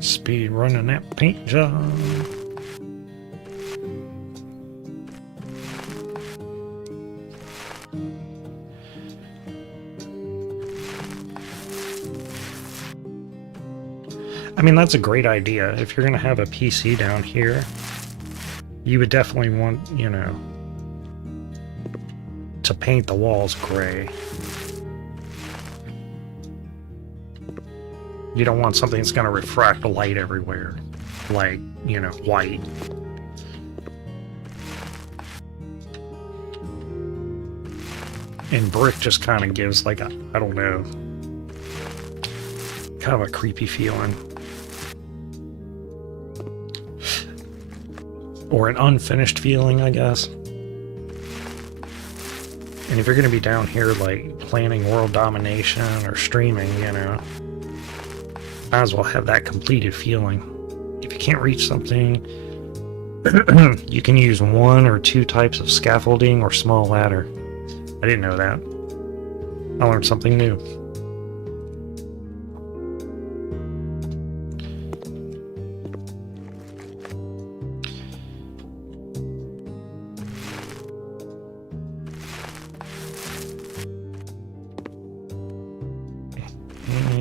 Speed running that paint job. I mean, that's a great idea. If you're going to have a PC down here, you would definitely want, you know, to paint the walls gray. You don't want something that's going to refract light everywhere, like, you know, white. And brick just kind of gives, like, a, I don't know, kind of a creepy feeling. Or an unfinished feeling, I guess. And if you're going to be down here, like, planning world domination or streaming, you know, might as well have that completed feeling. If you can't reach something, you can use 1 or 2 types of scaffolding or small ladder. I didn't know that. I learned something new.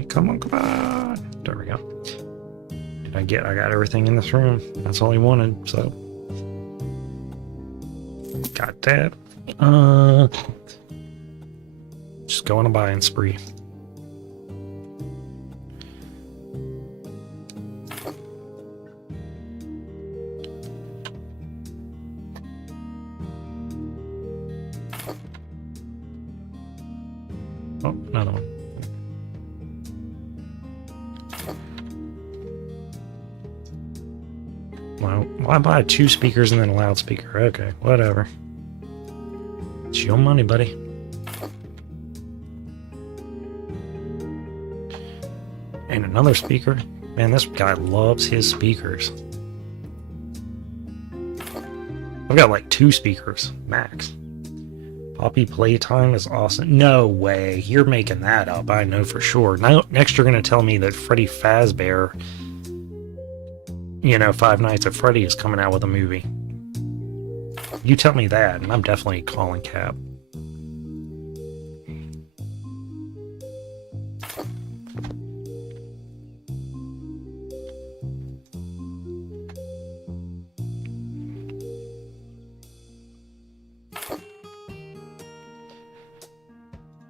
Come on, come on. There we go. I got everything in this room. That's all he wanted, so. Got that. Just go on a buying spree. Oh, another one. Well, why buy 2 speakers and then a loudspeaker? Okay, whatever. It's your money, buddy. And another speaker. Man, this guy loves his speakers. I've got like 2 speakers, max. Poppy Playtime is awesome. No way. You're making that up. I know for sure. Now, next you're going to tell me that Freddy Fazbear, you know, Five Nights at Freddy is coming out with a movie. You tell me that, and I'm definitely calling Cap.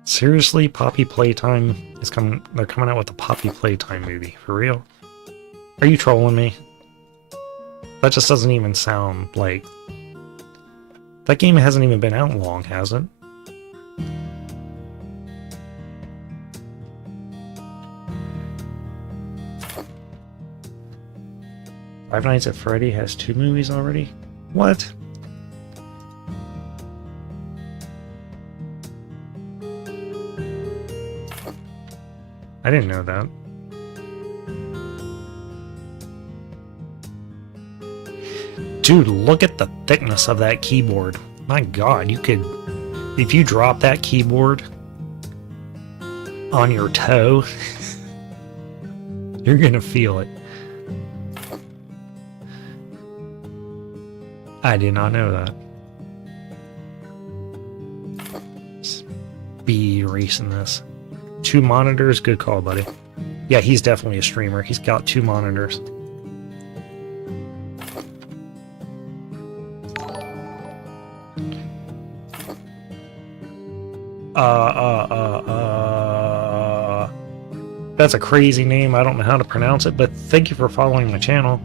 Seriously, Poppy Playtime is coming. They're coming out with a Poppy Playtime movie. For real? Are you trolling me? That just doesn't even sound like... That game hasn't even been out long, has it? Five Nights at Freddy has 2 movies already? What? I didn't know that. Dude, look at the thickness of that keyboard. My god, you could... If you drop that keyboard on your toe, you're gonna feel it. I did not know that. Speed racing this. 2 monitors? Good call, buddy. Yeah, he's definitely a streamer. He's got 2 monitors. That's a crazy name. I don't know how to pronounce it, but thank you for following my channel.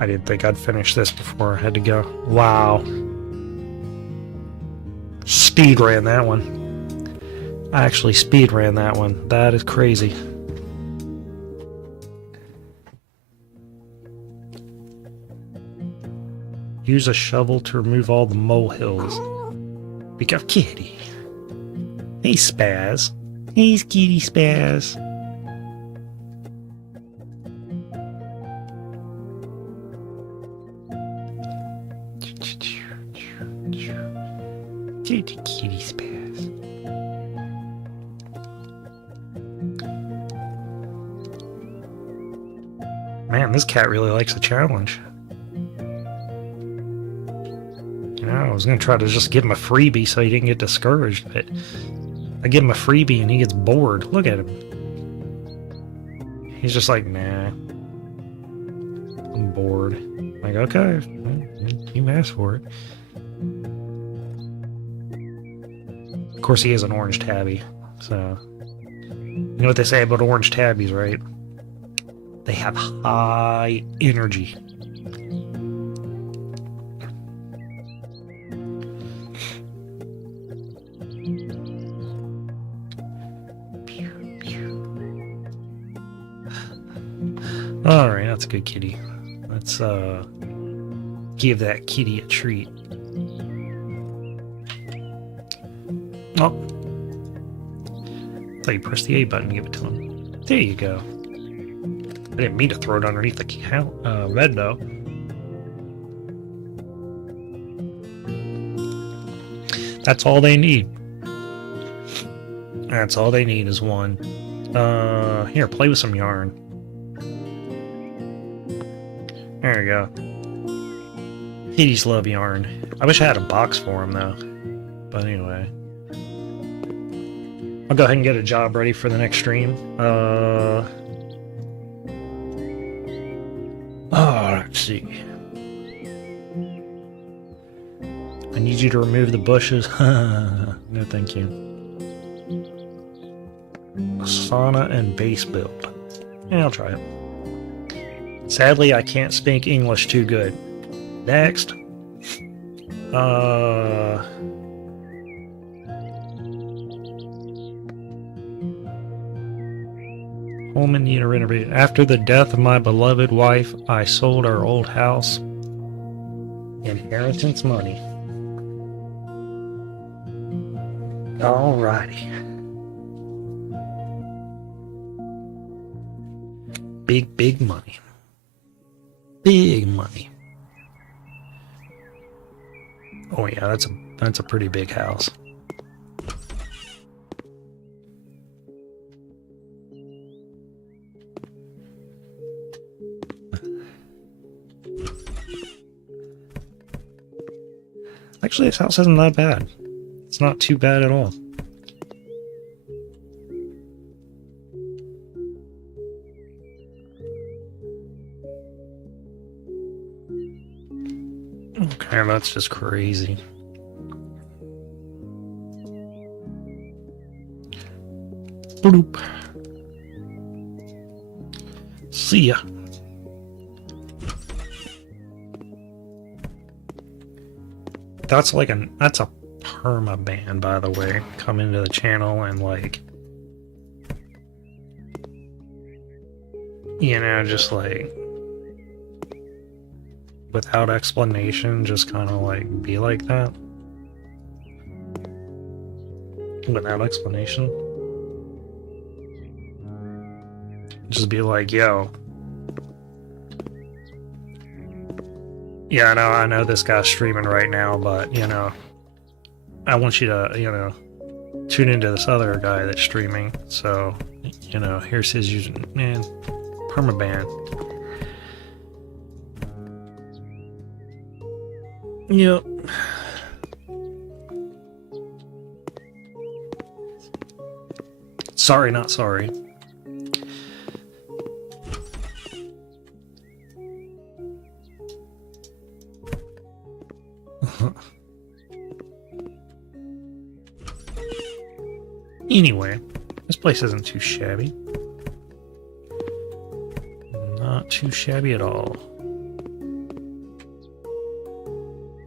I didn't think I'd finish this before I had to go. Wow. Speed ran that one. I actually speed ran that one. That is crazy. Use a shovel to remove all the molehills. Pick up Kitty. Hey, Spaz. Hey, Kitty Spaz. Kitty Spaz. Man, this cat really likes a challenge. You know, I was gonna try to just give him a freebie so he didn't get discouraged, but I give him a freebie and he gets bored. Look at him. He's just like, nah. I'm bored. I'm like, okay, you asked for it. Of course, he has an orange tabby, so You know what they say about orange tabbies, right? They have high energy. Alright, that's a good kitty. Let's give that kitty a treat. Oh. I thought you pressed the A button to give it to him. There you go. I didn't mean to throw it underneath the bed, though. That's all they need. That's all they need is one. Here, play with some yarn. There you go. Kitties love yarn. I wish I had a box for him, though. But anyway. I'll go ahead and get a job ready for the next stream. Oh, let's see. I need you to remove the bushes. No, thank you. Sauna and base build. Yeah, I'll try it. Sadly, I can't speak English too good. Next. Home in need of renovation. After the death of my beloved wife, I sold our old house. Inheritance money. Alrighty. Big money. Big money. Oh yeah, that's a pretty big house. Actually, this house isn't that bad. It's not too bad at all. Okay, that's just crazy. Bloop. See ya. That's a perma ban, by the way. Come into the channel and like, you know, just like without explanation, just kind of like be like that. Without explanation. Just be like, yo. Yeah, I know this guy's streaming right now, but, you know, I want you to, you know, tune into this other guy that's streaming. So, you know, here's his username. Man, permaban. Yep. Sorry, not sorry. Anyway, this place isn't too shabby. Not too shabby at all.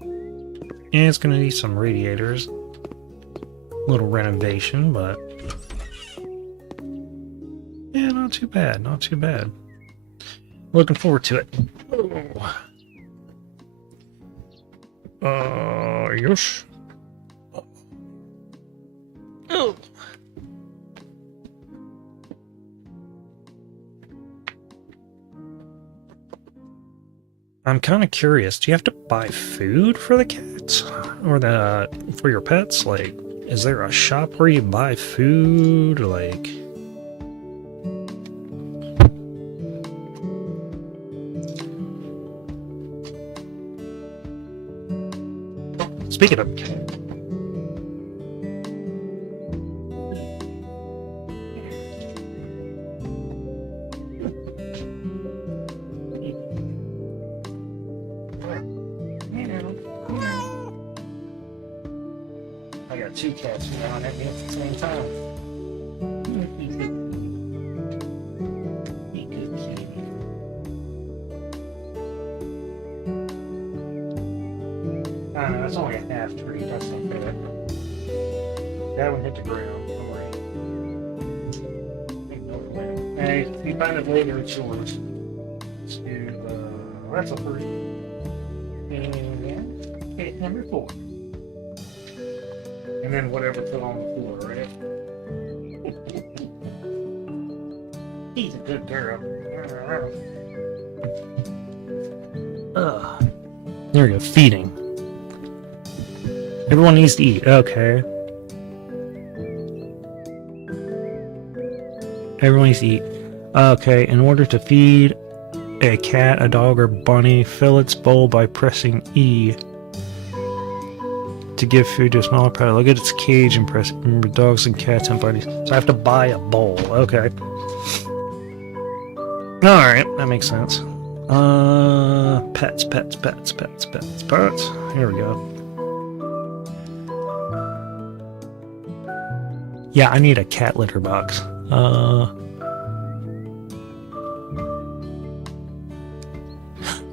And it's gonna need some radiators. Little renovation, but yeah, not too bad, not too bad. Looking forward to it. Yes. Oh. I'm kind of curious. Do you have to buy food for the cats or for your pets? Like, is there a shop where you buy food? Like, speaking of cats. I got two cats yelling at me at the same time. I don't know, that's only a half tree. That's not bad. That one hit the ground. Don't worry. Hey, if you find it later, it's yours. Let's do, that's a 3. And hit number 4. And then whatever fell on the floor, right? He's a good girl. There we go, feeding. Everyone needs to eat. Okay. Everyone needs to eat. Okay, in order to feed a cat, a dog, or bunny, fill its bowl by pressing E. To give food to a smaller pet, look at its cage and press. Remember, dogs and cats and bunnies. So I have to buy a bowl. Okay. Alright, that makes sense. Pets. Here we go. Yeah, I need a cat litter box.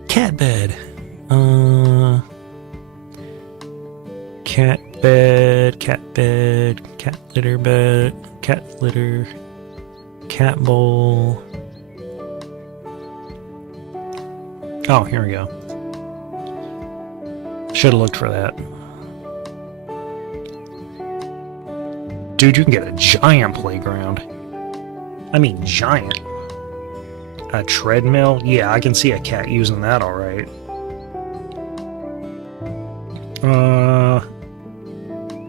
Cat bed. Cat bed, cat litter bed, cat litter, cat bowl. Oh, here we go. Should have looked for that. Dude, you can get a giant playground. I mean, giant. A treadmill? Yeah, I can see a cat using that alright.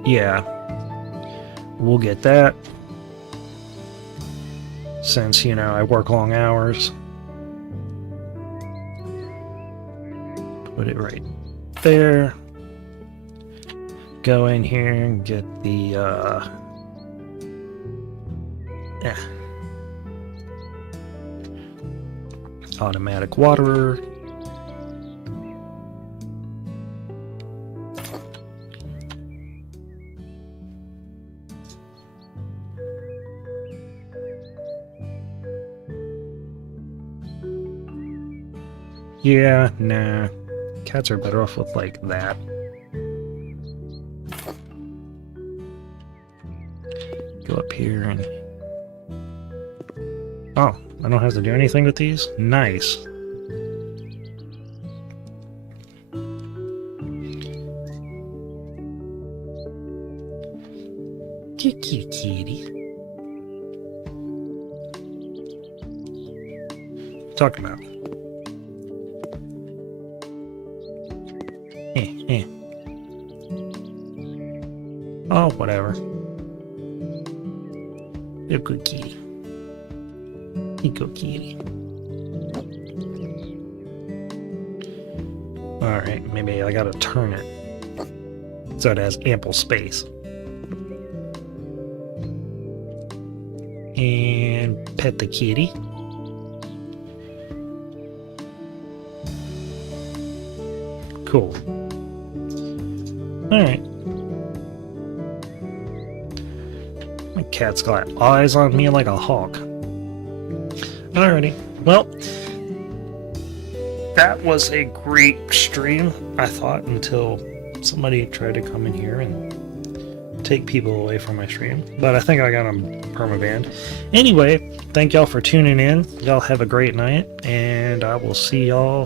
Yeah. We'll get that. Since, you know, I work long hours. Put it right there. Go in here and get the, automatic waterer. Yeah, nah. Cats are better off with like that. Go up here and... Oh, I don't have to do anything with these? Nice. Kitty. Talk about. Oh, whatever. You're a good kitty. You go, kitty. Alright, maybe I gotta turn it so it has ample space. And pet the kitty. Cool. Alright. My cat's got eyes on me like a hawk. Alrighty. Well, that was a great stream, I thought, until somebody tried to come in here and take people away from my stream. But I think I got them permabanned. Anyway, thank y'all for tuning in. Y'all have a great night, and I will see y'all